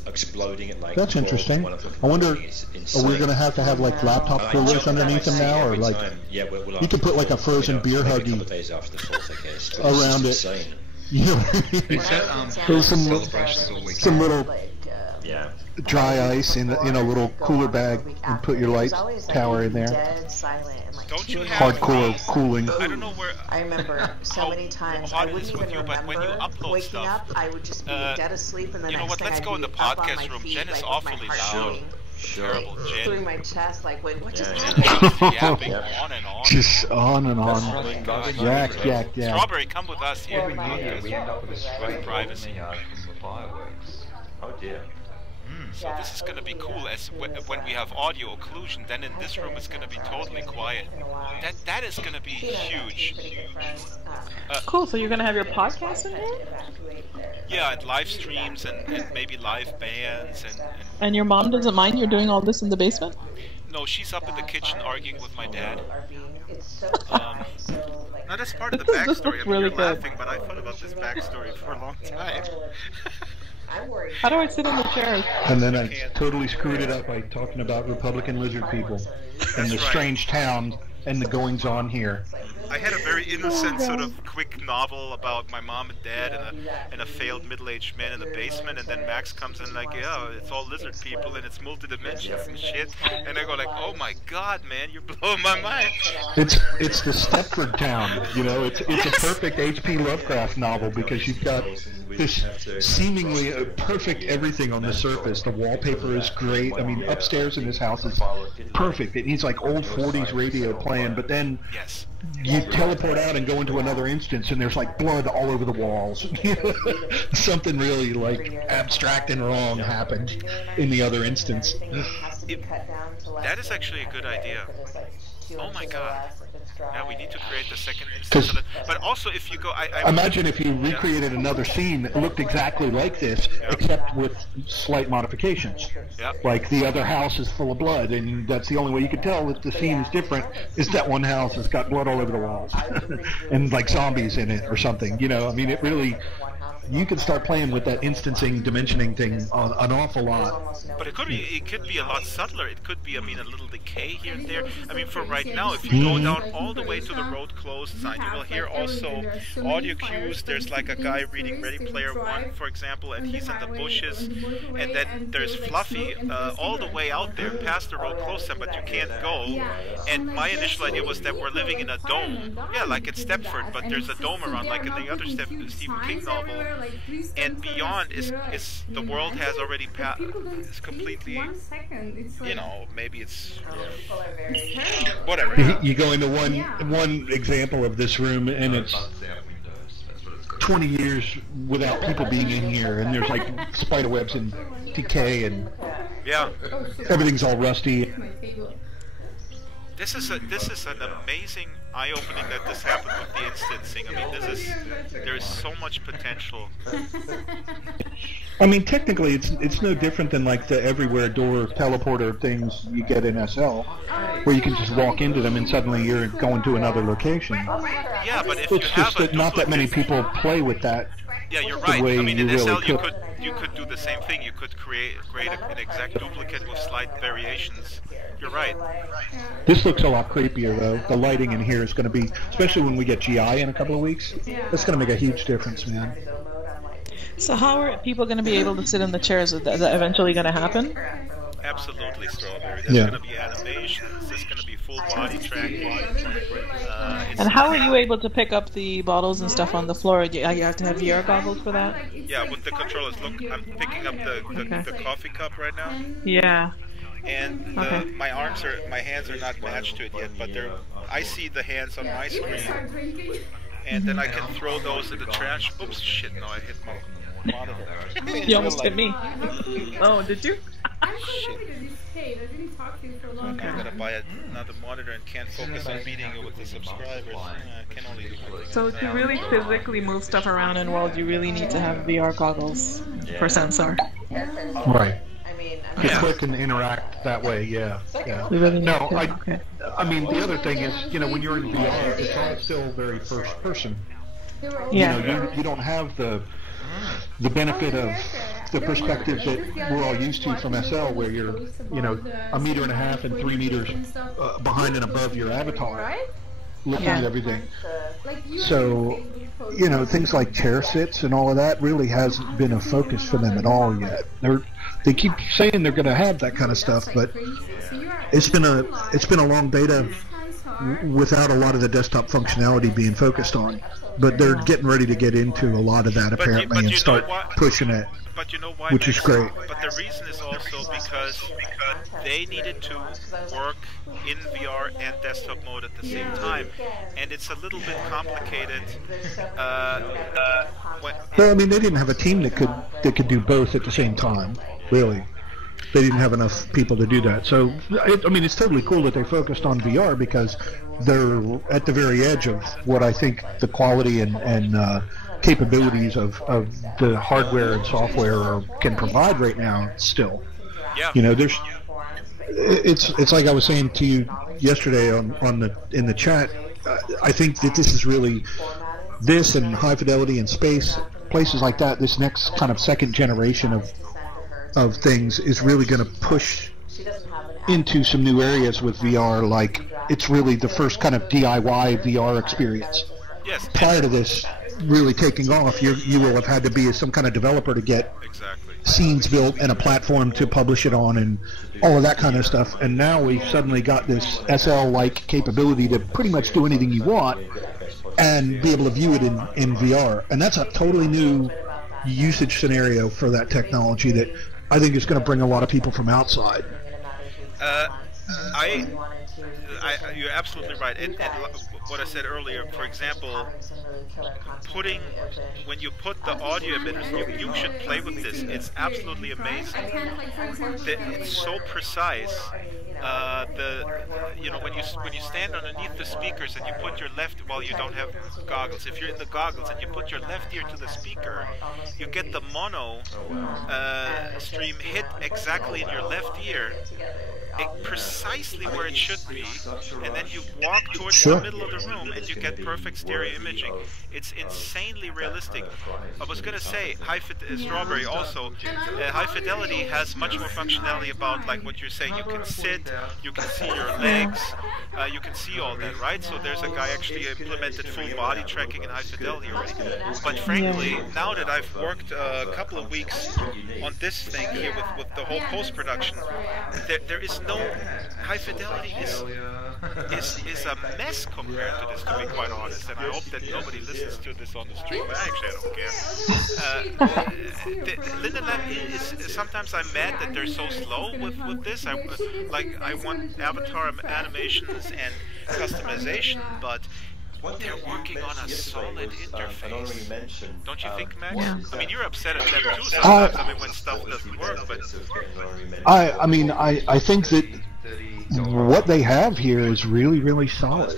Exploding at like that's interesting. I wonder, are we going to have like laptop coolers underneath them now, or like you can put like a frozen beer huggy around it. You know, there's some little dry ice in a little cooler bag and put your light tower in there. Don't you have hardcore cooling? I don't know where. I remember so many times I wouldn't even remember waking up. I would just be dead asleep, and then you know what? Let's go in the podcast room. Jen is awfully loud. Terrible, Jen. Through my chest, like, wait, what just happened? Yapping on and on. Just on and on. Yak. Strawberry, come with us here. Every year we end up with a straight privacy from the fireworks. Oh dear. So this is going to be cool. As when we have audio occlusion, then in this room it's going to be totally quiet. That is going to be huge. Cool. So you're going to have your podcast in here? Yeah, and live streams and maybe live bands And your mom doesn't mind you're doing all this in the basement? No, she's up in the kitchen arguing with my dad. Now that's part of the backstory. I mean, you're laughing, but I thought about this backstory for a long time. How do I sit in the chair? And then I totally screwed it up by talking about Republican lizard people and the strange town and the goings on here. I had a very innocent sort of quick novel about my mom and dad and a failed middle-aged man in the basement, and then Max comes in like, yeah, it's all lizard people and it's multi-dimensions and shit, and I go like, oh my god, man, you're blowing my mind. It's the Stepford town, you know. It's a perfect H.P. Lovecraft novel because you've got this seemingly perfect everything on the surface. The wallpaper is great. I mean, upstairs in his house is perfect. It needs like old 40s radio playing, but then you teleport out and go into another instance and there's like blood all over the walls. Something really like abstract and wrong happened in the other instance. That is actually a good idea. Oh my god. Now we need to create the second instance of it. But also if you go... I imagine if you recreated another scene that looked exactly like this, except with slight modifications. Like the other house is full of blood, and that's the only way you could tell that the scene is different, is that one house has got blood all over the walls. And like zombies in it or something. You know, I mean, it really... You could start playing with that instancing, dimensioning thing an awful lot. But it could be a lot subtler. It could be, I mean, a little decay here and there. I mean, for right now, if you go down all the way to the road closed sign, you will hear also audio cues. There's like a guy reading Ready Player One, for example, and he's in the bushes. And then there's Fluffy all the way out there past the road closed sign, but you can't go. And my initial idea was that we're living in a dome. Yeah, like it's Stepford, but there's a dome around, like in the other Stephen King novel. And beyond is the world has already is completely, you know, maybe it's whatever. You go into one example of this room and it's 20 years without people being in here, and there's like spider webs and decay and everything's all rusty. This is an amazing eye-opening that this happened with the instancing. I mean, there is so much potential. I mean, technically, it's no different than like the everywhere door teleporter things you get in SL, where you can just walk into them and suddenly you're going to another location. Yeah, but if it's just that not that many people play with that. Yeah, you're right. I mean, in SL really you could do the same thing. You could create an exact duplicate with slight variations. You're right. This looks a lot creepier, though. The lighting in here is going to be, especially when we get GI in a couple of weeks, that's going to make a huge difference, man. So how are people going to be able to sit in the chairs? Is that eventually going to happen? Absolutely, Strawberry. There's going to be animations. There's going to be full body tracking. And how are you able to pick up the bottles and stuff on the floor? You have to have VR goggles for that? Yeah, with the controllers. Look, I'm picking up the coffee cup right now. Yeah. And my hands are not matched to it yet, but I see the hands on my screen. And then I can throw those in the trash. Oops, shit, no, I hit my monitor. You almost hit me. Oh, did you? I'm gonna buy another monitor and can't focus on beating it with the subscribers. I can only do so to really physically move stuff around in world, you really need to have VR goggles for Sansar. Right. To click and interact that way, yeah. No, I mean, the other thing is, you know, when you're in VR, it's all still very first person. Yeah. You know, you don't have the benefit of the perspective that we're all used to from SL, where you're, you know, 1.5 meters and 3 meters behind and above your avatar, looking at everything. So, you know, things like chair sits and all of that really hasn't been a focus for them at all yet. They keep saying they're going to have that kind of stuff, but it's been a long beta without a lot of the desktop functionality being focused on. But they're getting ready to get into a lot of that apparently and start pushing it. But you know why? Which is great. But the reason is also because they needed to work in VR and desktop mode at the same time, and it's a little bit complicated. Well, I mean, they didn't have a team that could do both at the same time, really. They didn't have enough people to do that. So, I mean, it's totally cool that they focused on VR because they're at the very edge of what I think the quality and capabilities of the hardware and software can provide right now. Still, you know, it's like I was saying to you yesterday in the chat. I think that this is really this and high fidelity and space places like that. This next kind of second generation of things is really going to push into some new areas with VR. Like it's really the first kind of DIY VR experience. Yes. Prior to this really taking off, you will have had to be some kind of developer to get scenes built and a platform to publish it on and all of that kind of stuff. And now we've suddenly got this SL-like capability to pretty much do anything you want and be able to view it in VR. And that's a totally new usage scenario for that technology that I think is going to bring a lot of people from outside. You're absolutely right. And what I said earlier, for example, when you put the audio emitters, you should play with this. It's absolutely amazing. It's so precise. You know, when you stand underneath the speakers and you put your left, well, you don't have goggles. If you're in the goggles and you put your left ear to the speaker, you get the mono stream hit exactly in your left ear, precisely where it should be, and then you walk towards the middle of the room and you get perfect stereo imaging. It's insanely realistic. I was going to say, Strawberry also, high fidelity has much more functionality about like what you're saying. You can sit, you can see your legs, you can see all that, right? So there's a guy actually implemented full body tracking in high fidelity already. But frankly, now that I've worked a couple of weeks on this thing here with the whole post-production, there is no high fidelity is a mess compared to this, to be quite honest. And I hope that nobody listens to this on the stream, but actually I don't care. Linden Lab is sometimes I'm mad that they're so slow with this. I want avatar animations and customization, but they're working on a solid interface. Don't you think, Max? Yeah. I mean, you're upset at them too sometimes. I mean, when stuff doesn't work, but I think that what they have here is really, really solid.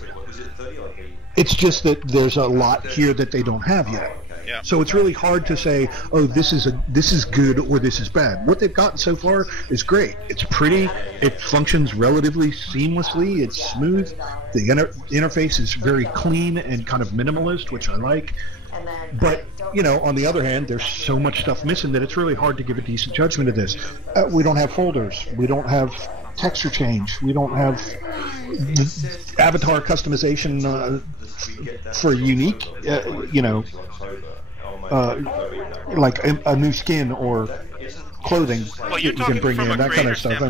It's just that there's a lot here that they don't have yet. Yeah. So it's really hard to say, oh, this is good or this is bad. What they've gotten so far is great. It's pretty. It functions relatively seamlessly. It's smooth. The interface is very clean and kind of minimalist, which I like. But, you know, on the other hand, there's so much stuff missing that it's really hard to give a decent judgment of this. We don't have folders. We don't have texture change. We don't have avatar customization for unique, you know, like a new skin or clothing you can bring in, that kind of stuff.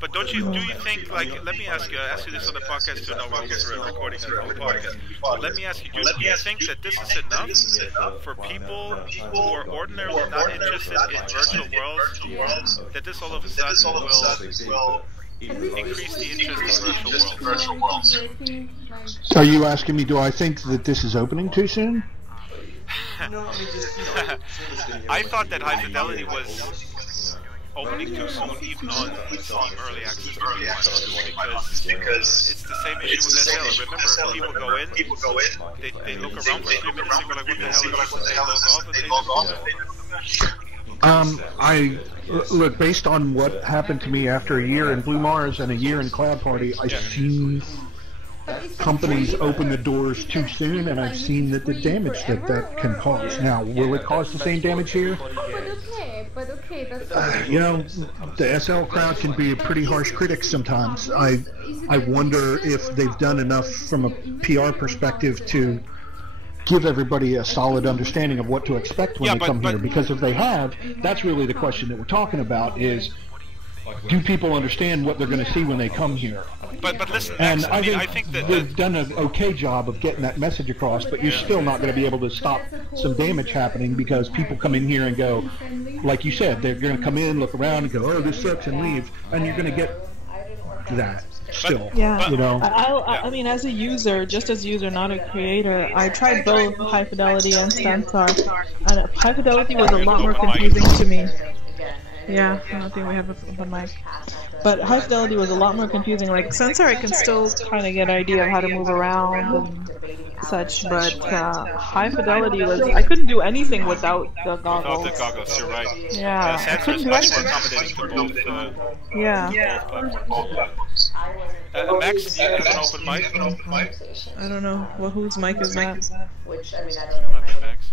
But do you think, like, let me ask you this on the podcast too, now we're recording the whole podcast. Let me ask you, do you think that this is enough for people who are ordinarily not interested in virtual worlds, that this all of a sudden will increase the interest in virtual worlds? Are you asking me, do I think that this is opening too soon? I thought that high fidelity was opening too soon, even on Steam Early Access, because it's the same issue with SL. Remember, people go in, they look around for 3 minutes, and go like, what the hell is this? And they log off, look, based on what happened to me after a year in Blue Mars and a year in Cloud Party, I've seen companies open the doors too soon, and I've seen the damage that can cause. Now, will it cause the same damage here? But okay, you know, the SL crowd can be a pretty harsh critic sometimes. I wonder if they've done enough from a PR perspective to give everybody a solid understanding of what to expect when they come here. Because if they have, that's really the question that we're talking about is, do people understand what they're going to see when they come here? But listen, and Max, I think that they've done an okay job of getting that message across, but you're still not going to be able to stop some damage happening because people come in here and go, like you said, they're going to come in, look around, and go, oh, this sucks, and leave, and you're going to get that still. Yeah, you know. I mean, as a user, just as a user, not a creator, I tried both High Fidelity and Sansar, and High Fidelity was a lot more confusing to me. Yeah, I don't think we have a mic. But High Fidelity was a lot more confusing. Like, Sansar, I can still kind of get an idea of how to move around and such, but High Fidelity was... I couldn't do anything without the goggles. Without the goggles, you're right. Yeah, I couldn't do anything. Yeah. Max, do you have an open mic? I don't know. Well, whose mic is that? Which, I mean, I don't know. Max.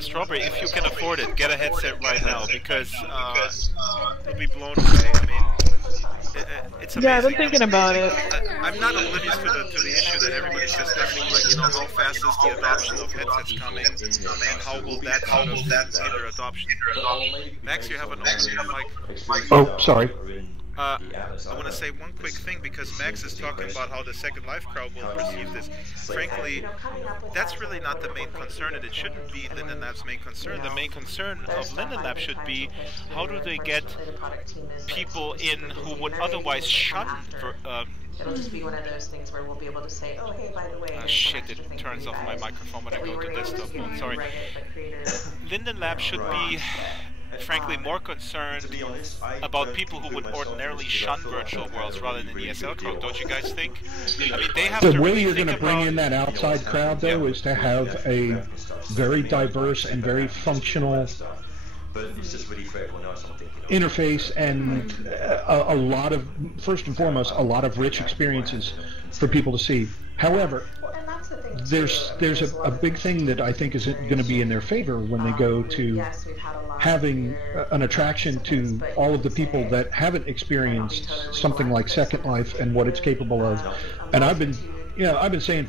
Strawberry, if you can afford it, get a headset right now because you'll be blown away. I mean, it's amazing. Yeah, I've been thinking about it. I'm not oblivious to the issue that everybody's discussing, like, you know, how fast is the adoption of headsets coming, and how will that hinder adoption? Max, you have an open mic. Oh, sorry. I want to say one quick thing because Max is talking about how the Second Life crowd will perceive this. Frankly, that's really not the main concern, and it shouldn't be Linden Lab's main concern. The main concern of Linden Lab should be how do they get people in who would otherwise shun for. It'll just be one of those things where we'll be able to say, oh, hey, by the way... shit, it turns off my microphone when I go to desktop mode, sorry. Linden Lab should be, frankly, more concerned about people who would ordinarily shun virtual worlds rather than the ESL crowd, don't you guys think? I mean, they have the to way really you're going think to bring about... in that outside crowd, though, is to have a very diverse and very functional interface and a lot of, first and foremost, a lot of rich experiences for people to see. However, there's a big thing that I think is going to be in their favor when they go to having an attraction to all of the people that haven't experienced something like Second Life and what it's capable of. And I've been saying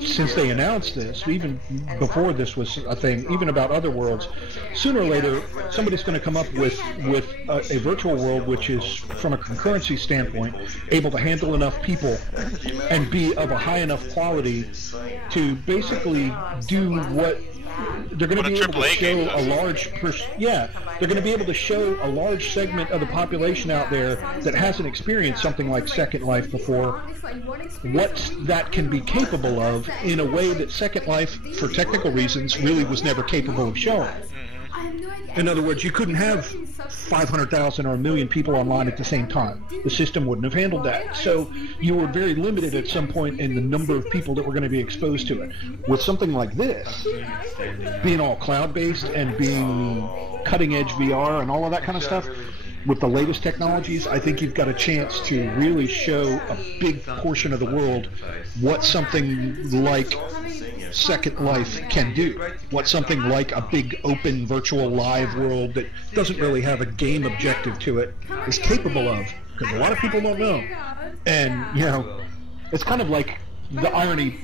since they announced this, even before this was a thing, even about other worlds, sooner or later somebody's going to come up with a virtual world which is, from a concurrency standpoint, able to handle enough people and be of a high enough quality to basically do what they're going to be able to show a large they're going to be able to show a large segment of the population out there that hasn't experienced something like Second Life before, what that can be capable of in a way that Second Life, for technical reasons, really was never capable of showing. In other words, you couldn't have 500,000 or 1 million people online at the same time. The system wouldn't have handled that. So you were very limited at some point in the number of people that were going to be exposed to it. With something like this, being all cloud-based and being cutting-edge VR and all of that kind of stuff, with the latest technologies, I think you've got a chance to really show a big portion of the world what something like Second Life can do, what something like a big open virtual live world that doesn't really have a game objective to it is capable of, because a lot of people don't know. And, you know, it's kind of like the irony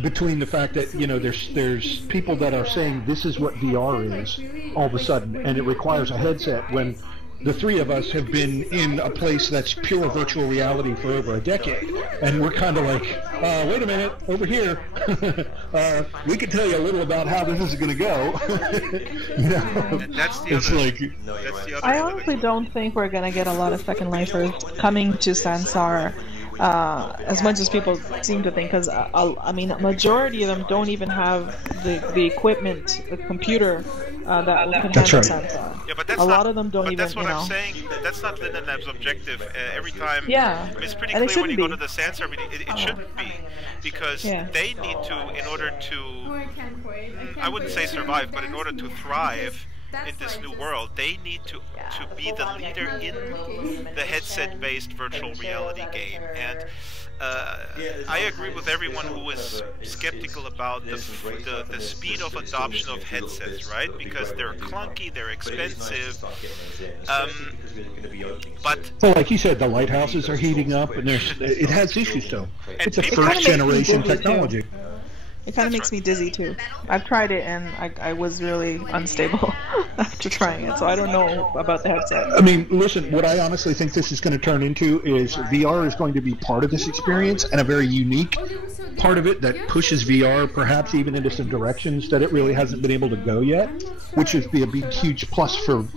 between the fact that, you know, there's people that are saying this is what VR is all of a sudden, and it requires a headset, when the three of us have been in a place that's pure virtual reality for over a decade, and we're kind of like, wait a minute, over here, we can tell you a little about how this is going to go. You know, that's the other. I honestly don't think we're going to get a lot of Second Lifers coming to Sansar. As much as people seem to think, because I mean, a majority of them don't even have the equipment, the computer that can handle Sansar. Yeah, but that's a lot of them don't even. That's what I'm saying. That's not Linden Lab's objective. Every time, yeah, I mean, it's pretty clear when you go to the Sansar meeting, it shouldn't be, because they need to, in order to, I wouldn't say survive, but in order to thrive in this new world, they need to be the leader in the headset-based virtual reality game. And I agree with everyone who is skeptical about the speed of adoption of headsets, right? Because they're clunky, they're expensive. But well, like you said, the lighthouses are heating up, and it has issues still. It's a first-generation technology. It kind of makes me dizzy too. I've tried it and I was really unstable after trying it, so I don't know about the headset. I mean, listen, what I honestly think this is going to turn into is VR is going to be part of this experience, and a very unique part of it that pushes VR perhaps even into some directions that it really hasn't been able to go yet, which would be a big, huge plus for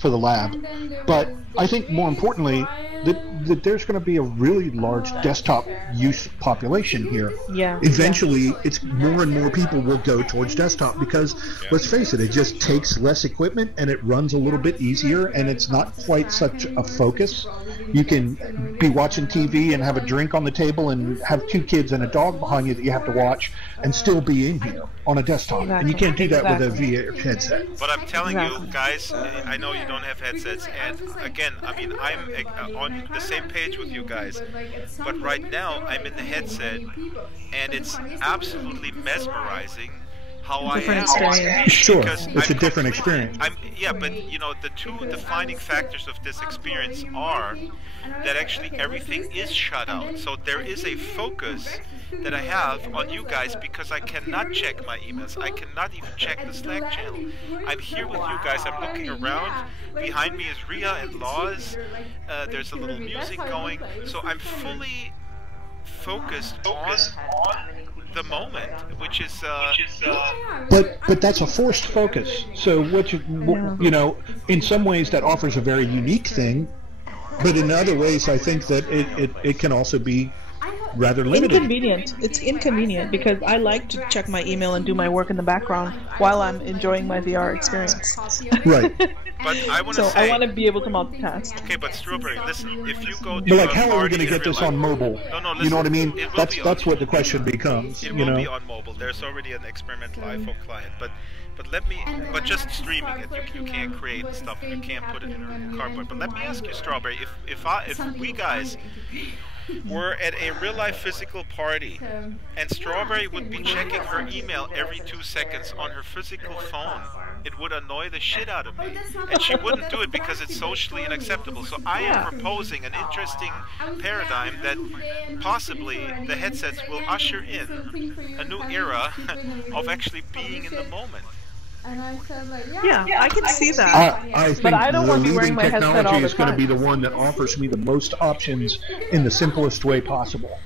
the lab. But I think more importantly that there's going to be a really large desktop use population here. Yeah. Eventually, it's more and more people will go towards desktop because, let's face it, it just takes less equipment and it runs a little bit easier, and it's not quite such a focus. You can be watching TV and have a drink on the table and have 2 kids and a dog behind you that you have to watch and still be in here on a desktop. And you can't do that with a VR headset. But I'm telling you guys, I know you don't have headsets, and again, I mean, I'm on the same page with you guys, but right now I'm in the headset and it's absolutely mesmerizing how I am. Sure, it's a different experience. Yeah, but you know, the 2 defining factors of this experience are that actually everything is shut out. So there is a focus that I have on you guys because I cannot check my emails. I cannot even check the Slack channel. I'm here with you guys. I'm looking around. Behind me is Ria and Laws. There's a little music going. So I'm fully focused on the moment, which is but that's a forced focus. So what you know, in some ways that offers a very unique thing, but in other ways I think that it can also be rather limited. Inconvenient. It's inconvenient because I like to check my email and do my work in the background while I'm enjoying my VR experience. Right. But I want to say, I want to be able to multitask. Okay, but Strawberry, listen, if you go to but like, how are we going to get this on mobile? No, listen, you know what I mean? That's what the question becomes. It will be on mobile. There's already an experimental iPhone client, but just streaming it. You can't create stuff. You can't put it in a cardboard. But let me ask you, Strawberry, if we guys were at a real-life physical party, and Strawberry would be checking her email every 2 seconds on her physical phone, it would annoy the shit out of me. And she wouldn't do it because it's socially unacceptable. So I am proposing an interesting paradigm that possibly the headsets will usher in a new era of actually being in the moment. And I said, like, yeah, I can see that. I think but I don't want to be wearing the my headset all the technology is going time. to be the one that offers me the most options in the simplest way possible.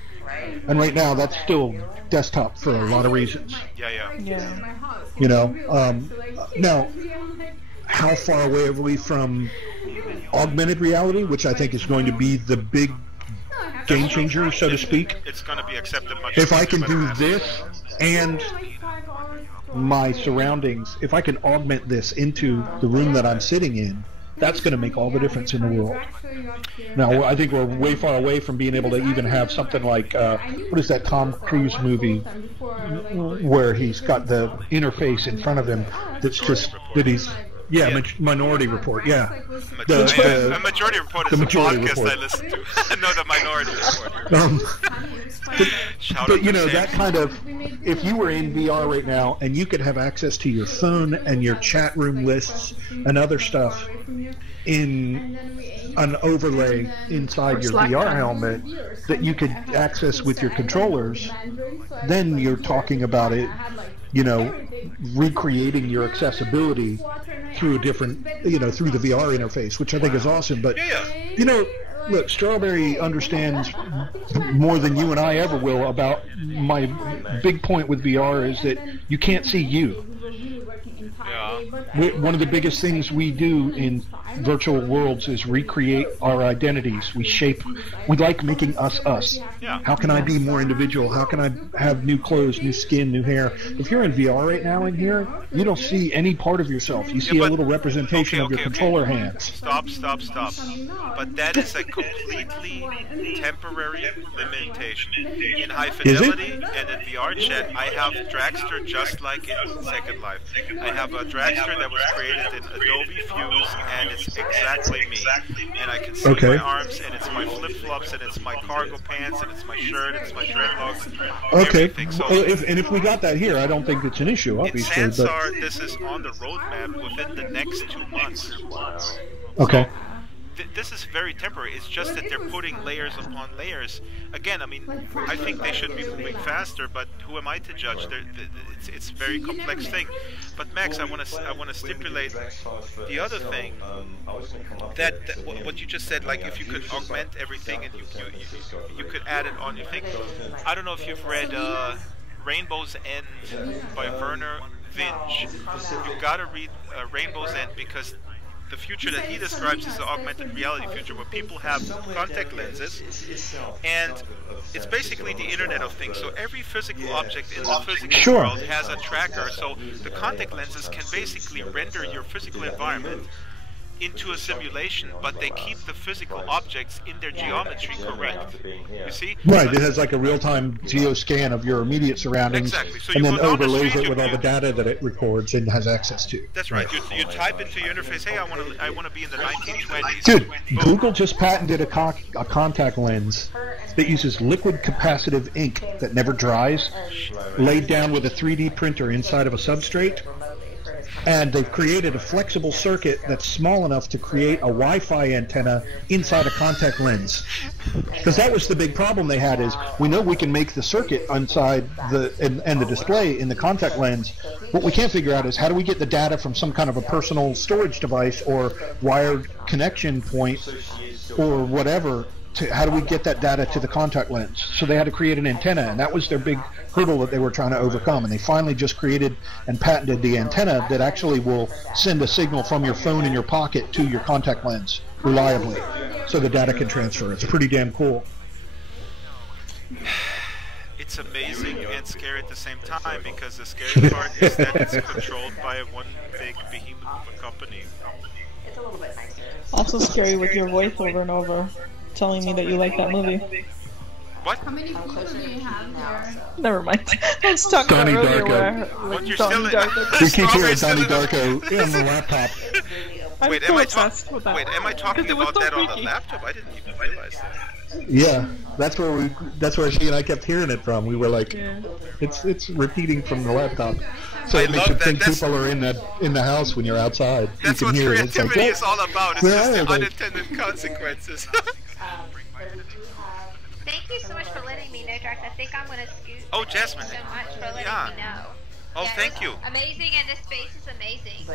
And right now, that's still desktop for a lot of reasons. Yeah. You know, now, how far away are we from augmented reality, which I think is going to be the big game changer, so to speak? It's going to be accepted much. If I can do this and my surroundings, if I can augment this into the room that I'm sitting in, that's going to make all the difference in the world. Now, I think we're way far away from being able to even have something like, what is that Tom Cruise movie where he's got the interface in front of him that's just, that he's, Minority Report, yeah. A Majority Report is the podcast I listen to. No, the Minority Report. But you know, that kind of, if you were in VR right now and you could have access to your phone and your chat room lists and other stuff in an overlay inside your VR helmet that you could access with your controllers, then you're talking about it, you know, recreating your accessibility through a different, you know, through the VR interface, which I think is awesome. But, you know, look, Strawberry understands more than you and I ever will about my big point with VR is that you can't see you. One of the biggest things we do in virtual worlds is recreate our identities. We like making us us. How can I be more individual? How can I have new clothes, new skin, new hair? If you're in VR right now in here, you don't see any part of yourself. You see a little representation of your controller hands. Stop. But that is a completely temporary limitation. In High Fidelity and in VR chat, I have Draxtor just like in Second Life. I have a Draxtor that was created in Adobe Fuse, and it's exactly me. And I can see my arms, and it's my flip-flops, and it's my cargo pants, and it's my shirt, it's my dreadlocks, everything. So, if we got that here, I don't think it's an issue, obviously. In Sansar, this is on the roadmap within the next 2 months. Okay. this is very temporary. It's just that they're putting layers upon layers. Again, I mean, I think they should be moving faster, but who am I to judge? It's a very complex thing. But Max, I want to stipulate the other thing that what you just said, like if you could augment everything and you could add it on your thing. I don't know if you've read Rainbow's End by Werner Vinge. You've got to read Rainbow's End, because the future that he describes is the augmented reality future, where people have contact lenses, and it's basically the Internet of Things. So every physical object in the physical world has a tracker, so the contact lenses can basically render your physical environment into a simulation, but they keep the physical objects in their geometry correct. You see? Right, it has like a real-time geoscan of your immediate surroundings, exactly. So and then overlays it with all the data that it records and has access to. That's right. You type into your interface, hey, I want to be in the 1920s. Dude, Google just patented a contact lens that uses liquid capacitive ink that never dries, laid down with a 3D printer inside of a substrate. And they've created a flexible circuit that's small enough to create a Wi-Fi antenna inside a contact lens. Because that was the big problem they had, is we know we can make the circuit inside and the display in the contact lens. What we can't figure out is how do we get the data from some kind of a personal storage device or wired connection point or whatever. How do we get that data to the contact lens? So they had to create an antenna, and that was their big hurdle that they were trying to overcome. And they finally just created and patented the antenna that actually will send a signal from your phone in your pocket to your contact lens reliably, so the data can transfer. It's pretty damn cool. It's amazing and scary at the same time, because the scary part is that it's controlled by one big behemoth of a company. It's a little bit nicer. Also scary with your voice over and over, telling me that you like that movie. What? How many people do you have there? Never mind. I was talking Donnie about earlier Darko. where You're Donnie still Darko. We keep hearing Donnie Darko on the laptop. Wait, am I talking about that on the laptop? I didn't even realize that. Yeah, that's where she and I kept hearing it from. We were like, it's repeating from the laptop. So it makes you think people are in the house when you're outside. That's you can what hear creativity it. It's like, is all about. It's just the unintended consequences. Thank you so much for letting me know, Drax. I think I'm going to scoot. Oh, Jasmine. Thank you so much for letting me know. Oh, yeah, thank you. Amazing, and this space is amazing.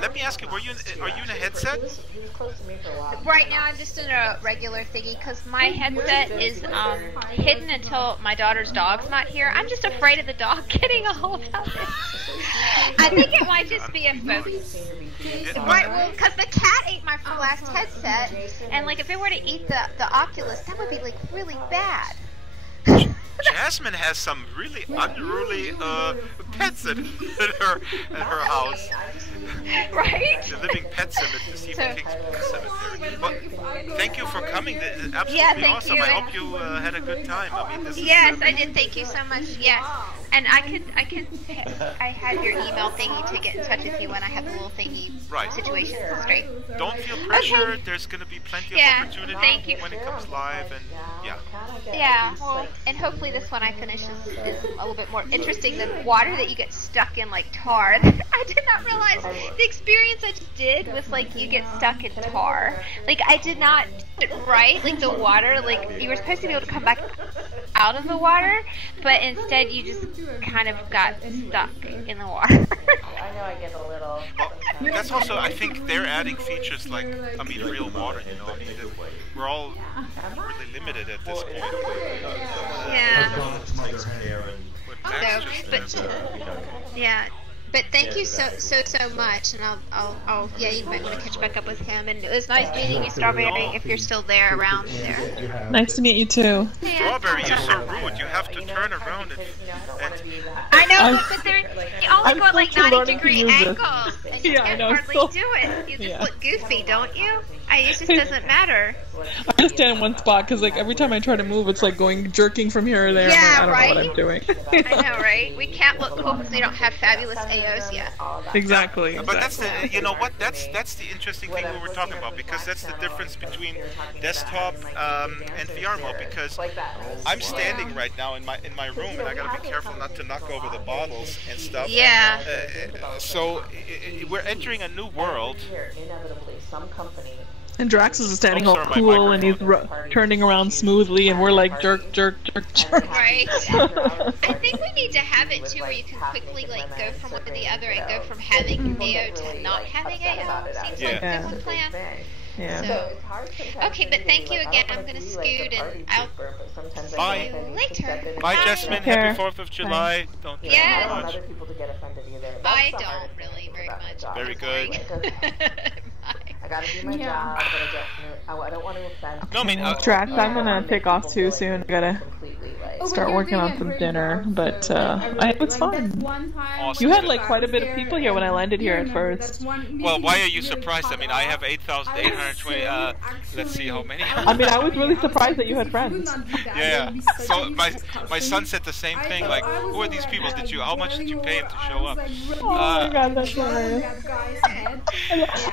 Let me ask you, are you in a headset? Right now, I'm just in a regular thingy because my headset is hidden until my daughter's dog's not here. I'm just afraid of the dog getting all about it. I think it might just be a focus. Right, well, because the cat ate my last headset, and like if it were to eat the Oculus, that would be like really bad. Jasmine has some really unruly pets at her house. Right? The living pet cemetery, Stephen King's pet cemetery. Well, thank you for coming. Absolutely awesome. You. I hope you had a good time. I mean, yes, I did. Thank you so much. Yes, and I had your email thingy to get in touch with you when I have the little thingy situation straight. Don't feel pressured. Okay. There's going to be plenty of opportunity when it comes live, and yeah. Well, and hopefully this one I finish is a little bit more interesting than water that you get stuck in like tar. I did not realize the experience I just did was like you get stuck in tar. Like I did not right. Like the water, like you were supposed to be able to come back out of the water, but instead you just kind of got stuck in the water. I know I get a little. Well, that's also, I think they're adding features like, I mean, real water, you know. I mean, we're all really limited at this point. Yeah. Yeah. But thank you so much, and I'll you might want to catch back up with him. And it was nice meeting you, Strawberry, if you're still there around there. Nice to meet you too. Strawberry, you're so rude. You have to turn around and I know, but you only go at like 90-degree angles, and you can't hardly do it. You just look goofy, don't you? It just doesn't matter. I just stand in one spot because like every time I try to move, it's like jerking from here or there. Yeah, and I don't know what I'm doing. I know, right? We can't look cool because we don't have fabulous AOs yet. Exactly. But that's the, you know what? That's the interesting thing we were talking about, because that's the difference between desktop and VR mode. Because I'm standing right now in my room, and I gotta be careful not to knock over the bottles and stuff. Yeah. So we're entering a new world. Inevitably, some company And Drax is standing all cool, and he's turning around smoothly, and we're like jerk, jerk, jerk, jerk. Right. I think we need to have it too, where you can quickly like go from one to the other and go from having AO to not having AO. Seems like that's the plan. Yeah. So, okay, but thank you again. I'm gonna scoot, and I'll see you later. Bye, Jasmine. Happy 4th of July. Don't drink too much. I don't really very much. Very good. I gotta do my job, but I don't want to offend. No, I mean, Drax, I'm gonna take off too soon. I gotta start working on some dinner, but I hope it's fun. Awesome. You had like quite a bit of people here when I landed here at first. Well, why are you surprised? I mean, I have 8,820. Let's see how many. I mean, I was really surprised that you had friends. Yeah. So my son said the same thing. Like, who are these people? How much did you pay him to show up? Oh my god, that's hilarious.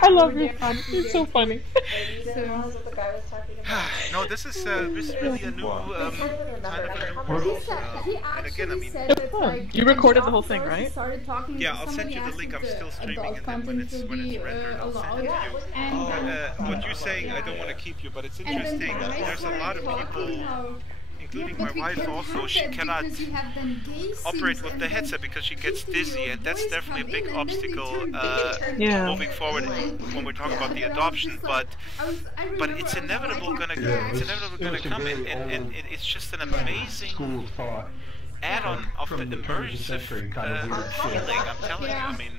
I love your son. He's so funny. No, this is really a new kind of a new world. And again, I mean, you recorded the whole thing, right? Yeah, I'll send you the link. I'm still streaming, and then when it's rendered, I'll send it to you. What you're saying, I don't want to keep you, but it's interesting. There's a lot of people, including my wife also, she cannot operate with the headset because she gets dizzy, and that's definitely a big obstacle moving forward when we talk about the adoption. But it's inevitable gonna come, and it's just an amazing add-on of the immersive feeling. I'm telling you. I mean,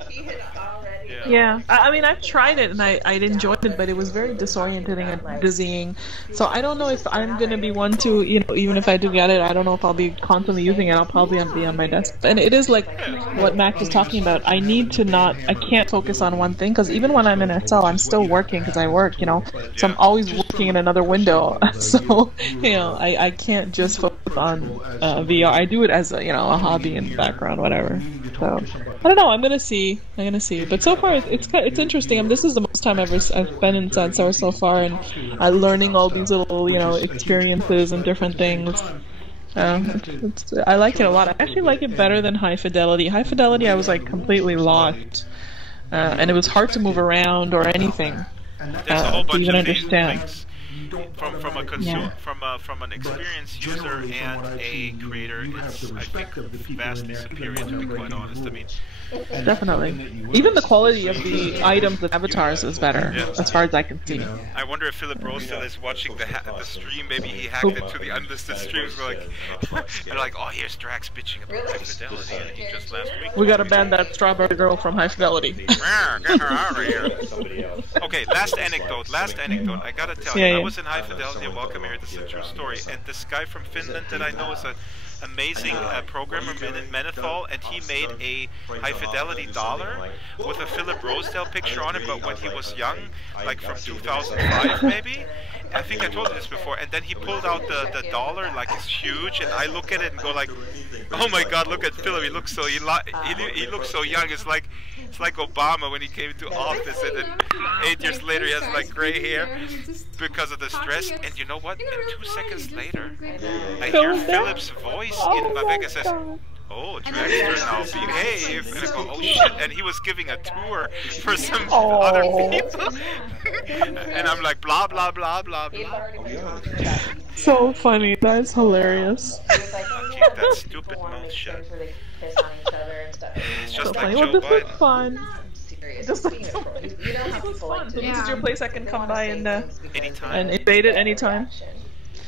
yeah. I mean, I've tried it and I enjoyed it, but it was very disorienting and dizzying. So I don't know if I'm gonna be one to, you know, even if I do get it, I don't know if I'll be constantly using it. I'll probably be on my desk. And it is like what Max was talking about. I need to I can't focus on one thing, because even when I'm in SL, I'm still working because I work, you know. So I'm always working in another window. So, you know, I can't just focus on VR. I do it as a, you know, a hobby in the background, whatever. So I don't know. I'm gonna see. But so far, it's interesting. I mean, this is the most time I've been in Sansar so far, and learning all these little, you know, experiences and different things. I like it a lot. I actually like it better than High Fidelity. High Fidelity, I was like completely lost, and it was hard to move around or anything to even understand. From a consumer, from an experienced user and a creator, it's, I think, vastly superior, to be quite honest. I mean, definitely. Even the quality of the items and avatars is better, as far as I can see. I wonder if Philip Rosedale is watching the stream. Maybe he hacked into the unlisted streams. They're like, oh, here's Drax bitching about High Fidelity, and he just last week. We gotta ban that strawberry girl from High Fidelity. Get her out of here. Okay, last anecdote. I gotta tell you, I was in High Fidelity. Welcome here. This is a true story. And this guy from Finland that I know is an amazing programmer, Menethol, and he made a High Fidelity dollar with a Philip Rosedale picture on it, but when he was young, like from 2005 maybe. I think I told you this before. And then he pulled out the dollar, like it's huge, and I look at it and go like, oh my God, look at Philip. He looks so he looks so young. It's like Obama when he came to office, and then 8 years later he has like gray hair because of the stress. And you know what? And 2 seconds later, I hear Philip's voice in my back and says, oh, Draxtor, now behave. And I go, oh shit. And he was giving a tour for some other people. And I'm like, blah, blah, blah, blah, blah. So funny. That's hilarious. Keep that stupid mouth shut. It's just like Joe Biden. Biden. Fun. Just like Joe Biden. This was fun. So this is your place I can come by and invade it anytime.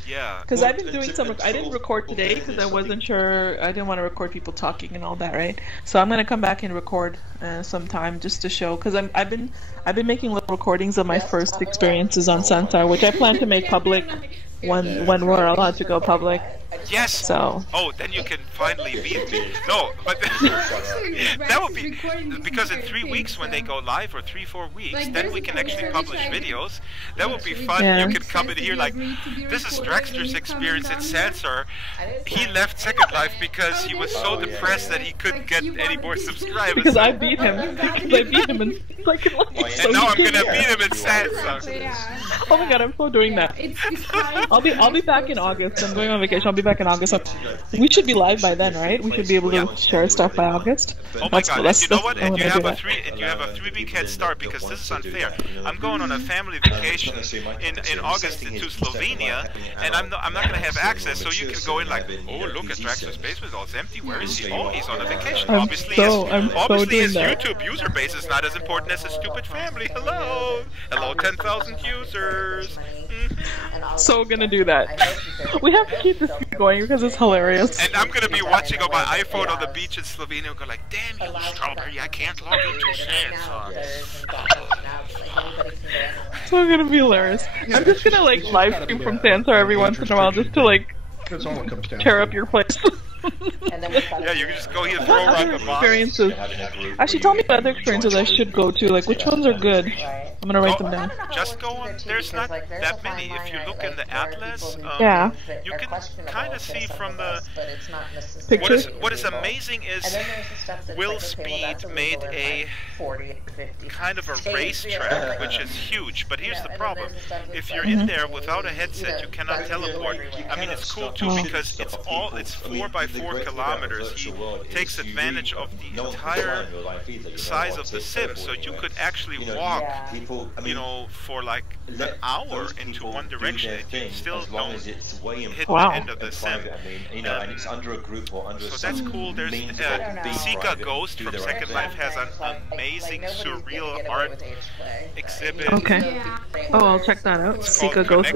Yeah. Because I've been doing some. I didn't record today because I wasn't sure. I didn't want to record people talking and all that, right? So I'm gonna come back and record sometime just to show. Because I've been making little recordings of my first experiences on Sansar, which I plan to make public when we're allowed to go public. Yes. So. Oh, then you can finally beat me. No, but that would be because in 3 weeks when they go live, or 3-4 weeks, then we can actually publish videos. That would be fun. Yeah. You can come in here like, this is Draxtor's experience in Sansar. He left Second Life because he was so depressed that he couldn't get any more subscribers. Because I beat him. Because I beat him in Second Life. And now I'm gonna beat him in Sansar. Oh my God, I'm still doing that. I'll be back in August. I'm going on vacation. I'll be be back in August. We should be live by then, right? We should be able to share stuff by August. Oh my god, and you know what? And you have a 3-week head start, because this is unfair. I'm going on a family vacation in August into Slovenia, and I'm not going to have access, so you can go in like, oh, look at Draxtor's basement, it's empty, where is he? Oh, he's on a vacation. Obviously his YouTube user base is not as important as his stupid family. Hello! Hello, 10,000 users! So gonna do that. We have to keep this going because it's hilarious. And I'm gonna be watching on my iPhone on the beach in Slovenia and go like, damn you, Strawberry, I can't log into Sansar. So gonna be hilarious. I'm just gonna like live stream from Sansar every once in a while just to like tear up your place. Yeah, you can just go here, throw around the box. Experiences. Actually, tell me what other experiences I should go to. Like, which ones are good? I'm gonna write them down. Just go on. There's not that many. If you look in the atlas, yeah, you can kind of see from the pictures. What is amazing is Will Speed made a kind of a racetrack, which is huge. But here's the problem: if you're in there without a headset, you cannot teleport. I mean, it's cool too because it's 4 by 4 kilometers. He takes advantage of the entire size of the sim, so you could actually walk, you know, for like an hour into one direction, and you still don't hit the end of the sim. And it's under a group or under. So that's cool. There's Sika Ghost from Second Life has an amazing surreal art exhibit. Okay. Oh, I'll check that out. Sika Ghost.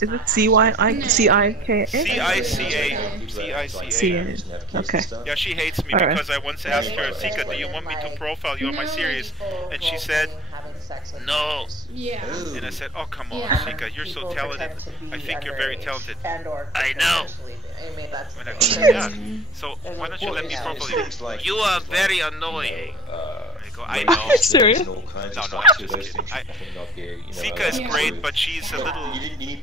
Is it C-Y-I-C-I-K-A? C-I-C-A. C-I-C-A. Okay. Yeah, she hates me because I once asked her, Sika, do you want me to profile you on my series? And she said, no. Yeah. And I said, oh, come on, Sika, you're so talented. I think you're very talented. I know. And I go, yeah. So why don't you let me profile you? You are very annoying. I know. Serious? No, I'm just kidding. Sika is great, but she's a little,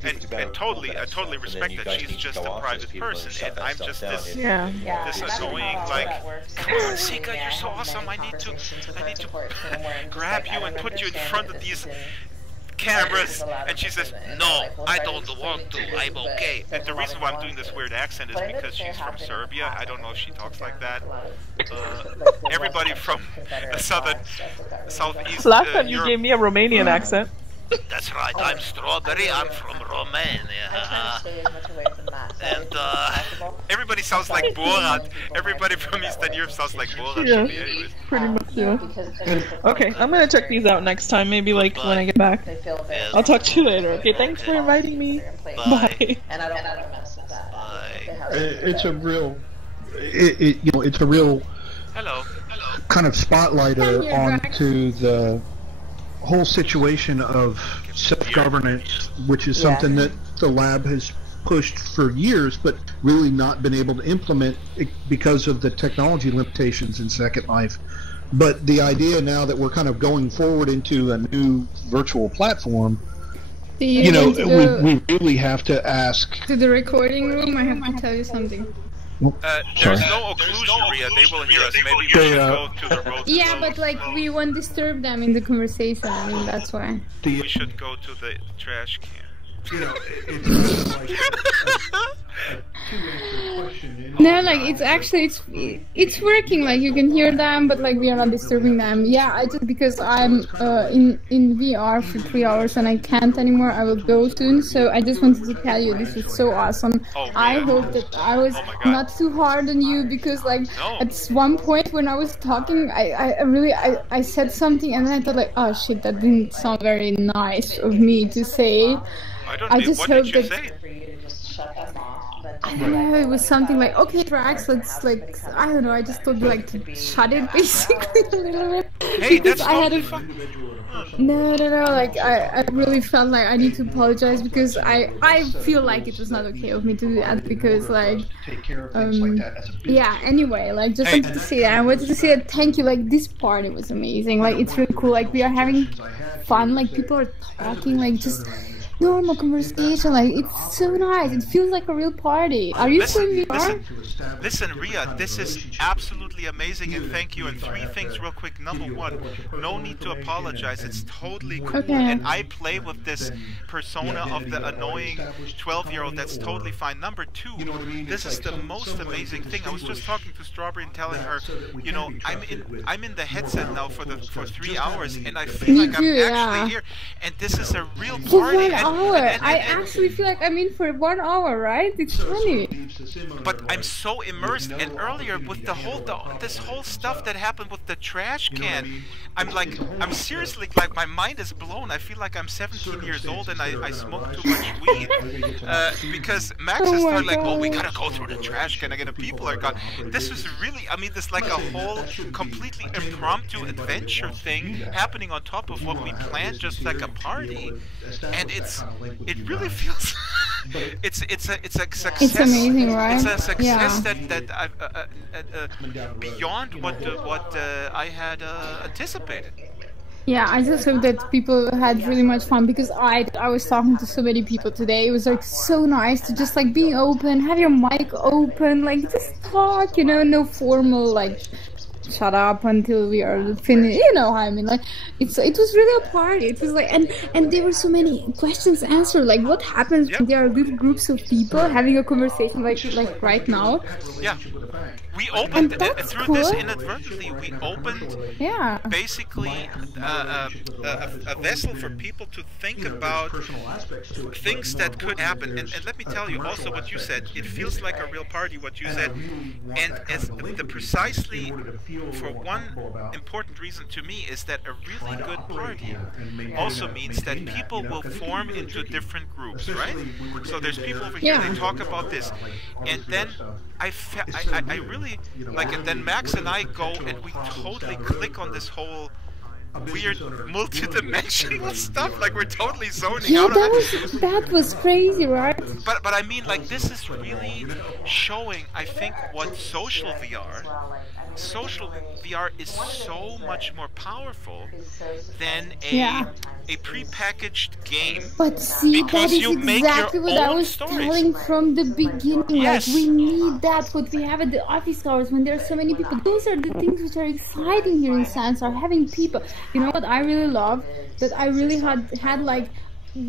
and totally, I totally respect that. She's just a private person, and I'm just this annoying, like, come on, Sika, you're so awesome. I need to grab you and put you in front of these cameras. And she says, no, I don't want to. I'm okay. And the reason why I'm doing this weird accent is because she's from Serbia. I don't know if she talks like that. Everybody from the southeast Last time you gave me a Romanian accent. That's right, I'm Strawberry, I'm from Romania. And everybody sounds like Borat. Everybody from Eastern Europe sounds like Borat. Yeah, pretty much, yeah. Okay, I'm gonna check these out next time, maybe like when I get back. I'll talk to you later. Okay, thanks for inviting me. Bye. It's a real, it's a real kind of spotlighter onto the whole situation of self-governance, which is something that the lab has pushed for years, but really not been able to implement because of the technology limitations in Second Life. But the idea now that we're kind of going forward into a new virtual platform, we really have to ask. To the recording room, I have to tell you something. There's no occlusion, Ria. They will hear us. Maybe we should go to the road. Yeah, but like we won't disturb them in the conversation. I mean, that's why. We should go to the trash can. It's like a two-answer question. No, like it's actually it's working. Like you can hear them, but like we are not disturbing them. Yeah, I just because I'm in VR for 3 hours and I can't anymore. I will go soon, so I just wanted to tell you this is so awesome. I hope that I was not too hard on you because like at one point when I was talking, I said something and then I thought like, oh shit, that didn't sound very nice of me to say. I just hope that. I don't know, it was something like, okay, Drax, let's, like, I don't know, I just told you, like, to shut it, basically, a little bit. Hey, that's totally No, like, I really felt like I need to apologize because I feel like it was not okay of me to do that because, like, yeah, anyway, like, just wanted to say that. I wanted to say that thank you, like, this party was amazing, like, it's really cool, like, we are having fun, like, people are talking, like, just normal conversation. Like, it's so nice. It feels like a real party. Are you still VR? Listen, Ria, this is absolutely amazing, and thank you. And 3 things real quick. Number 1, no need to apologize. It's totally cool. Okay. And I play with this persona of the annoying 12-year-old. That's totally fine. Number 2, this is the most amazing thing. I was just talking to Strawberry and telling her, you know, I'm in the headset now for 3 hours, and I feel like I'm actually here. And this is a real party. For 1 hour. I actually feel like I'm in for 1 hour, right? It's funny. But I'm so immersed, and earlier with this whole stuff that happened with the trash can, I'm seriously, like, my mind is blown. I feel like I'm 17 years old and I smoke too much weed. Because Max is started like, oh, we gotta go through the trash can again, the people are gone. This is really, I mean, this like a whole completely impromptu adventure thing happening on top of what we planned, just like a party. And it really feels it's a success. It's amazing, right? It's a success that I've beyond what I had anticipated. Yeah, I just hope that people had really much fun, because I was talking to so many people today. It was like so nice to just like be open, have your mic open, like just talk, you know, no formal like shut up until we are finished, you know how I mean, like it was really a party. It was like, and there were so many questions answered, like what happens when there are little groups of people having a conversation like right now. Yeah, we opened through this inadvertently. We opened basically a vessel for people to think about things that could happen. And let me tell you also what you said. It feels like a real party. What you said, and as precisely for one important reason to me is that a really good party also means that people will form into different groups, right? So there's people over here, they talk about this, and then I really like it. Then Max and I go and we totally click on this whole weird multidimensional stuff. Like we're totally zoning out of it. That was crazy, right? But I mean, like, this is really showing, I think, what social VR is so much more powerful than a prepackaged game. But see, because that is you make exactly your what I own was stories. telling from the beginning. Yes. Like, we need that, what we have at the office hours when there are so many people. Those are the things which are exciting here in Sansar, having people. You know what I really love? That I really had like,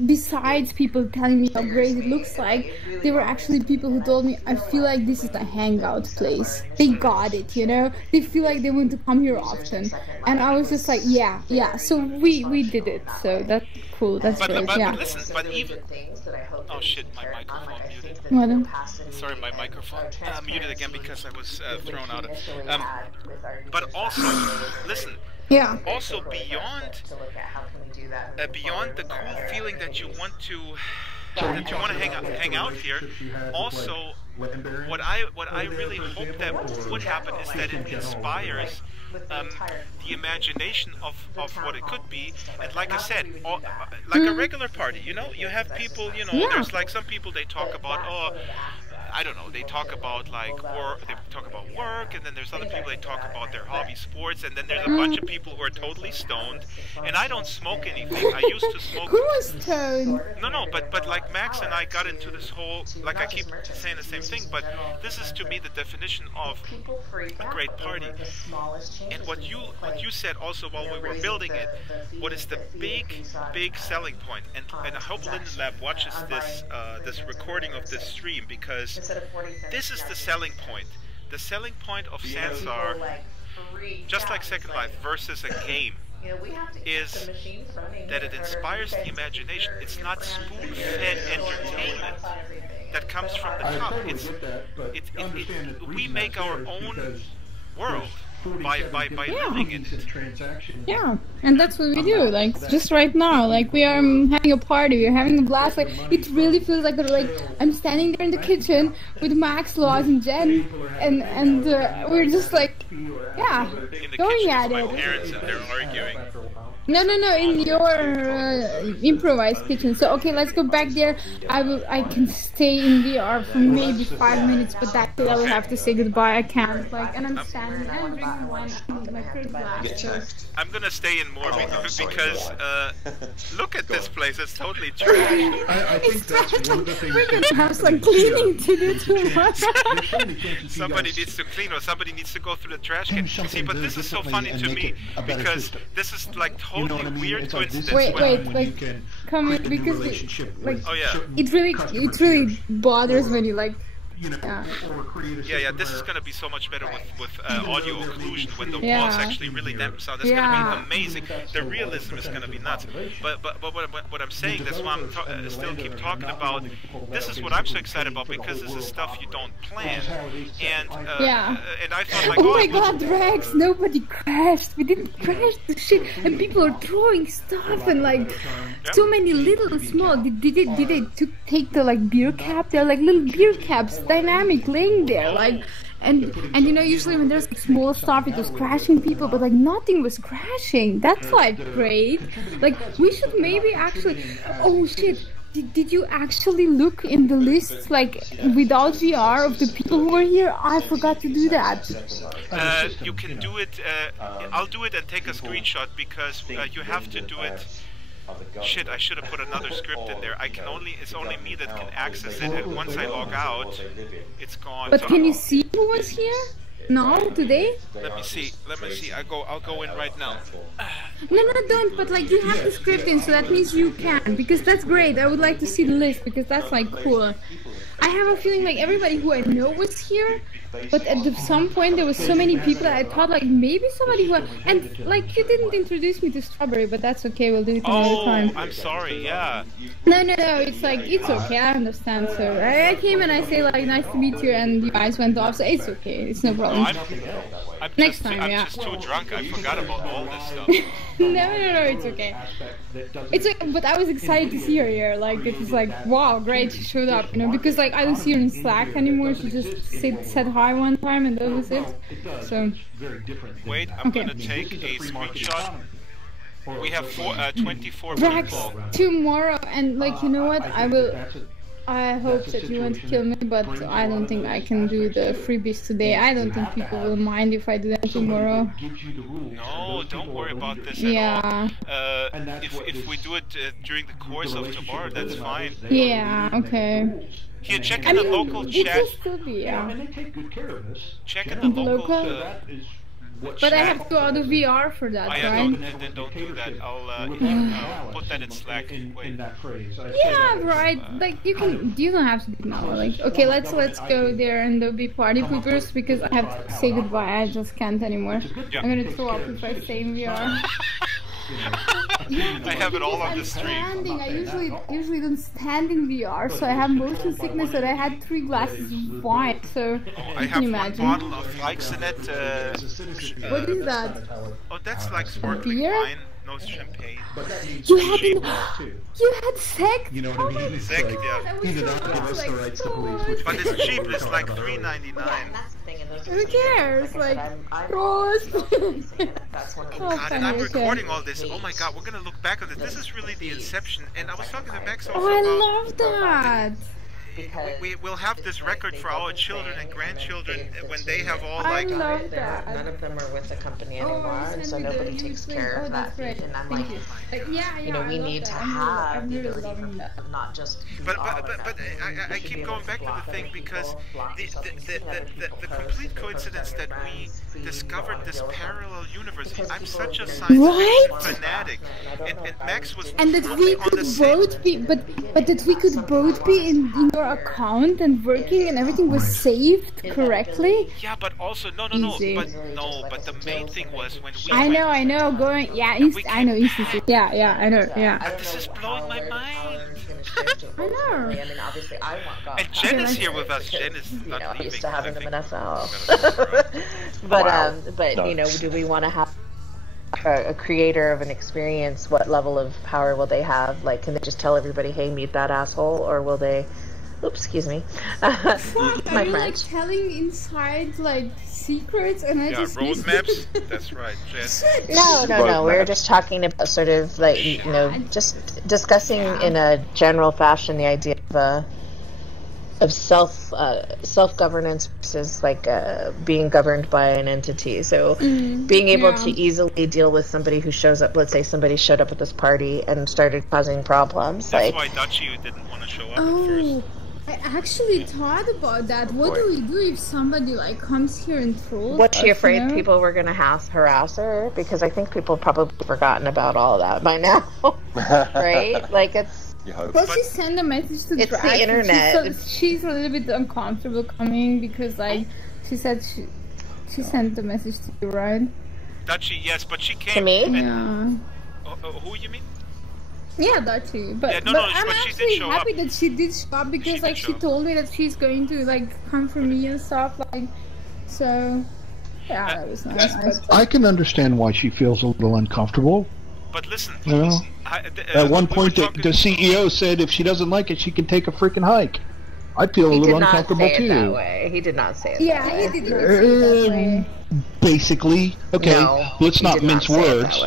besides people telling me how great it looks like, there were actually people who told me, I feel like this is a hangout place. They got it, you know? They feel like they want to come here often. And I was just like, yeah. So we did it. So that's cool. That's great. But listen, but even... Oh shit, my microphone muted. What? Sorry, my microphone muted again because I was thrown out of... but also, listen. Yeah. Also, beyond the cool feeling that you want to hang out here, also what I really hope that would happen is that it inspires the imagination of what it could be. And like I said, like a regular party, you know, you have people, you know, there's like some people, they talk about, I don't know, they talk about like work, they talk about work, and then there's other people, they talk about their hobby sports, and then there's a bunch of people who are totally stoned. And I don't smoke anything. I used to smoke. Who was stoned? No, but like Max and I got into this whole, like I keep saying the same thing, but this is to me the definition of a great party. And what you said also while we were building it, what is the big selling point? And I hope Linden Lab watches this recording of this stream, because this is the selling point. The selling point of Sansar, just like Second Life versus a game, is that it inspires the imagination. It's not spoon-fed entertainment that comes from the top. We make our own world by living in it. Yeah, and that's what we do. Like just right now, like we are having a party, we're having a blast. Like it really feels like I'm standing there in the kitchen with Max, Laws, and Jen, and we're just like, going at it. My parents and they're arguing. No, in your improvised kitchen. So okay, let's go back there. I can stay in VR for maybe 5 minutes, but that's it. I will have to say goodbye. I can't, like, and I'm standing and I'm drinking wine in my first glass. I'm gonna stay in more because look at this place. It's totally trash. I think that's one of the things. We're gonna have some cleaning to do tomorrow. Somebody needs to clean, or somebody needs to go through the trash can. See, but this is so funny to me because this is like totally weird coincidence. Wait, come in, because like, it really bothers when you like. Yeah, this is gonna be so much better with audio occlusion when the walls actually really dampen sound. That's gonna be amazing. The realism is gonna be nuts. But what I'm saying, that's why I'm still keep talking about. This is what I'm so excited about because this is stuff you don't plan. And and I thought like, oh my God, Drax, nobody crashed. We didn't crash the shit, and people are throwing stuff and like so many little small. Did they take the like beer cap? They're like little beer caps. Dynamic laying there, like, and you know, usually when there's like, small stuff, it was crashing people, but like nothing was crashing. That's like great. Like, we should maybe actually. Oh shit! Did you actually look in the lists, like without VR, of the people who are here? I forgot to do that. You can do it. I'll do it and take a screenshot because you have to do it. Shit, I should have put another script in there. It's only me that can access it, and once I log out, it's gone. But so can you see who was here? No, today? Let me see. I'll go in right now. No, don't. But like, you have the script in, so that means you can, because that's great. I would like to see the list because that's like cool. I have a feeling like everybody who I know was here, but at some point there was so many people that I thought like maybe somebody who and like you didn't introduce me to Strawberry, but that's okay. We'll do it another time. I'm sorry. Yeah. No. It's like it's okay. I understand, sir. I came and I say like nice to meet you, and you guys went off, so it's okay. It's no problem. I'm Next time, I'm just too drunk. I forgot about all this stuff. No, it's okay. It's okay, but I was excited to see her here. Like, it was like, wow, great, she showed up, you know, because like I don't see her in Slack anymore. She just said hi one time and that was it. So. Wait, I'm gonna take a screenshot. We have 24 Drax, people. Tomorrow, and like, you know what? I hope that you won't kill me, but I don't think I can do the freebies today. I don't think people will mind if I do that tomorrow. No, don't worry about this at all. If we do it during the course of tomorrow, that's fine. Yeah, okay. Here, check in the local chat. It will still be, yeah. And they take good care of this. Check in the local but I have to go out of VR for that, right? Then don't do that. I'll put that in Slack. Wait. Yeah, right. Like you don't have to do it now. Like, okay, let's go there and there'll be party poopers because I have to say goodbye. I just can't anymore. Yeah. I'm gonna throw up if I stay in VR. I have it all on the stream. I usually don't stand in VR, so I have motion sickness, and I had 3 glasses of wine. So I have one bottle of Reichsenet. What is that? Oh, that's like sparkling wine, no champagne. You had sect? You know what I mean? Sect, yeah. But it's cheap. It's like $3.99. Who cares? Like, gross. Oh God, and I'm recording all this. Oh my God, we're gonna look back on this. This is really the inception. And I was talking to Maxwell about. Oh, I love that. We will have this record for our children and grandchildren when they have all like. I love that. None of them are with the company anymore, and so nobody takes care of that. And I'm like, you know, we need to have the ability of not just. But I keep going back to the thing because the complete coincidence that we discovered this parallel universe. I'm such a science fiction fanatic, and Max was. And that we could both be, but that we could both be in your account and working and everything was saved correctly. Yeah, but also but the main thing was when we. I know. Going, yeah, I know. Yeah, I know. Yeah. This is blowing my mind. I know. I mean, obviously, I want God. And Jen is here with us. Jen is not leaving. I used to having them in SL. But you know, do we want to have a creator of an experience? What level of power will they have? Like, can they just tell everybody, "Hey, meet that asshole," or will they Oops, excuse me. Fuck, are you like telling inside like secrets and I just roadmaps? That's right, Jess. No. We were just talking about sort of like just discussing in a general fashion the idea of self-governance versus like being governed by an entity. So being able to easily deal with somebody who shows up. Let's say somebody showed up at this party and started causing problems. That's why Dutchie didn't want to show up at first. I actually thought about that. What do we do if somebody like comes here and trolls? Was she afraid people were going to harass her? Because I think people probably forgotten about all that by now, right? Like it's. Well, she sent a message to Drax. It's the internet. She's a little bit uncomfortable coming because, like, she said she sent a message to you, right? Dutchie, yes, but she came. To me? Who you mean? Yeah, Dutchie. But, I'm actually happy that she did show up because, like, she told me that she's going to, like, come for me and stuff, like, so, yeah, that was nice. I can understand why she feels a little uncomfortable. But listen, at one point the CEO said if she doesn't like it, she can take a freaking hike. I feel a little uncomfortable too. That way. He did not say it. Yeah, that he did not say it that way. Basically, okay. Let's not mince words.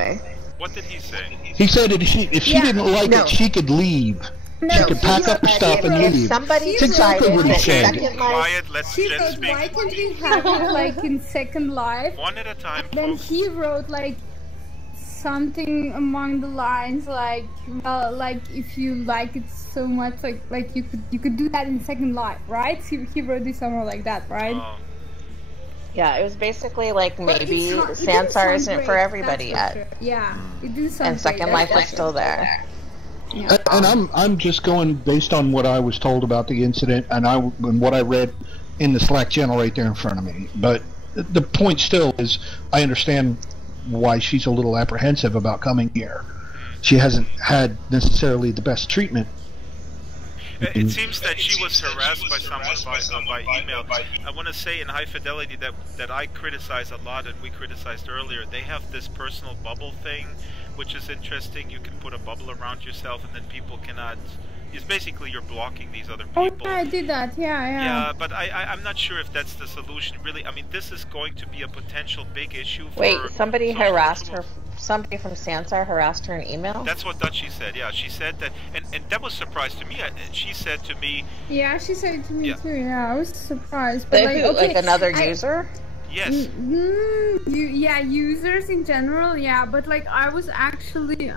What did he say? He said if she didn't like it, she could leave. She could pack up her stuff and leave. Somebody That's exactly what he said. Quiet, let's she said, why can't we have it like in Second Life? One at a time. Then he wrote like something along the lines like, well, like if you like it so much, like you could do that in Second Life, right? He wrote this somewhere like that, right? Yeah, it was basically like maybe Sansar isn't for everybody yet. Sure. Yeah, it didn't sound and Second Life is still there. Yeah. And I'm just going based on what I was told about the incident and what I read in the Slack channel right there in front of me. But the point still is, I understand why she's a little apprehensive about coming here. She hasn't had necessarily the best treatment. It seems that she was harassed by someone by email. I want to say in High Fidelity that I criticize a lot and we criticized earlier. They have this personal bubble thing, which is interesting. You can put a bubble around yourself and then people cannot... It's basically you're blocking these other people. Oh, yeah, I did that. Yeah. Yeah, but I'm not sure if that's the solution. Really, I mean, this is going to be a potential big issue for... Wait, somebody harassed her... Somebody from Sansar harassed her in email? That's what Dutchie said, yeah. She said that... And that was a surprise to me. She said to me... Yeah, she said it to me too, yeah. I was surprised. But like another user? Yes. Yeah, users in general, yeah. But like, I was actually...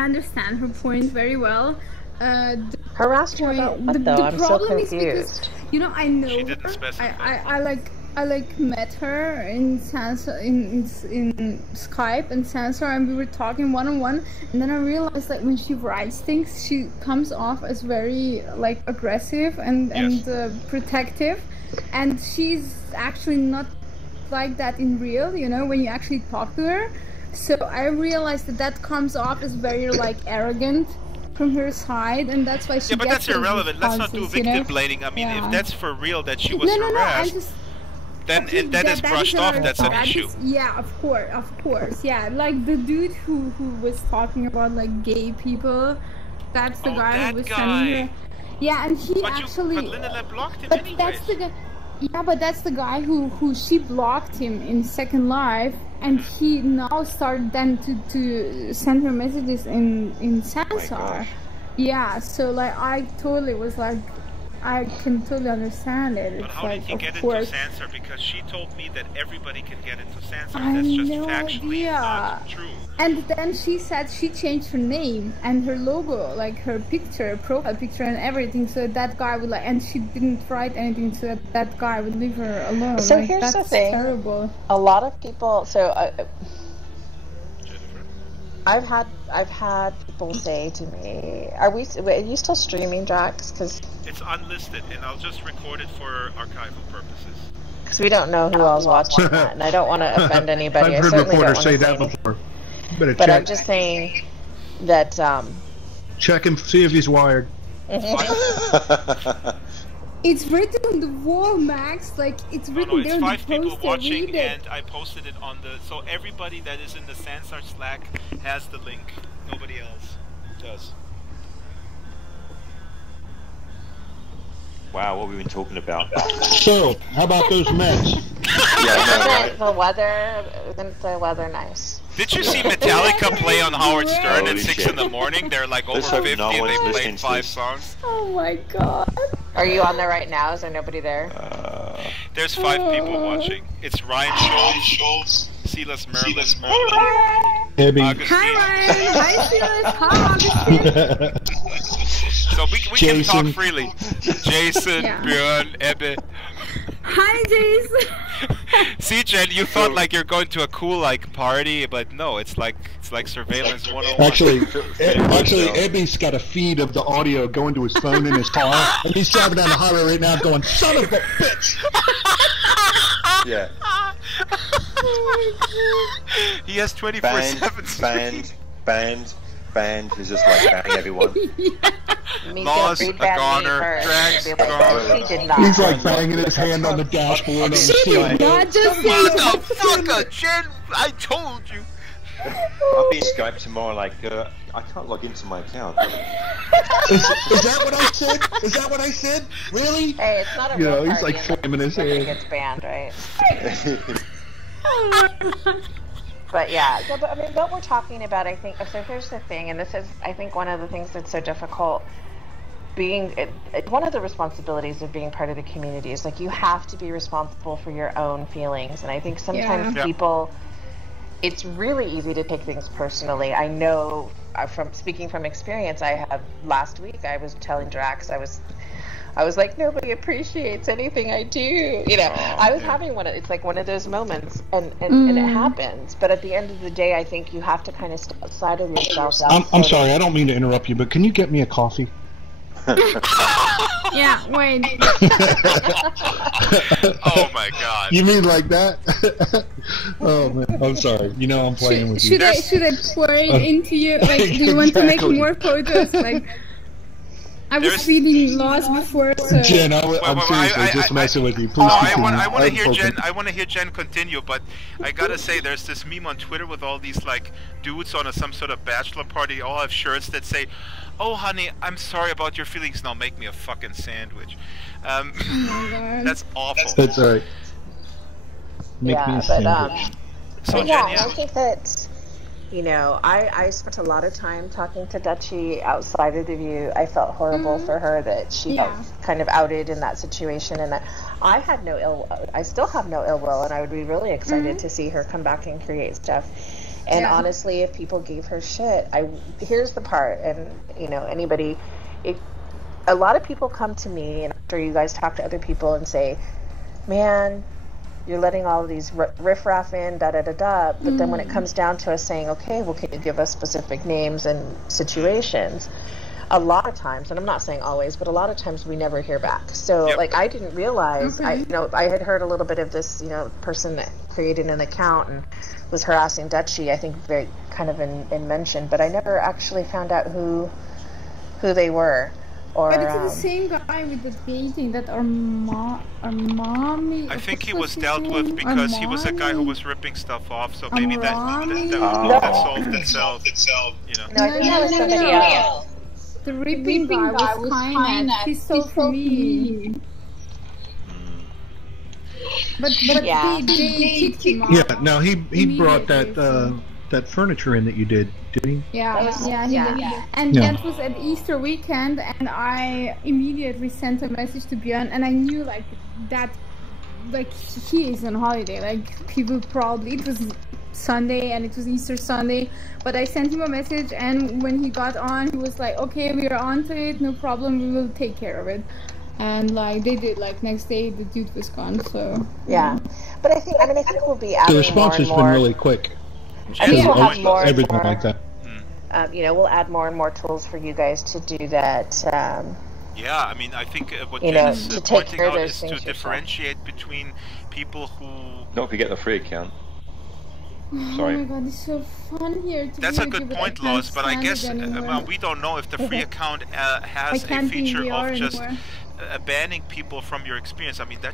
I understand her point very well. Harassed her about what though? I'm so confused. Because, you know, I know she didn't specify. I met her in Sansar in Skype and Sansar, and we were talking one-on-one, and then I realized that when she writes things, she comes off as very like aggressive and protective, and she's actually not like that in real. You know, when you actually talk to her. So I realized that comes off as very like arrogant from her side, and that's why she but that's irrelevant. Let's not do victim blaming. I mean, if that's for real that she was harassed, then that is brushed off. That's an issue. Yeah, of course. Yeah, like the dude who was talking about like gay people. That's the guy who was sending her. Yeah, and he but Linda blocked him anyways. That's the guy. Yeah, but that's the guy who she blocked him in Second Life, and he now started then to send her messages in Sansar. Yeah, so like I totally was like, I can totally understand it. But it's how like, did he get into Sansar? Because she told me that everybody can get into Sansar. That's just factually not true. And then she said she changed her name and her logo, like her picture, profile picture and everything, so that guy would like, and she didn't write anything so that guy would leave her alone. So like, here's that's the thing. Terrible. A lot of people, I've had people say to me, are you still streaming, Drax? Because it's unlisted, and I'll just record it for archival purposes. Because we don't know who else watching that, and I don't want to offend anybody. I've heard reporters say that before. But I'm just saying that. Check him, see if he's wired. It's written on the wall, Max. Like it's written there. It's 5 people watching, and I posted it on the. So everybody that is in the Sansar Slack has the link. Nobody else does. Wow, what have we been talking about? So, how about those Mets? Isn't the weather nice? Did you see Metallica play on Howard Stern at 6 in the morning? They're like over 50 and they played 5 songs. Oh my god. Are you on there right now? Is there nobody there? There's 5 people watching. It's Ryan Schultz, Silas Merlin, Abby. Hi Ryan. Hi Silas. Hi Augustine. So we can talk freely. Jason, Björn, Ebbe. Hi Jason. See, Jen, you thought like you're going to a cool like party, but no, it's like surveillance 101. Actually, Ebby's got a feed of the audio going to his phone in his car, and he's driving down the highway right now, going, "Son of a bitch!" Yeah. He has 24/7 band. He's just like banning everyone. Lost, a goner, Draxtor. He's like banging his hand on the dashboard on the ceiling. Motherfucker, Jen! I told you. I'll be Skype tomorrow. Like, I can't log into my account. Is that what I said? Is that what I said? Really? Hey, it's not a real he's like flaming his It hand. gets banned, right? But yeah, but I mean, what we're talking about, I think, so here's the thing, and this is, I think, one of the things that's so difficult one of the responsibilities of being part of the community is, like, you have to be responsible for your own feelings, and I think sometimes people, it's really easy to take things personally. I know, from speaking from experience, last week, I was telling Drax, I was like, nobody appreciates anything I do. You know, I was having it's like one of those moments, and it happens. But at the end of the day, I think you have to kind of step outside of yourself. I'm sorry, I don't mean to interrupt you, but can you get me a coffee? Yeah, wait. Oh my god. You mean like that? Oh man, I'm sorry. You know I'm playing with you. Should I pour it into you? Like, do you want to make more photos? Like, I was feeling lost before, so... Jen, I'm seriously just messing with you. Please continue. I want to hear Jen. I want to hear Jen continue, but I gotta say, there's this meme on Twitter with all these like dudes on some sort of bachelor party. They all have shirts that say, "Oh, honey, I'm sorry about your feelings. Now make me a fucking sandwich." That's awful. That's alright. Make me a sandwich. So yeah, I think that. You know, I spent a lot of time talking to Dutchie outside of the view. I felt horrible for her that she felt kind of outed in that situation, and I had I still have no ill will, and I would be really excited to see her come back and create stuff. And honestly, if people gave her shit, here's the part, and you know, a lot of people come to me, and after you guys talk to other people and say, man, you're letting all of these riffraff in, da-da-da-da, but then when it comes down to us saying, okay, well, can you give us specific names and situations, a lot of times, and I'm not saying always, but a lot of times we never hear back. So, like, I didn't realize, I had heard a little bit of this, person that created an account and was harassing Dutchie, I think very kind of in mention, but I never actually found out who they were. But it's the same guy with the painting that Armami. I think he was dealt with because he was a guy who was ripping stuff off, so maybe that solved itself. No, I think that was somebody else. The ripping guy was kind. He's so for me. But they kicked him off. Yeah, no, he brought that furniture in that you did, didn't he? Yeah, he did. And that was at Easter weekend, and I immediately sent a message to Björn, and I knew he is on holiday. Like, people probably, it was Sunday and it was Easter Sunday, but I sent him a message, and when he got on, he was like, okay, we are on to it, no problem, we will take care of it. And like they did, like next day the dude was gone. So but I think we'll be adding the response has been really quick. I think we'll have more everything like that. We'll add more and more tools for you guys to do that. Yeah, I mean, I think what Jen's pointing out is to differentiate between people who... Don't forget the free account. Sorry. Oh my god, it's so fun here. That's a good point, Lois, but I guess we don't know if the free account has a feature of just banning people from your experience. I mean, I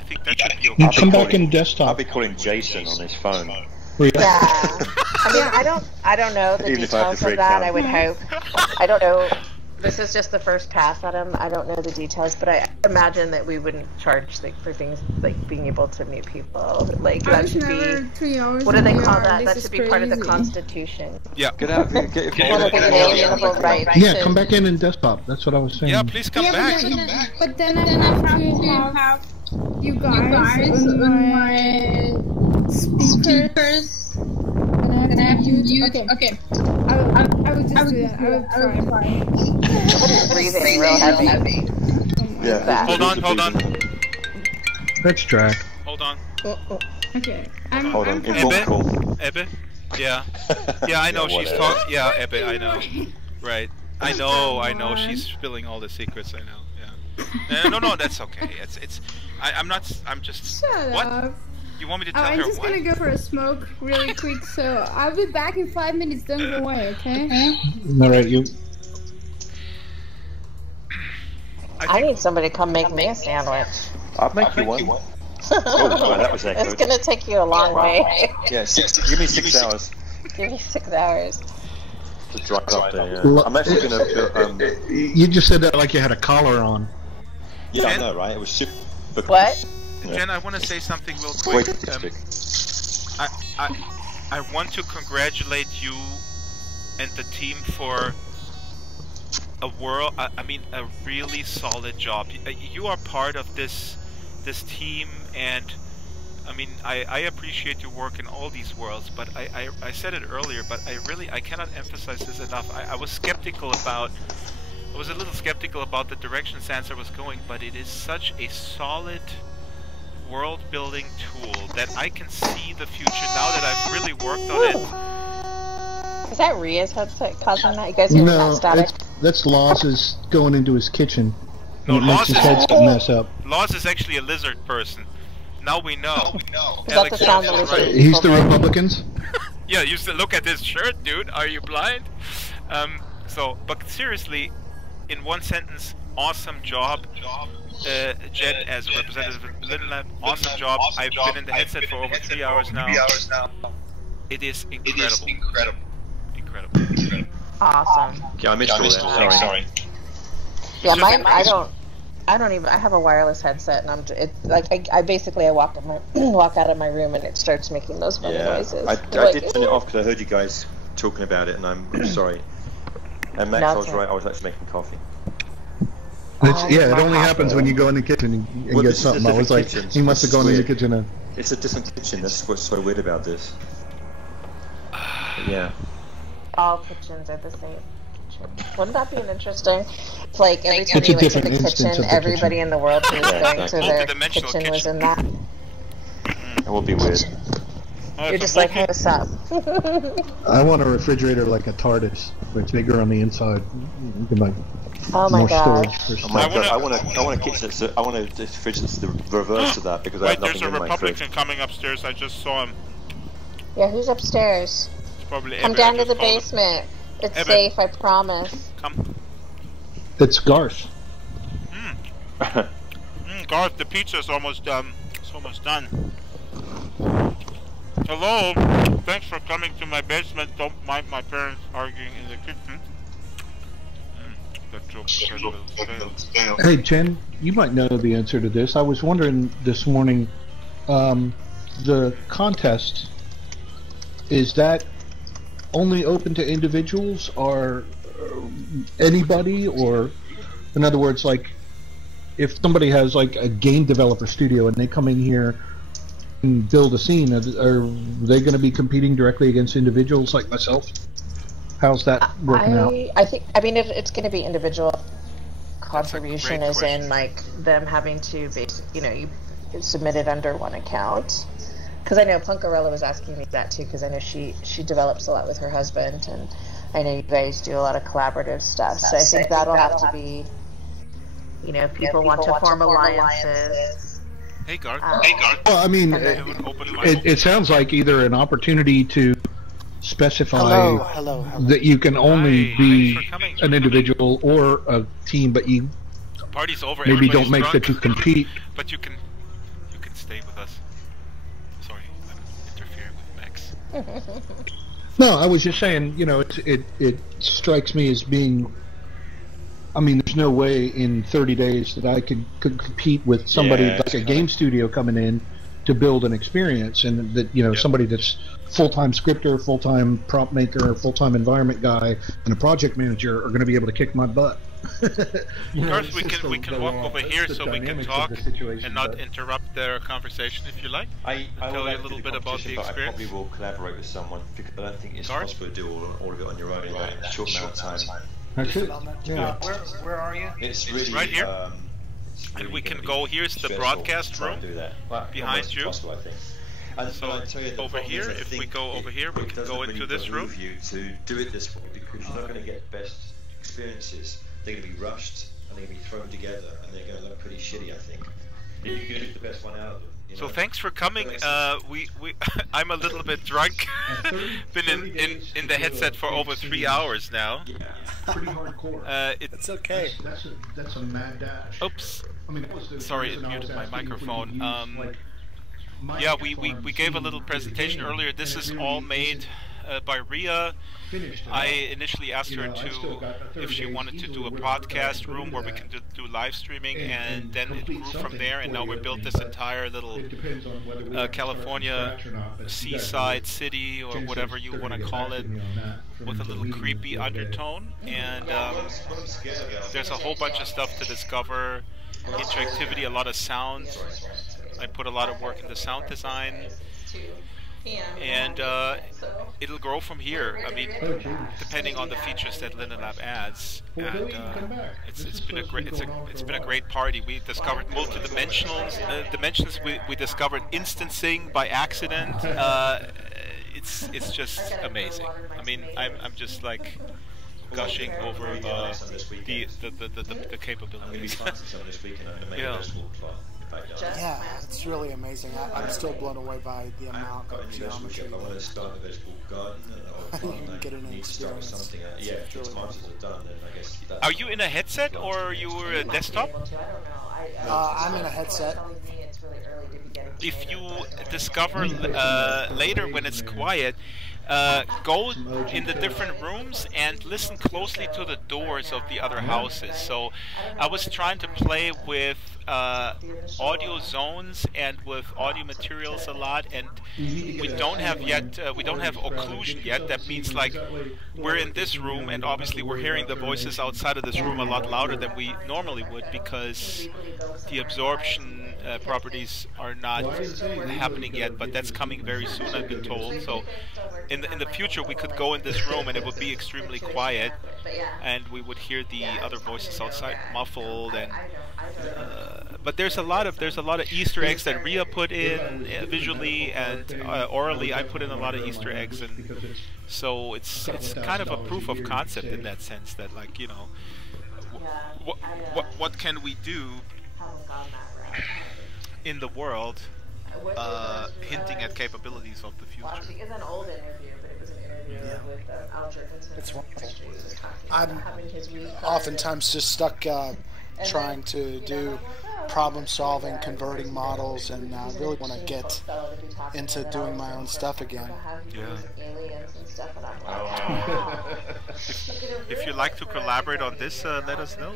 think that should be okay. Come back in desktop. I'll be calling Jason on his phone. Yeah. I mean, I don't know the details of that. I would hope. I don't know. This is just the first pass at them. I don't know the details, but I imagine that we wouldn't charge for things like being able to meet people. Like that should be. 3 hours. What do they call that? That should be part of the Constitution. Yeah. Get out. Get your right. Yeah, come back in desktop. That's what I was saying. Yeah, please come back. But then I have you guys on my speakers. And I have to mute. Okay. I would just do that. I would try. Somebody's breathing real heavy. Yeah. Hold on. That's Drac. Hold on. Okay. Hold on. Ebbe? Yeah. Yeah, I know she's talking. Yeah, Ebbe, I know. Right. I know. She's spilling all the secrets. I know. Yeah. No, that's okay. I'm just. Shut up. You want me to tell her I'm just gonna go for a smoke really quick, so I'll be back in 5 minutes. Don't go away, okay? Alright, you. I need somebody to come make me a sandwich. I'll make you one. Oh, well, that was echoed. It's gonna take you a long way. Yeah, give me 6 hours. Give me 6 hours. To drive up there, yeah. I'm actually gonna. You just said that like you had a collar on. Yeah, I know, right? It was super. What? Jen, I want to say something real quick. I want to congratulate you and the team for a really solid job. You are part of this team, and I mean, I appreciate your work in all these worlds. But I said it earlier, but I cannot emphasize this enough. I was a little skeptical about the direction Sansar was going, but it is such a solid world-building tool that I can see the future now that I've really worked on it. Is that Ria's headset causing that? You guys hear that static? That's Law's going into his kitchen. No, Laws Laws is actually a lizard person. Now we know. Is that the sound the lizard? He's the Republicans? Yeah, you look at this shirt, dude. Are you blind? But seriously, in one sentence, awesome job. Jen, as a representative of Little Lab, awesome job. I've been in the headset for over 3 hours now. It is incredible. Awesome. Yeah, I missed all that. Sorry. Yeah, mine. I don't even. I have a wireless headset, and I basically walk out of my room, and it starts making those funny noises. I did turn it off because I heard you guys talking about it, and I'm sorry. And Max, I was right. I was actually making coffee. It only happens when you go in the kitchen and get something. I was like, he must have gone in the kitchen. It's a different kitchen. That's what's so weird about this. Yeah. All kitchens are the same kitchen. Wouldn't that be an interesting? It's like every time you went to the kitchen, everybody in the world who was going to their kitchen was in that. It would be weird. You're just like, hey, what's up? I want a refrigerator like a TARDIS, where it's bigger on the inside. Oh my god! I want a kitchen. I want a fridge that's the reverse of that because I have nothing in my fridge. There's a Republican coming upstairs. I just saw him. Yeah, who's upstairs? It's probably Come down to the basement. It's safe, I promise. Come. It's Garth. Garth, the pizza's almost done. It's almost done. Hello. Thanks for coming to my basement. Don't mind my parents arguing in the kitchen. Hey Jen, you might know the answer to this. I was wondering this morning, the contest, is that only open to individuals or anybody, or in other words, like if somebody has like a game developer studio and they come in here and build a scene, are they going to be competing directly against individuals like myself? How's that working out? I mean, it's going to be individual contribution, as in like them having to you submit it under one account. Because I know Punkarella was asking me that too, because I know she develops a lot with her husband, and I know you guys do a lot of collaborative stuff. So I think that'll have to be, people want to form alliances. Hey Garth. Well, I mean, it sounds like either an opportunity to specify that you can only be an individual or a team, but you party's over, maybe don't make drunk, that you compete. But you can stay with us. Sorry, I'm interfering with Max. No, I was just saying, it strikes me as being I mean, there's no way in 30 days that I could compete with somebody like a game studio coming in to build an experience, and that somebody that's full-time scripter, full-time prop maker, full-time environment guy, and a project manager are going to be able to kick my butt. First, we can walk over here so we can talk and not interrupt their conversation if you like. I tell you a little bit about the experience. I probably will collaborate with someone because I don't think it's possible to do all of it on your own in a short amount of time. Where are you? It's really right here. And we can go. Here's the broadcast room behind you. Possible, I think. And so over here, if we go over here, we can go into this room. You to do it this way because you're not going to get best experiences. They're going to be rushed and they're going to be thrown together and they're going to look pretty shitty, I think. If you can get the best one out of them. So thanks for coming. I'm a little bit drunk. Been in the headset for over 3 hours now. Yeah, pretty hardcore. It's okay. That's a mad dash. Oops. Sorry, it muted my microphone. Yeah, we gave a little presentation earlier. This is all made by Ria. I initially asked her if she wanted to do a podcast room where we can do live streaming, and then it grew from there, and now we built this entire little California seaside city, or whatever you want to call it, with a little creepy undertone, and there's a whole bunch of stuff to discover, interactivity, a lot of sound. I put a lot of work into sound design. And it'll grow from here. I mean, depending on the features that Linden Lab adds. And it's been a great party. We discovered multidimensional dimensions. We discovered instancing by accident. It's just amazing. I mean, I'm just like gushing over the capabilities. Yeah. Yeah, it's really amazing. I'm still blown away by the amount of geometry. You can get an experience. Are you in a headset or are you a desktop? I'm in a headset. If you discover later when it's quiet, go in the different rooms and listen closely to the doors of the other houses. So I was trying to play with audio zones and with audio materials a lot, and we don't have occlusion yet. That means like we're in this room and obviously we're hearing the voices outside of this room a lot louder than we normally would because the absorption properties are not happening yet, but that's coming very soon, I've been told. So in the future we could go in this room and it would be extremely quiet and we would hear the other voices outside muffled, and but there's a lot of Easter eggs that Ria put in visually, and orally I put in a lot of Easter eggs, and so it's kind of a proof of concept in that sense that, like, you know, what can we do in the world, hinting at capabilities of the future. Well, actually, it's an old interview, but it was an interview with Al Jurgensen. It's wonderful. I'm oftentimes just stuck trying to do problem solving, converting models, and really want to get into doing my own stuff again. Yeah. If you'd like to collaborate on this, let us know.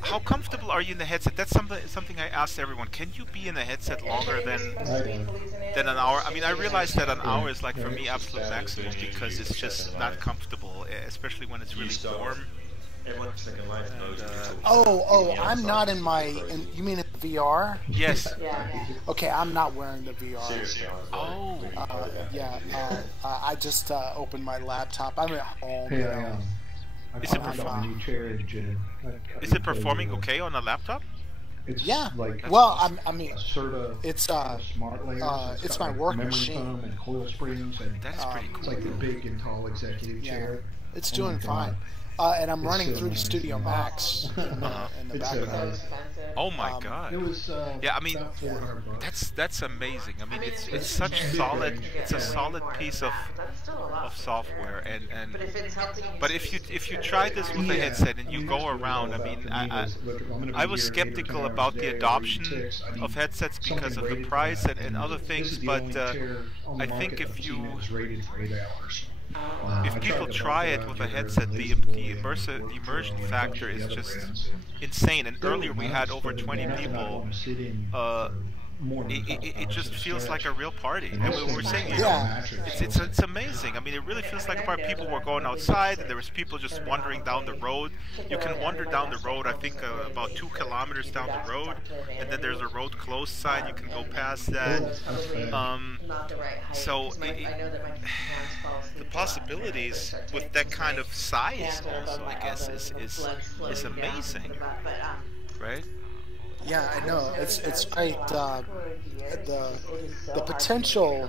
How comfortable are you in the headset? That's something I asked everyone. Can you be in a headset longer than an hour? I mean, I realize that an hour is like for me absolute maximum because it's just not comfortable, especially when it's really warm. I'm not in my. You mean in VR? Yes. Okay, I'm not wearing the VR. Oh. I just opened my laptop. I'm at home. Is it performing okay on a laptop? It's like it's my work machine. And coil springs, and that is pretty cool. It's like the big and tall executive chair. It's doing fine. And I'm running through the Studio Max in the background. Oh my God! Yeah, I mean, that's amazing. I mean, it's such solid. It's a solid piece of software, and but if you try this with a headset and you go around, I mean, I was skeptical about the adoption of headsets because of the price and other things, but I think if you if people try it with a headset, the immersion factor is just insane. And earlier we had over 20 people. It just feels like a real party. And we were saying, it's amazing. I mean, it really feels like a party. People were going outside, and there was people just wandering down the road. You can wander down the road, I think, about 2 kilometers down the road, and then there's a road closed side. You can go past that. So the possibilities with that kind of size, also, I guess, is amazing, right? Yeah, I know. It's great. The potential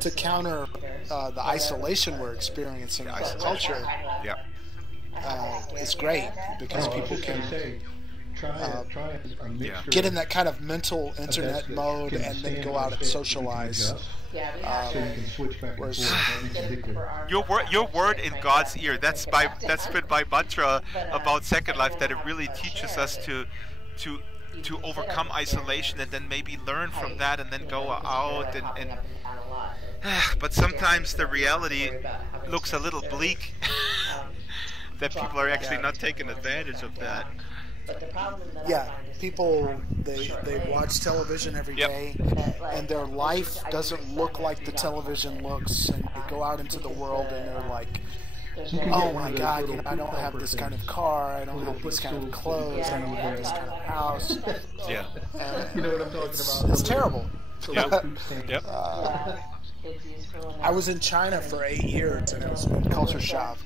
to counter the isolation we're experiencing in our culture is great because people can get in that kind of mental internet mode and then go out and socialize. Your word in God's ear. That's been my mantra about Second Life. That it really teaches us to overcome isolation and then maybe learn from that and then go out and but sometimes the reality looks a little bleak. That people are actually not taking advantage of that. Yeah, people they watch television every day, and their life doesn't look like the television looks, and they go out into the world and they're like, oh my God, you know, I don't have this kind of car, I don't have this kind of clothes, I don't have this kind of house. Yeah. You know what I'm talking about? It's terrible. Yep. I was in China for 8 years, and it was culture shock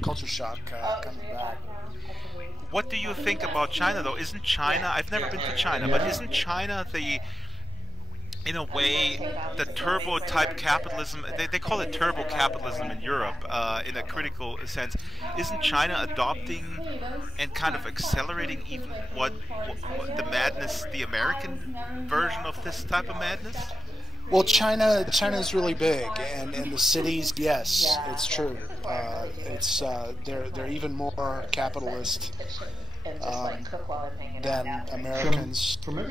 coming back. What do you think about China, though? Isn't China, I've never been to China, but isn't China in a way, the turbo-type capitalism, they call it turbo capitalism in Europe, in a critical sense. Isn't China adopting and kind of accelerating even what the madness, the American version of this type of madness? Well, China is really big, and in the cities, yes, it's true. They're even more capitalist than Americans, and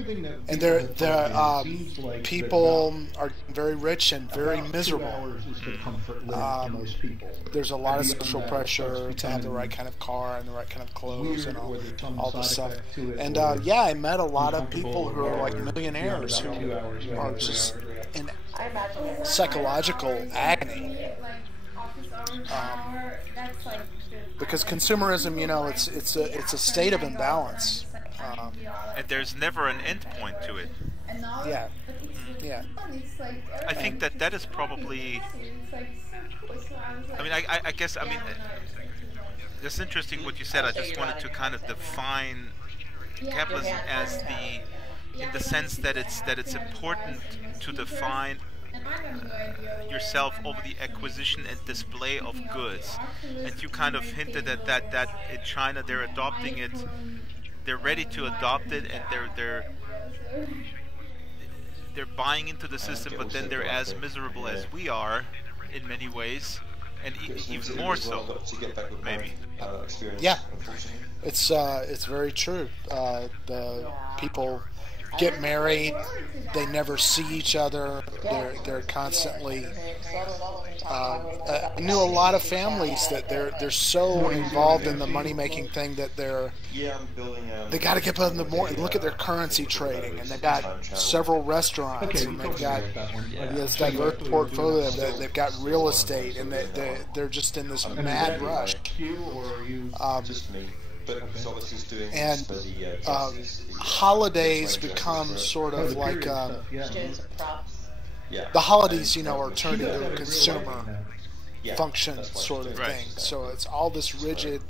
people are very rich and very miserable. There's a lot of social pressure to have the right kind of car and the right kind of clothes and all this stuff. And yeah, I met a lot of people who are like millionaires who are just in psychological agony. Because consumerism, you know, it's a state of imbalance. And there's never an end point to it. Yeah. I think that is probably. I mean, I guess. I mean, it's interesting what you said. I just wanted to kind of define capitalism as in the sense that it's important to define yourself over the acquisition and display of goods, and you kind of hinted at that in China they're adopting it, they're ready to adopt it, and they're buying into the system, but then they're as miserable as we are in many ways, and even more so, maybe. Yeah, it's very true. The people get married, they never see each other, they're constantly I knew a lot of families that they're so involved in the money making thing that they got to get up in the morning, look at their currency trading, and they've got several restaurants, and they've got this diverse portfolio, they've got real estate, and they're just in this mad rush. And holidays become sort of like the holidays, you know, are turned into a consumer function sort of thing. So it's all this rigid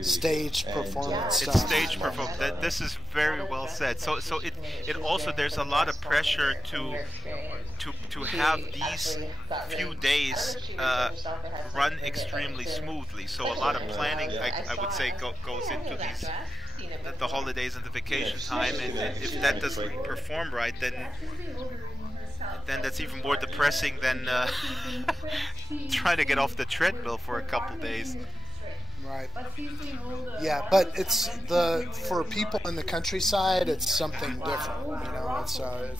stage performance stuff. It's stage performance. This is very well said. So it also, there's a lot of pressure to have these few days run extremely smoothly. So a lot of planning, I would say, goes into these the holidays and the vacation time, and if that doesn't perform right, then that's even more depressing than trying to get off the treadmill for a couple days. Right. Yeah, but it's for people in the countryside, it's something different. You know, it's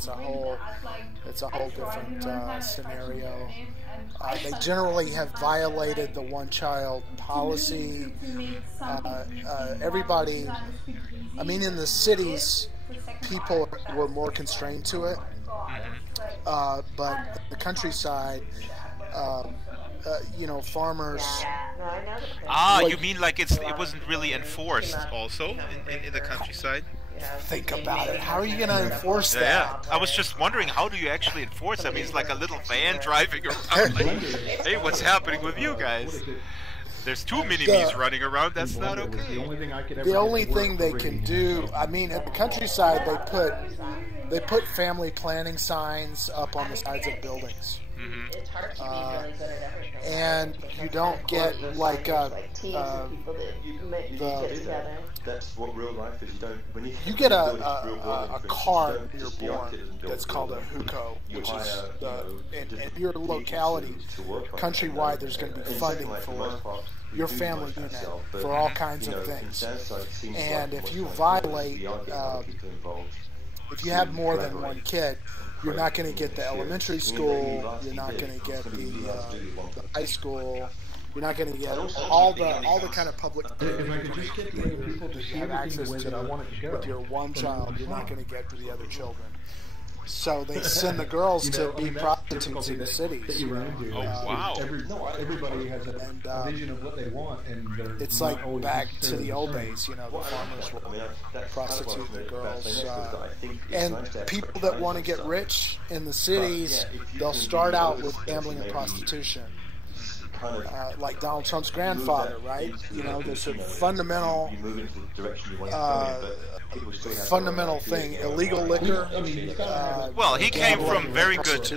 a whole different scenario. They generally have violated the one-child policy. Everybody, I mean, in the cities, people were more constrained to it, but the countryside. You know, farmers. You mean like it wasn't really enforced also in the countryside? Think about it. How are you going to enforce that? Yeah, I was just wondering, how do you actually enforce it? I mean, it's like a little van driving around. Like, hey, what's happening with you guys? There's too many bees running around. That's not okay. The only thing they can do, I mean, at the countryside, they put family planning signs up on the sides of buildings. And you don't get like that's what real life is. You get a car when you're born that's called a huko, which is in your locality, countrywide. There's going to be funding for your family unit for all kinds of things. And if you violate, if you have more than one kid, you're not going to get the elementary school. You're not going to get the high school. You're not going to get all the kind of public things you have access to with your one child. You're not going to get to the other children. So they send the girls to be prostitutes in the cities. Oh wow! Everybody has a vision of what they want, and it's like back to the old days. You know, the farmers will prostitute the girls, and people that want to get rich in the cities, they'll start out with gambling and prostitution. Like Donald Trump's grandfather, right? You know, there's a fundamental thing, illegal liquor. Well, he came from very good.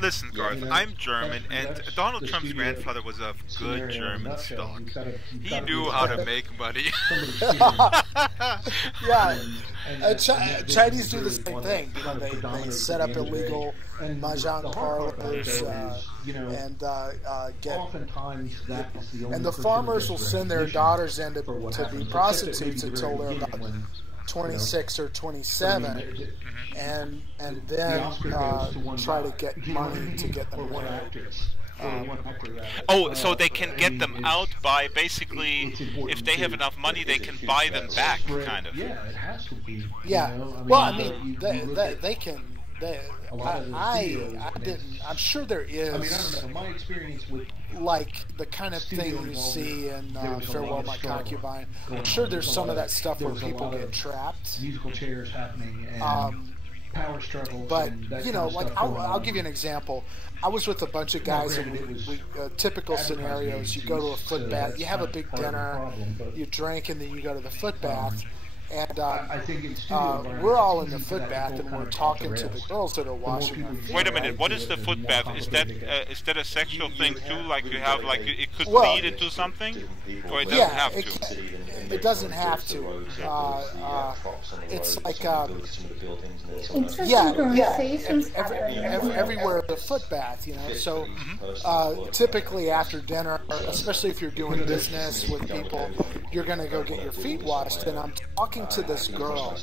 Listen, Garth, I'm German, and Donald Trump's grandfather was of good German stock. He knew how to make money. Yeah, Chinese do the same thing. You know, they set up illegal mahjong parlors and get. And the farmers will send their daughters in to be prostitutes until they're about 26 or 27, and then try to get money to get them married. So they can get them out by basically, if they have enough money, they can buy them back, kind of. Yeah, it has to be. Yeah. Well, I mean, they can. I'm sure there is. I mean, I don't know. My experience with like the kind of thing you see in Farewell My Concubine. I'm sure there's some of that stuff where people get trapped. Musical chairs happening and power struggles. But you know, like I'll give you an example. I was with a bunch of guys, and we typical scenarios. You go to a foot bath. You have a big dinner. You drink, and then you go to the foot bath. And we're all in the foot bath, and we're talking to the girls that are washing their feet. Wait a minute, what is the foot bath? Is that a sexual thing too? Like you have, like it could lead into something, or it doesn't have to? It doesn't have to. It's like everywhere the foot bath, you know. So typically after dinner, especially if you're doing business with people, you're going to go get your feet washed, and I'm talking to this girl,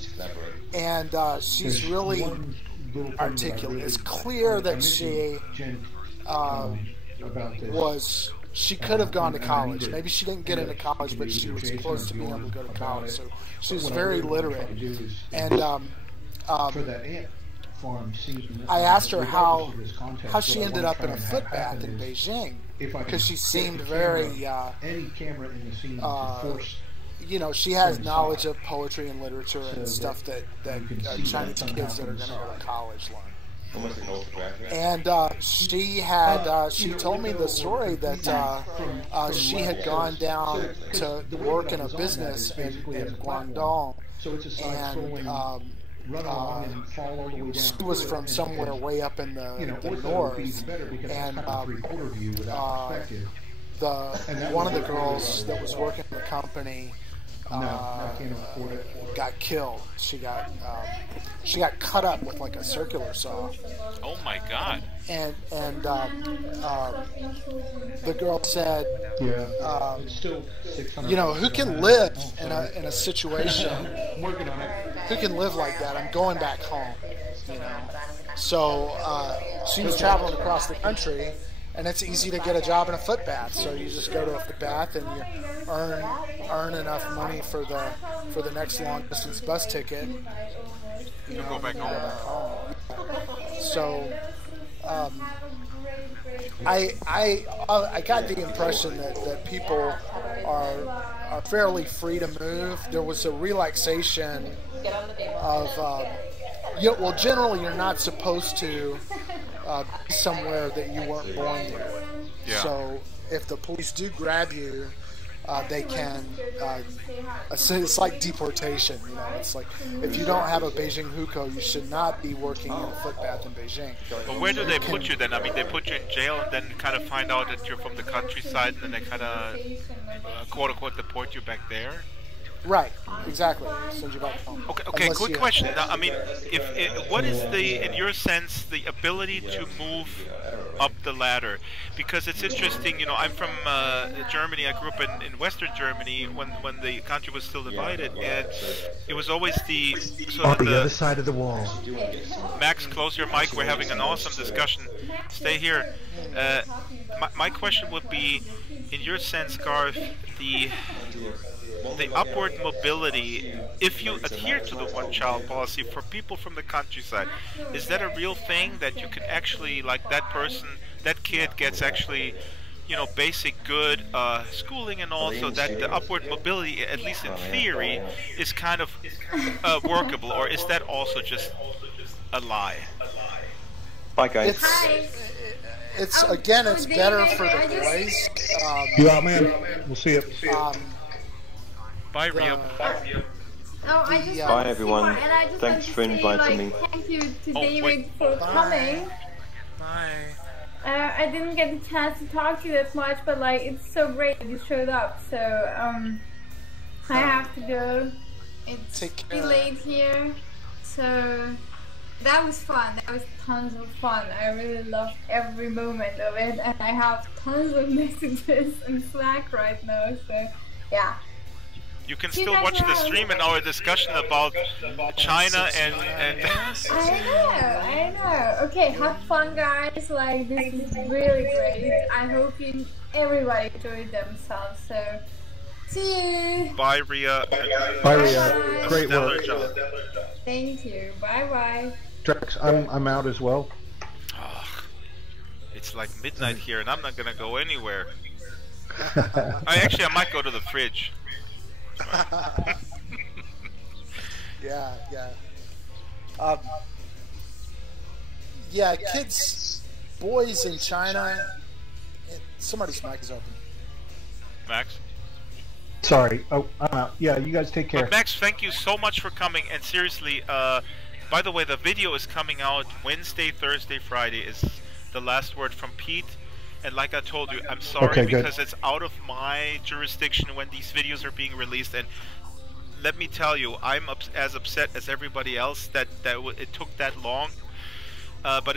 and she's really articulate. It's clear that she she could have gone to college. Maybe she didn't get into college, but she was close to being able to go to college. So she was very literate. And I asked her how she ended up in a foot bath in Beijing, because she seemed very you know, she has knowledge of poetry and literature and stuff that Chinese kids that are going to go to college learn. And she told me the story that she had gone down to work in a business in Guangdong, and she was from somewhere way up in the north, and one of the girls that was working in the company got killed. She got she got cut up with like a circular saw. Oh my God! And the girl said, you know, who can live in a situation? I'm working on it. Who can live like that? I'm going back home. You know, so she was traveling across the country, and it's easy to get a job in a foot bath. So you just go to a foot bath and you earn enough money for the next long distance bus ticket. You know, go back home. So I got the impression that people are fairly free to move. There was a relaxation of well, generally you're not supposed to be somewhere that you weren't born there. Yeah. So if the police do grab you, they can. It's like deportation. You know, it's like if you don't have a Beijing hukou, you should not be working in a foot bath in Beijing. But where do they put you then? I mean, they put you in jail and then kind of find out that you're from the countryside, and then they kind of quote unquote deport you back there. Right, exactly. Send you back home. Okay. Quick question. Now, I mean, what is in your sense, the ability to move up the ladder? Because it's interesting. You know, I'm from Germany. I grew up in Western Germany when the country was still divided, and it was always the on the other side of the wall. Max, close your mic. We're having an awesome discussion. Stay here. My question would be, in your sense, Garth, the upward mobility, if you adhere to the one-child policy for people from the countryside, is that a real thing that you can actually, like that kid gets actually, you know, basic good schooling, and also that the upward mobility, at least in theory, is kind of workable, or is that also just a lie? Bye, guys. It's better for the boys. You out, man? We'll see you. Bye, Ria. Bye, everyone. Thanks for inviting me. Thank you to David for coming. Bye. I didn't get the chance to talk to you that much, but like it's so great that you showed up. So I have to go. It's pretty late here, so that was fun. That was tons of fun. I really loved every moment of it, and I have tons of messages in Slack right now. So yeah. You can still watch the stream and our discussion about China and I know. Okay, have fun, guys. Like, this is really great. I hope everybody enjoyed themselves. So, see you. Bye, Ria. Bye, Ria. Great work. Job. Thank you. Bye. Drax, I'm out as well. Oh, it's like midnight here, and I'm not gonna go anywhere. I might go to the fridge. Kids, boys in China. Somebody's mic is open. Max? Sorry. Oh, I'm out. Yeah, you guys take care. But Max, thank you so much for coming. And seriously, by the way, the video is coming out Wednesday, Thursday, Friday is the last word from Pete. And like I told you, I'm sorry because it's out of my jurisdiction when these videos are being released. And let me tell you, I'm as upset as everybody else that it took that long. But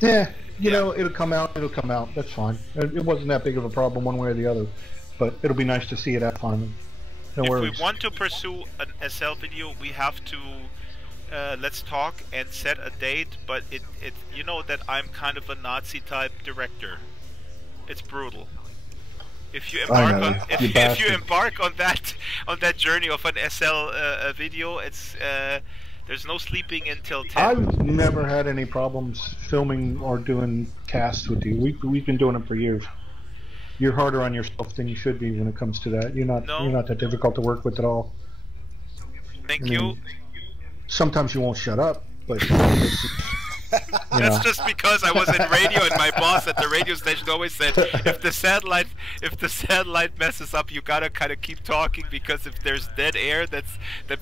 you know, it'll come out. That's fine. It wasn't that big of a problem one way or the other. But it'll be nice to see it out finally. No worries. If we want to pursue an SL video, we have to let's talk and set a date. But you know that I'm kind of a Nazi type director. It's brutal. If you embark on that journey of an SL video, it's there's no sleeping until 10. I've never had any problems filming or doing casts with you. We've been doing it for years. You're harder on yourself than you should be when it comes to that. You're not that difficult to work with at all. Thank you. Sometimes you won't shut up, but that's just because I was in radio, and my boss at the radio station always said, if the satellite messes up, you gotta kind of keep talking, because if there's dead air, then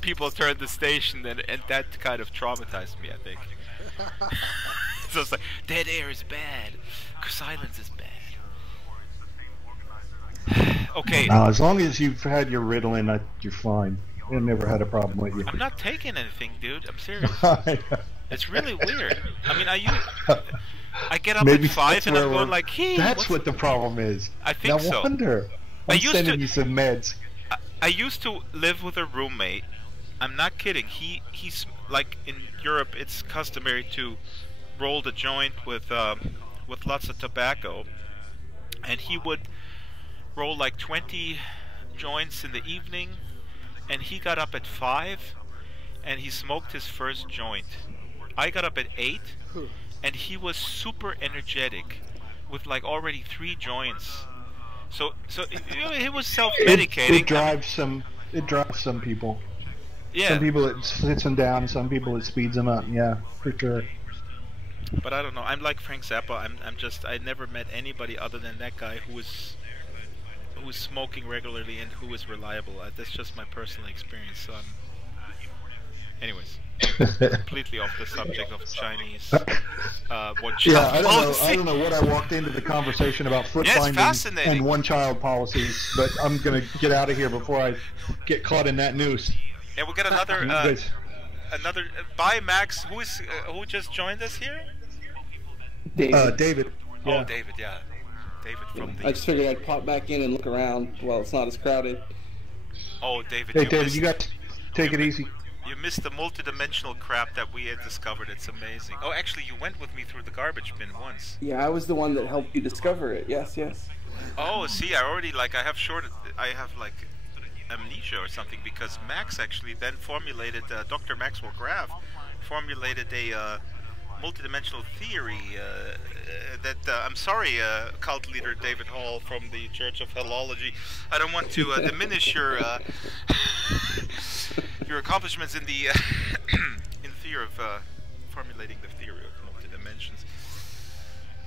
people turn the station, and that kind of traumatized me, I think. So it's like, dead air is bad, silence is bad. Okay. Now, as long as you've had your Ritalin, you're fine. I never had a problem with you. I'm not taking anything, dude. I'm serious. It's really weird. I mean, I get up at 5 and I'm going like, hey. That's what the problem is. I think so. No wonder. I'm sending you some meds. I used to live with a roommate. I'm not kidding. He's like in Europe. It's customary to roll the joint with lots of tobacco, and he would roll like 20 joints in the evening, and he got up at 5 and he smoked his first joint. I got up at 8 and he was super energetic with like already 3 joints. So he was self-medicating. It drives some people. Yeah. Some people it sits them down, some people it speeds them up. Yeah, for sure. But I don't know. I'm like Frank Zappa. I never met anybody other than that guy who was smoking regularly and who was reliable. That's just my personal experience. So anyways, completely off the subject of Chinese I don't know what I walked into the conversation about foot finding and one-child policies, but I'm gonna get out of here before I get caught in that noose. Yeah, we got another bye Max. Who just joined us here? David. Yeah. Oh, David. Yeah. David from the... I just figured I'd pop back in and look around while it's not as crowded. Oh, David. Hey, David, you got to take it easy. You missed the multidimensional crap that we had discovered. It's amazing. Oh, actually, you went with me through the garbage bin once. Yeah, I was the one that helped you discover it. Yes. Oh, see, I already I have amnesia or something, because Max actually then formulated, Dr. Maxwell Graf formulated a multidimensional theory that I'm sorry, cult leader David Hall from the Church of Hellology. I don't want to diminish your your accomplishments in the in theory of formulating the theory of multidimensions.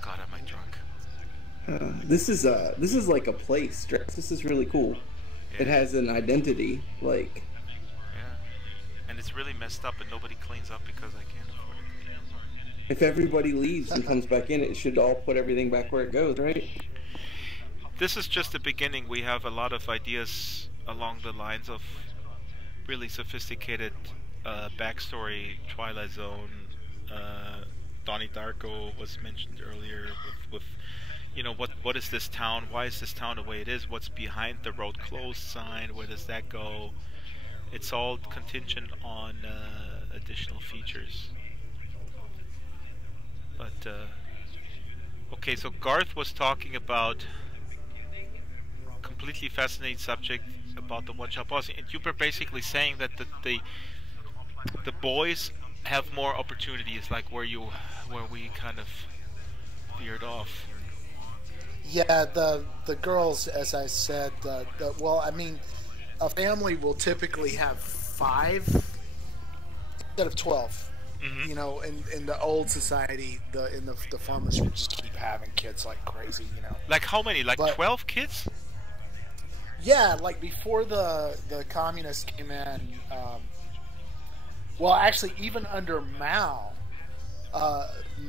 God, am I drunk? This is like a place, Drax. This is really cool. Yeah. It has an identity, like. Yeah, and it's really messed up, and nobody cleans up because I can't afford it. If everybody leaves and comes back in, it should all put everything back where it goes, right? This is just the beginning. We have a lot of ideas along the lines of really sophisticated backstory. Twilight Zone, Donnie Darko was mentioned earlier with you know, what is this town? Why is this town the way it is? What's behind the road closed sign? Where does that go? It's all contingent on additional features. But okay, so Garth was talking about completely fascinating subject about the one-shot policy, and you were basically saying that the boys have more opportunities, like where we kind of veered off. Yeah, the girls, as I said, well, I mean, a family will typically have 5 instead of 12. Mm-hmm. You know, in the old society, the farmers would just keep having kids like crazy. You know, like how many? Like 12 kids? Yeah, like before the communists came in. Well, actually, even under Mao.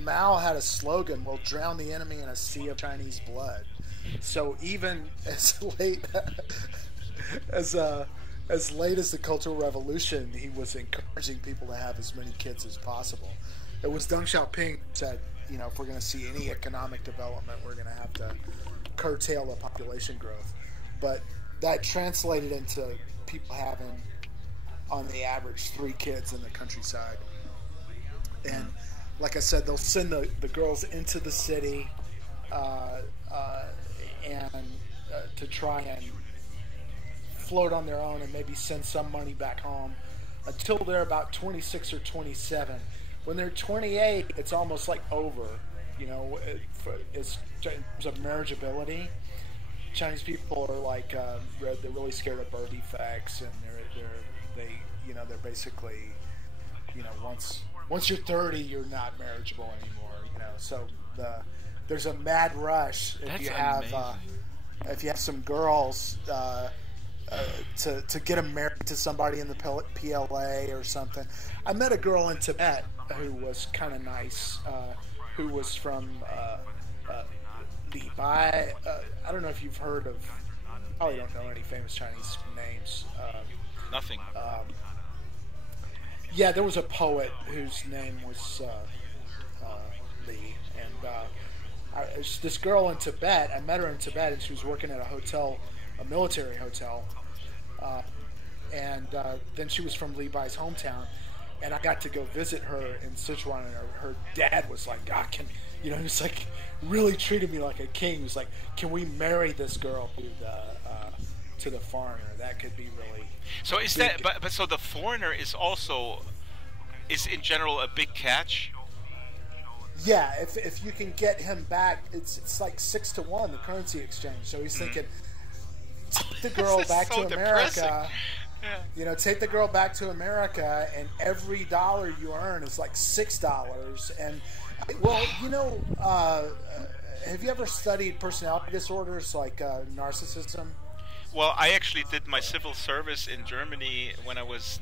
Mao had a slogan, "We'll drown the enemy in a sea of Chinese blood." So even as late as the Cultural Revolution, he was encouraging people to have as many kids as possible. It was Deng Xiaoping who said, you know, if we're going to see any economic development, we're going to have to curtail the population growth. But that translated into people having, on the average, 3 kids in the countryside. And like I said, they'll send the girls into the city to try and float on their own and maybe send some money back home until they're about 26 or 27. When they're 28, it's almost like over. You know, it's in terms of marriageability. Chinese people are like they're really scared of birth defects, and they're basically, you know, once you're 30, you're not marriageable anymore. You know, so there's a mad rush if you have some girls to get them married to somebody in the PLA or something. I met a girl in Tibet who was kind of nice, who was from Vive. I don't know if you've heard of. Probably don't know any famous Chinese names. Nothing. Yeah, there was a poet whose name was Lee, and this girl in Tibet. I met her in Tibet, and she was working at a hotel, a military hotel, and then she was from Levi's hometown, and I got to go visit her in Sichuan, and her dad was like, he was like really treated me like a king. He was like, can we marry this girl to the foreigner? That could be really. So is that? But so the foreigner is in general a big catch. Yeah, if you can get him back, it's like 6-1 the currency exchange. So he's thinking, take the girl back to America. Yeah. Take the girl back to America, and every dollar you earn is like $6. And have you ever studied personality disorders like narcissism? Well, I actually did my civil service in Germany when I was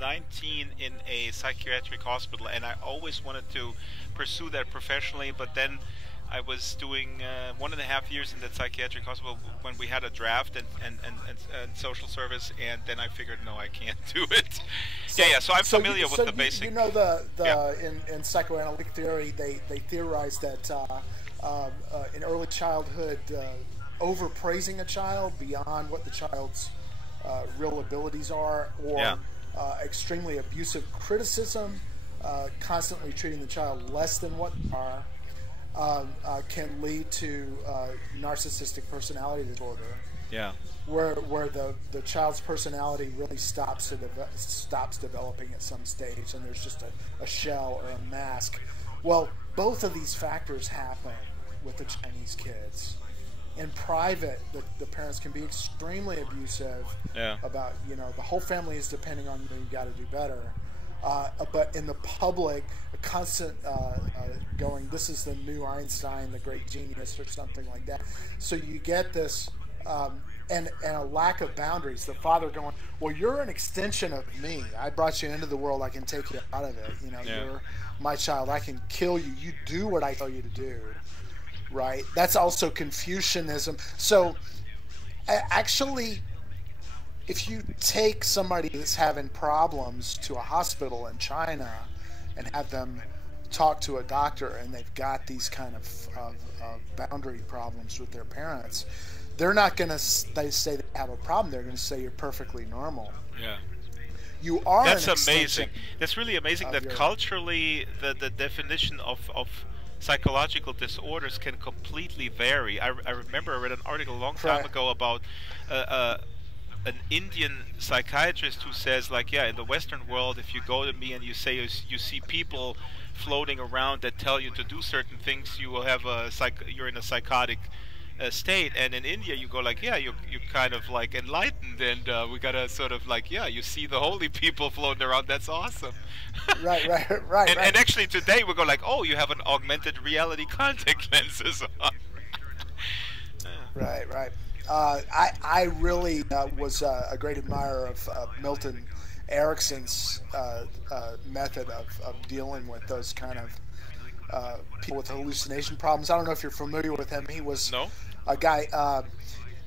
19 in a psychiatric hospital, and I always wanted to pursue that professionally, but then I was doing 1.5 years in that psychiatric hospital when we had a draft and social service, and then I figured, no, I can't do it. So I'm familiar with the basic. In psychoanalytic theory, they theorize that in early childhood, overpraising a child beyond what the child's real abilities are, or extremely abusive criticism, constantly treating the child less than what they are, can lead to narcissistic personality disorder. Yeah, where the child's personality really stops developing at some stage, and there's just a shell or a mask. Well, both of these factors happen with the Chinese kids. In private, the parents can be extremely abusive about, the whole family is depending on you, you got to do better. But in the public, a constant going, this is the new Einstein, the great genius, or something like that. So you get this, and a lack of boundaries. The father going, well, you're an extension of me. I brought you into the world. I can take you out of it. You're my child. I can kill you. You do what I tell you to do. Right? That's also Confucianism. So, actually, if you take somebody that's having problems to a hospital in China and have them talk to a doctor, and they've got these kind of boundary problems with their parents, they're not going to say they have a problem. They're going to say you're perfectly normal. Yeah. You are. That's amazing. That's really amazing that culturally the definition of psychological disorders can completely vary. I remember I read an article a long time ago about an Indian psychiatrist who says, in the Western world, if you go to me and you say you see people floating around that tell you to do certain things, you will have you're in a psychotic state. And in India, you go you're kind of enlightened, and we gotta sort of you see the holy people floating around. That's awesome. Right. And actually today we go oh, you have an augmented reality contact lenses on. Right. I really was a great admirer of Milton Erickson's method of dealing with those kind of people with hallucination problems. I don't know if you're familiar with him. He was a guy.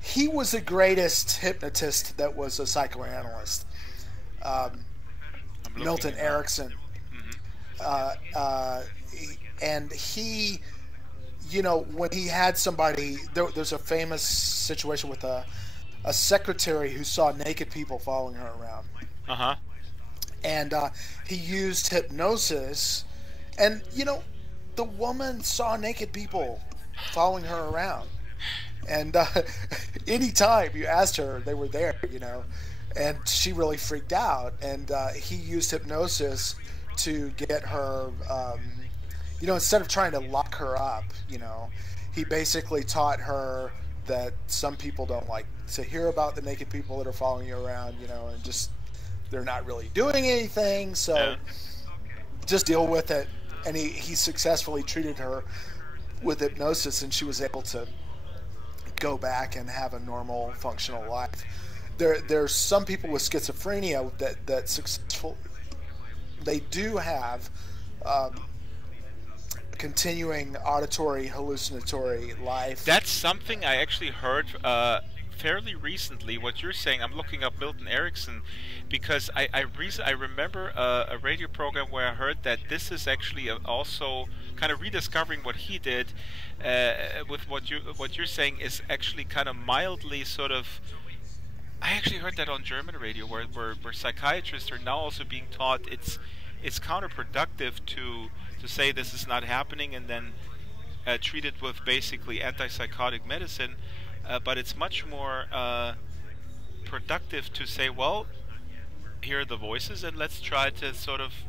He was the greatest hypnotist that was a psychoanalyst. Milton Erickson. And he, when he had somebody, there's a famous situation with a secretary who saw naked people following her around. And he used hypnosis, and the woman saw naked people following her around, and anytime you asked her, they were there, and she really freaked out. And he used hypnosis to get her, instead of trying to lock her up, he basically taught her that some people don't like to hear about the naked people that are following you around, and just they're not really doing anything, so just deal with it. And he successfully treated her with hypnosis, and she was able to go back and have a normal, functional life. There's some people with schizophrenia that successful. They do have continuing auditory hallucinatory life. That's something I actually heard fairly recently, what you're saying, I'm looking up Milton Erickson, because I remember a radio program where I heard that this is actually also kind of rediscovering what he did with what you're saying is actually kind of mildly sort of. I actually heard that on German radio, where psychiatrists are now also being taught it's counterproductive to say this is not happening and then treat it with basically antipsychotic medicine, but it's much more productive to say, well, here are the voices, and let's try to sort of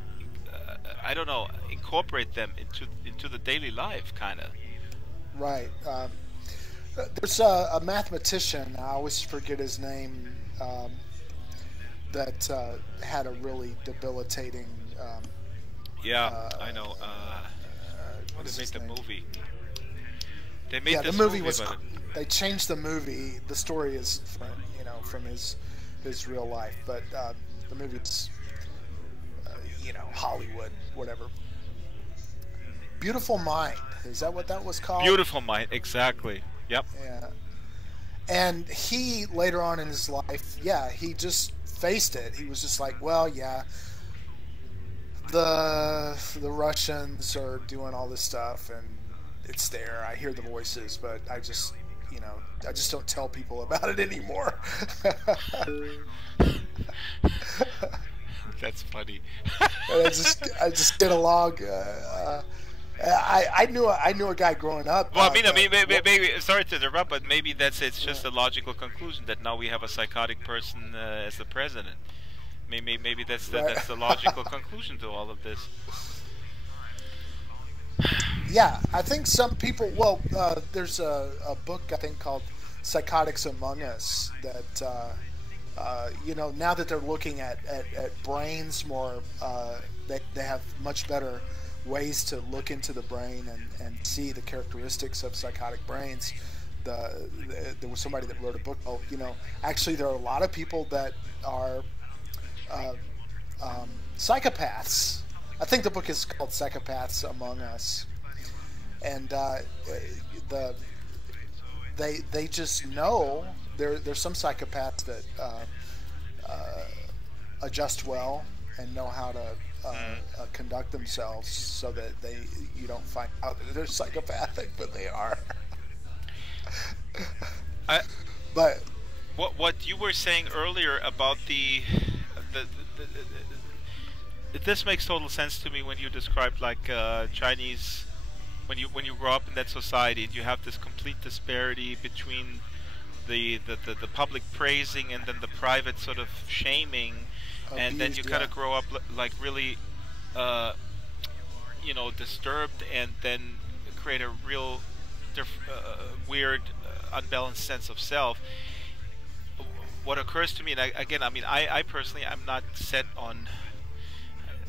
I don't know, incorporate them into the daily life, kind of. Right. There's a mathematician, I always forget his name, that had a really debilitating. I know. They made the movie. They made the movie was. They changed the movie. The story is from his real life, but the movie's Hollywood, whatever. Beautiful Mind. Is that what that was called? Beautiful Mind, exactly. Yep. Yeah. And he, later on in his life, he just faced it. He was just like, well, yeah, the Russians are doing all this stuff, and it's there. I hear the voices, but I just don't tell people about it anymore. That's funny. I just get along. I knew a guy growing up. Well, maybe sorry to interrupt, but maybe it's just a logical conclusion that now we have a psychotic person as the president. Maybe that's the logical conclusion to all of this. Yeah, I think some people. Well, there's a book I think called "Psychotics Among Us" that now that they're looking at brains more, they have much better ways to look into the brain and see the characteristics of psychotic brains. There was somebody that wrote a book. Actually, there are a lot of people that are psychopaths. I think the book is called "Psychopaths Among Us," and they just know there's some psychopaths that adjust well and know how to conduct themselves so that you don't find out that they're psychopathic, but they are. But what you were saying earlier about the this makes total sense to me when you described like Chinese, when you grow up in that society and you have this complete disparity between the public praising and then the private sort of shaming, and then you kind of grow up like really disturbed, and then create a real weird unbalanced sense of self. What occurs to me, and I personally, I'm not set on,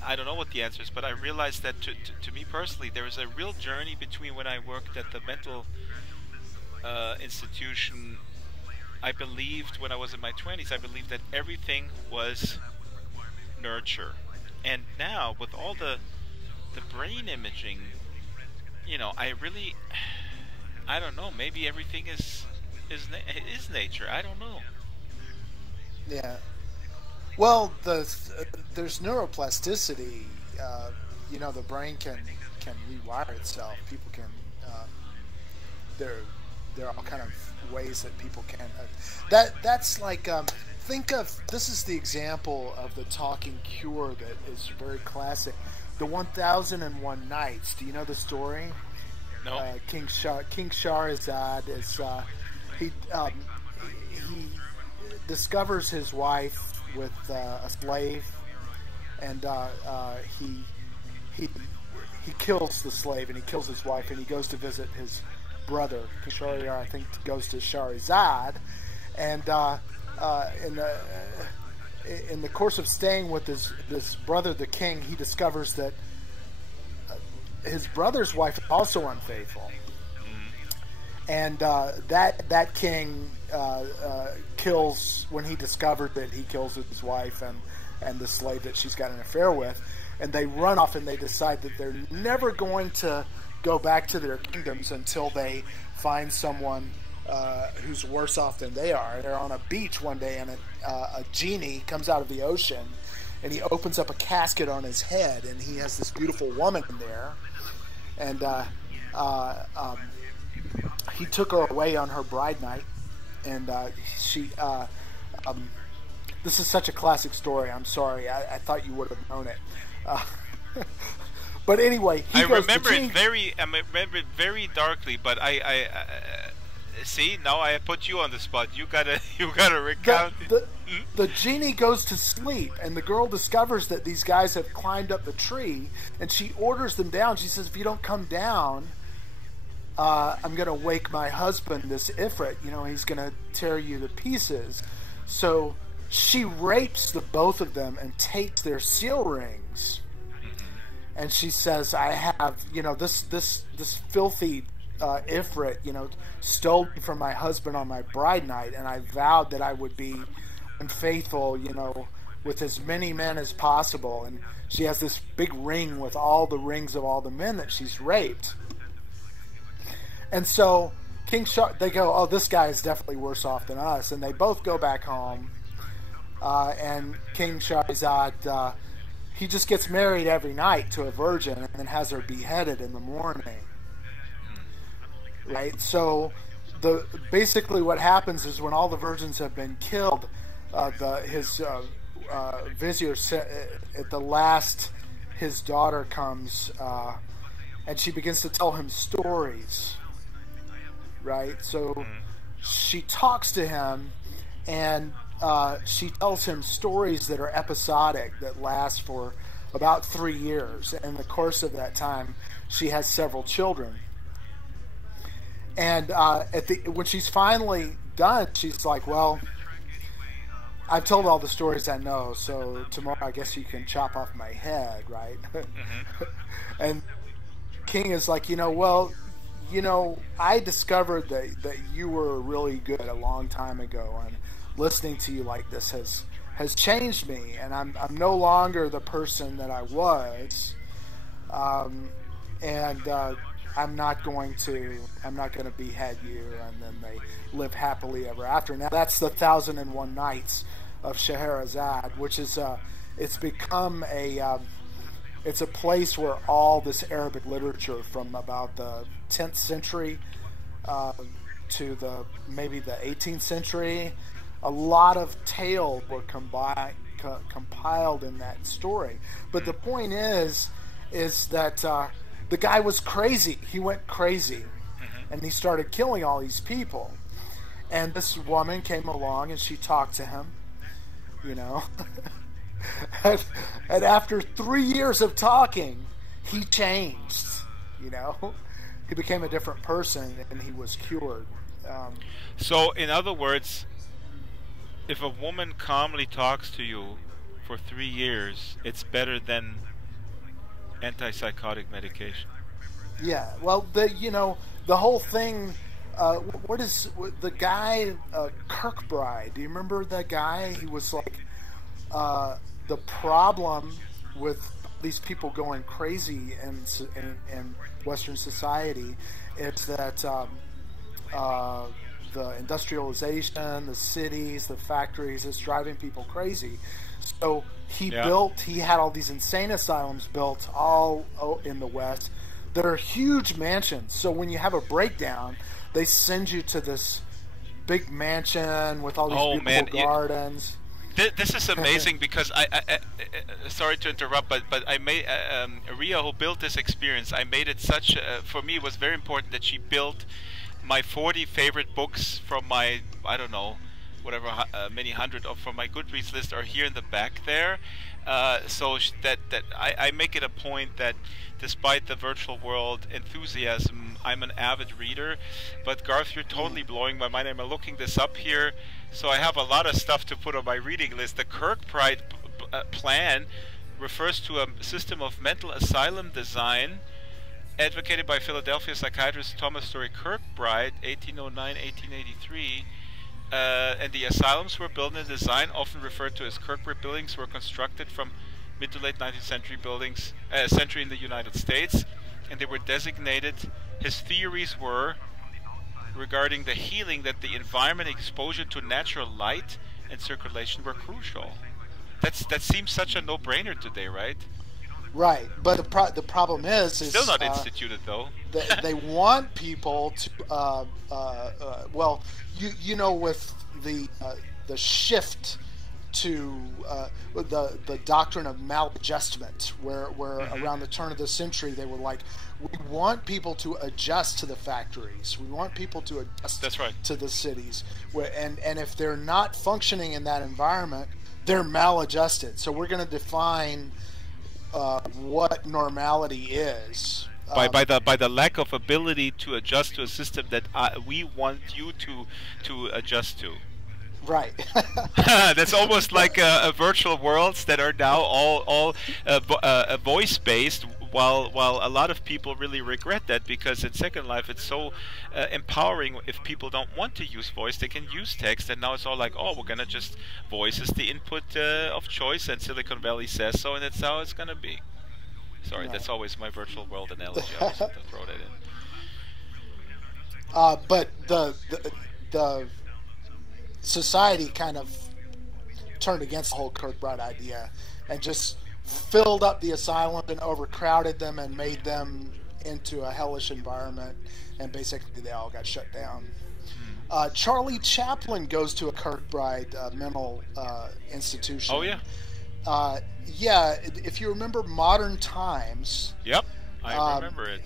I don't know what the answer is, but I realized that to me personally, there is a real journey between when I worked at the mental institution. I believed, when I was in my 20s, I believed that everything was nurture. And now, with all the brain imaging, I don't know, maybe everything is nature. I don't know. Yeah. Well, there's neuroplasticity. The brain can rewire itself. People can. There are all kind of ways that people can. That's like. Think of, this is the example of the talking cure that is very classic. The 1001 Nights. Do you know the story? No. King Shahrazad is he discovers his wife with a slave, and he kills the slave and he kills his wife, and he goes to visit his brother. King Shahryar, I think, goes to Shahrazad, and in the course of staying with this brother, the king, he discovers that his brother's wife is also unfaithful, and that king kills, when he discovered that, he kills his wife and the slave that she's got an affair with, and they run off and they decide that they're never going to go back to their kingdoms until they find someone who's worse off than they are. They're on a beach one day, and a genie comes out of the ocean, and he opens up a casket on his head, and he has this beautiful woman in there, and he took her away on her bride night, and she. This is such a classic story. I'm sorry. I thought you would have known it. But anyway, I remember it very darkly. But I see, now I put you on the spot. You gotta recount it. The genie goes to sleep, and the girl discovers that these guys have climbed up the tree, and she orders them down. She says, "If you don't come down, I'm gonna wake my husband, this Ifrit. You know, he's gonna tear you to pieces." So she rapes the both of them and takes their seal rings. And she says, "I have, you know, this filthy Ifrit, you know, stole me from my husband on my bride night, and I vowed that I would be unfaithful, you know, with as many men as possible." And she has this big ring with all the rings of all the men that she's raped. And so King Shah, they go, "Oh, this guy is definitely worse off than us," and they both go back home. And King Shahrazad, he just gets married every night to a virgin and then has her beheaded in the morning. Right? So basically what happens is when all the virgins have been killed, his vizier at the last, his daughter comes and she begins to tell him stories. Right? So she talks to him, and she tells him stories that are episodic, that last for about 3 years. And in the course of that time, she has several children. And when she's finally done, she's like, "Well, I've told all the stories I know, so tomorrow I guess you can chop off my head," right? And King is like, I discovered that you were really good a long time ago, and listening to you like this has changed me, and I'm no longer the person that I was, and I'm not going to behead you. And then they live happily ever after. Now that's the 1001 Nights of Scheherazade, which is it's become it's a place where all this Arabic literature from about the 10th century to maybe the 18th century, a lot of tales were compiled in that story. But the point is that the guy was crazy. He went crazy, and he started killing all these people. And this woman came along, and she talked to him, and after 3 years of talking, he changed. He became a different person, and he was cured. So, in other words, if a woman calmly talks to you for 3 years, it's better than antipsychotic medication. Yeah, well, the whole thing. What is the guy Kirkbride? Do you remember that guy? He was like the problem with these people going crazy in Western society. It's that the industrialization, the cities, the factories, is driving people crazy. So he had all these insane asylums built all in the West that are huge mansions. So when you have a breakdown, they send you to this big mansion with all these beautiful gardens. This is amazing because I sorry to interrupt, but I made Ria, who built this experience, I made it such for me it was very important that she built my 40 favorite books from my, I don't know, whatever many hundred of from my Goodreads list are here in the back there, so that I make it a point that despite the virtual world enthusiasm, I'm an avid reader. But Garth, you're totally blowing my mind. I'm looking this up here, so I have a lot of stuff to put on my reading list. The Kirkbride plan refers to a system of mental asylum design advocated by Philadelphia psychiatrist Thomas Story Kirkbride, 1809-1883. And the asylums were built in a design often referred to as Kirkbride buildings, were constructed from mid to late 19th century buildings, century in the United States, and they were designated. His theories were regarding the healing, that the environment, exposure to natural light and circulation were crucial. That seems such a no-brainer today, right? Right, but the problem is still not instituted though. They want people to well, you know, with the shift to the doctrine of maladjustment, where around the turn of the century they were like, we want people to adjust to the factories, we want people to adjust to the cities, and if they're not functioning in that environment, they're maladjusted. So we're going to define what normality is by the lack of ability to adjust to a system that we want you to adjust to. Right. That's almost like virtual worlds that are now all voice based, while a lot of people really regret that, because in Second Life it's so empowering. If people don't want to use voice, they can use text, and now it's all like, oh, we're gonna just voice is the input of choice, and Silicon Valley says so, and that's how it's gonna be. Sorry, no. That's always my virtual world analogy. I always have to throw that in. But the society kind of turned against the whole Kirkbride idea and just filled up the asylum and overcrowded them and made them into a hellish environment, and basically they all got shut down. Charlie Chaplin goes to a Kirkbride mental institution. Oh yeah. Yeah, if you remember Modern Times. Yep, I remember it.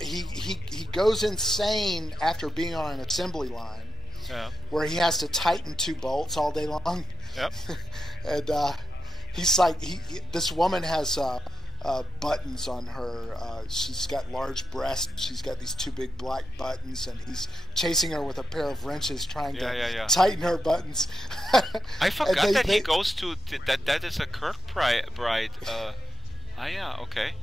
He goes insane after being on an assembly line. Yeah. Where he has to tighten 2 bolts all day long. Yep. And he's like, this woman has buttons on her. She's got large breasts. She's got these 2 big black buttons, and he's chasing her with a pair of wrenches, trying to tighten her buttons. I forgot that he goes to that is a Kirkbride. Yeah, okay.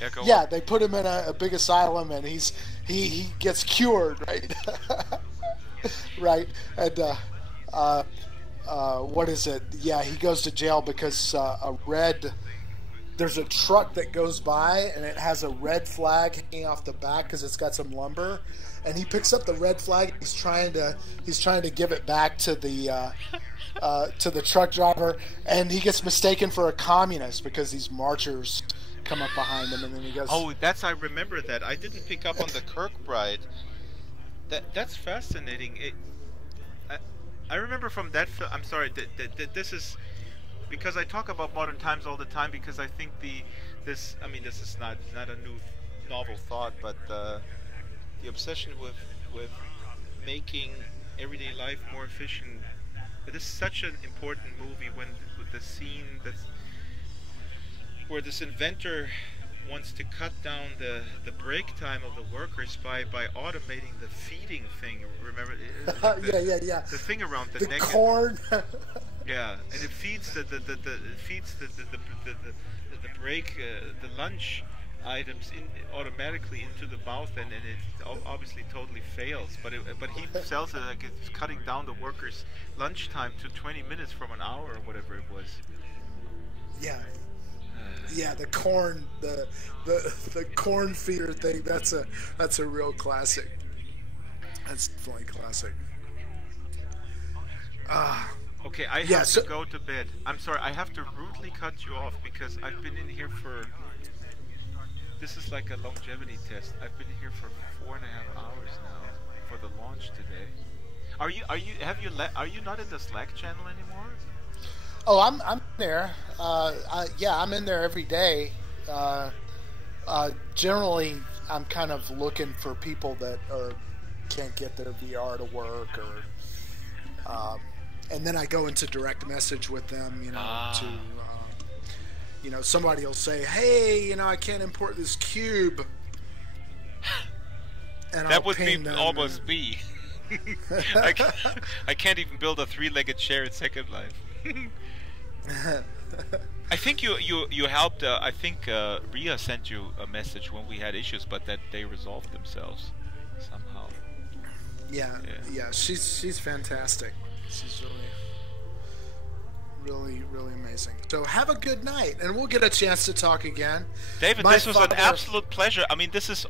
Yeah, go on. They put him in a big asylum, and he gets cured, right? Right, and what is it? Yeah, he goes to jail because there's a truck that goes by and it has a red flag hanging off the back because it's got some lumber, and he picks up the red flag. He's trying to give it back to the truck driver, and he gets mistaken for a communist because these marchers come up behind him, and then he goes, "Oh, I remember that. I didn't pick up on the Kirkbride." That's fascinating. I remember from that film. I'm sorry. This is because I talk about Modern Times all the time, because I think this is not a new novel thought, but the obsession with making everyday life more efficient. It is such an important movie with the scene where this inventor wants to cut down the break time of the workers by automating the feeding thing. Remember? Yeah. The thing around the neck. The corn. Yeah, and it feeds the break, the lunch items automatically into the mouth, and it obviously totally fails. But he sells it like it's cutting down the workers' lunchtime to 20 minutes from an hour or whatever it was. Yeah. Yeah, the corn, the corn feeder thing. That's a real classic. That's definitely classic. Okay, I have to go to bed. I'm sorry, I have to rudely cut you off because I've been in here for. This is like a longevity test. I've been here for 4.5 hours now for the launch today. Are you not in the Slack channel anymore? Oh, I'm there. I'm in there every day. Generally, I'm kind of looking for people that can't get their VR to work, and then I go into direct message with them. Somebody will say, "Hey, I can't import this cube," and that would be almost me. I can't even build a 3-legged chair in Second Life. I think you helped. I think Ria sent you a message when we had issues, but that they resolved themselves somehow. Yeah. She's fantastic. She's really, really amazing. So have a good night, and we'll get a chance to talk again. David, this was an absolute pleasure. I mean, this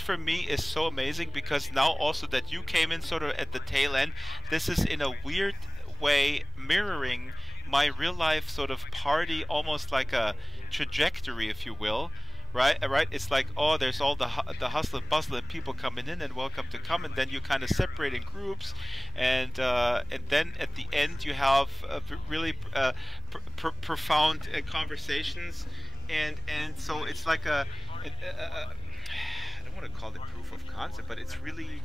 for me is so amazing, because now also that you came in sort of at the tail end, this is in a weird way mirroring my real life sort of party, almost like a trajectory, if you will. Right. It's like, oh, there's all the hustle and bustle and people coming in and welcome to come, and then you kind of separate in groups, and then at the end you have really profound conversations, and so it's like I don't want to call it proof of concept, but it's really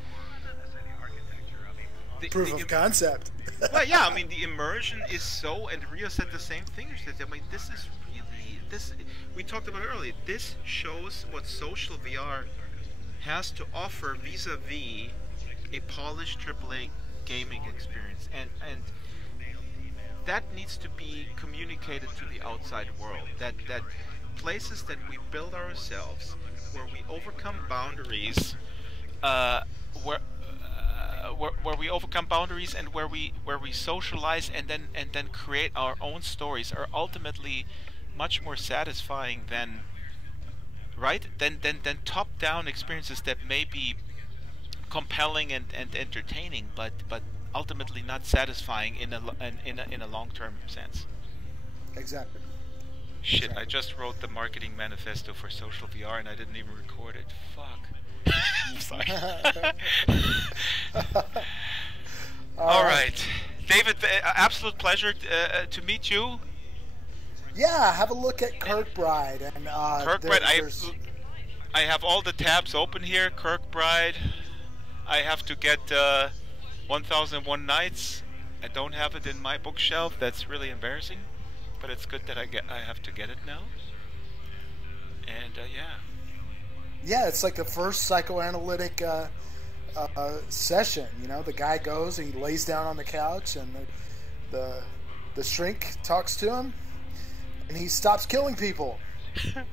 proof of concept. Well, yeah, I mean the immersion is so, and Ria said the same thing. She said, I mean, this is. This we talked about earlier. This shows what social VR has to offer vis-a-vis a polished AAA gaming experience, and that needs to be communicated to the outside world. That places that we build ourselves, where we overcome boundaries, where we overcome boundaries, and where we socialize, and then create our own stories, are ultimately much more satisfying than top-down experiences that may be compelling and entertaining, but ultimately not satisfying in a long-term sense. Exactly. Shit, exactly. I just wrote the marketing manifesto for social VR and I didn't even record it. Fuck. Sorry. All right, David. Absolute pleasure to meet you. Yeah, have a look at Kirkbride. And Kirkbride, I have all the tabs open here. Kirkbride, I have to get 1001 Nights. I don't have it in my bookshelf. That's really embarrassing, but it's good that I have to get it now. And yeah, it's like the first psychoanalytic session. You know, the guy goes and he lays down on the couch, and the shrink talks to him. And he stops killing people. It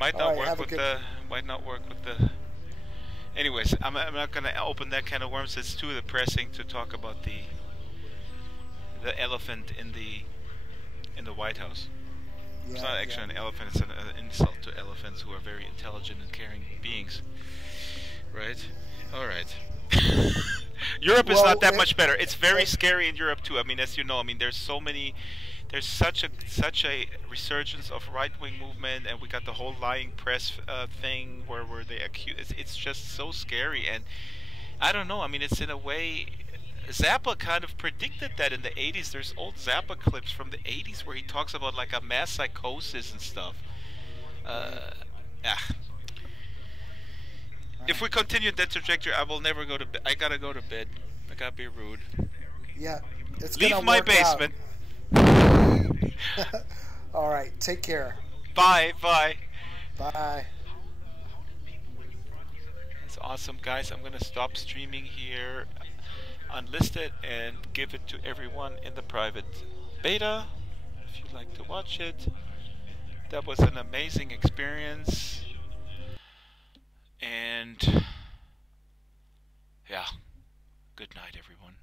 might not work with the. Anyways, I'm not gonna open that can of worms. It's too depressing to talk about the elephant in the White House. Yeah, it's not actually an elephant. It's an insult to elephants, who are very intelligent and caring beings. Right. All right. Europe is not that much better. It's very scary in Europe too. I mean, as you know, I mean, there's such a resurgence of right-wing movement, and we got the whole lying press thing where they accuse. It's just so scary, and I don't know. I mean, it's in a way, Zappa kind of predicted that in the 80s. There's old Zappa clips from the 80s where he talks about like a mass psychosis and stuff. If we continue that trajectory, I will never go to bed. I gotta go to bed. I gotta be rude. Yeah. Leave my basement. All right. Take care. Bye. Bye. Bye. It's awesome, guys. I'm gonna stop streaming here, unlisted, and give it to everyone in the private beta if you'd like to watch it. That was an amazing experience. And yeah, good night, everyone.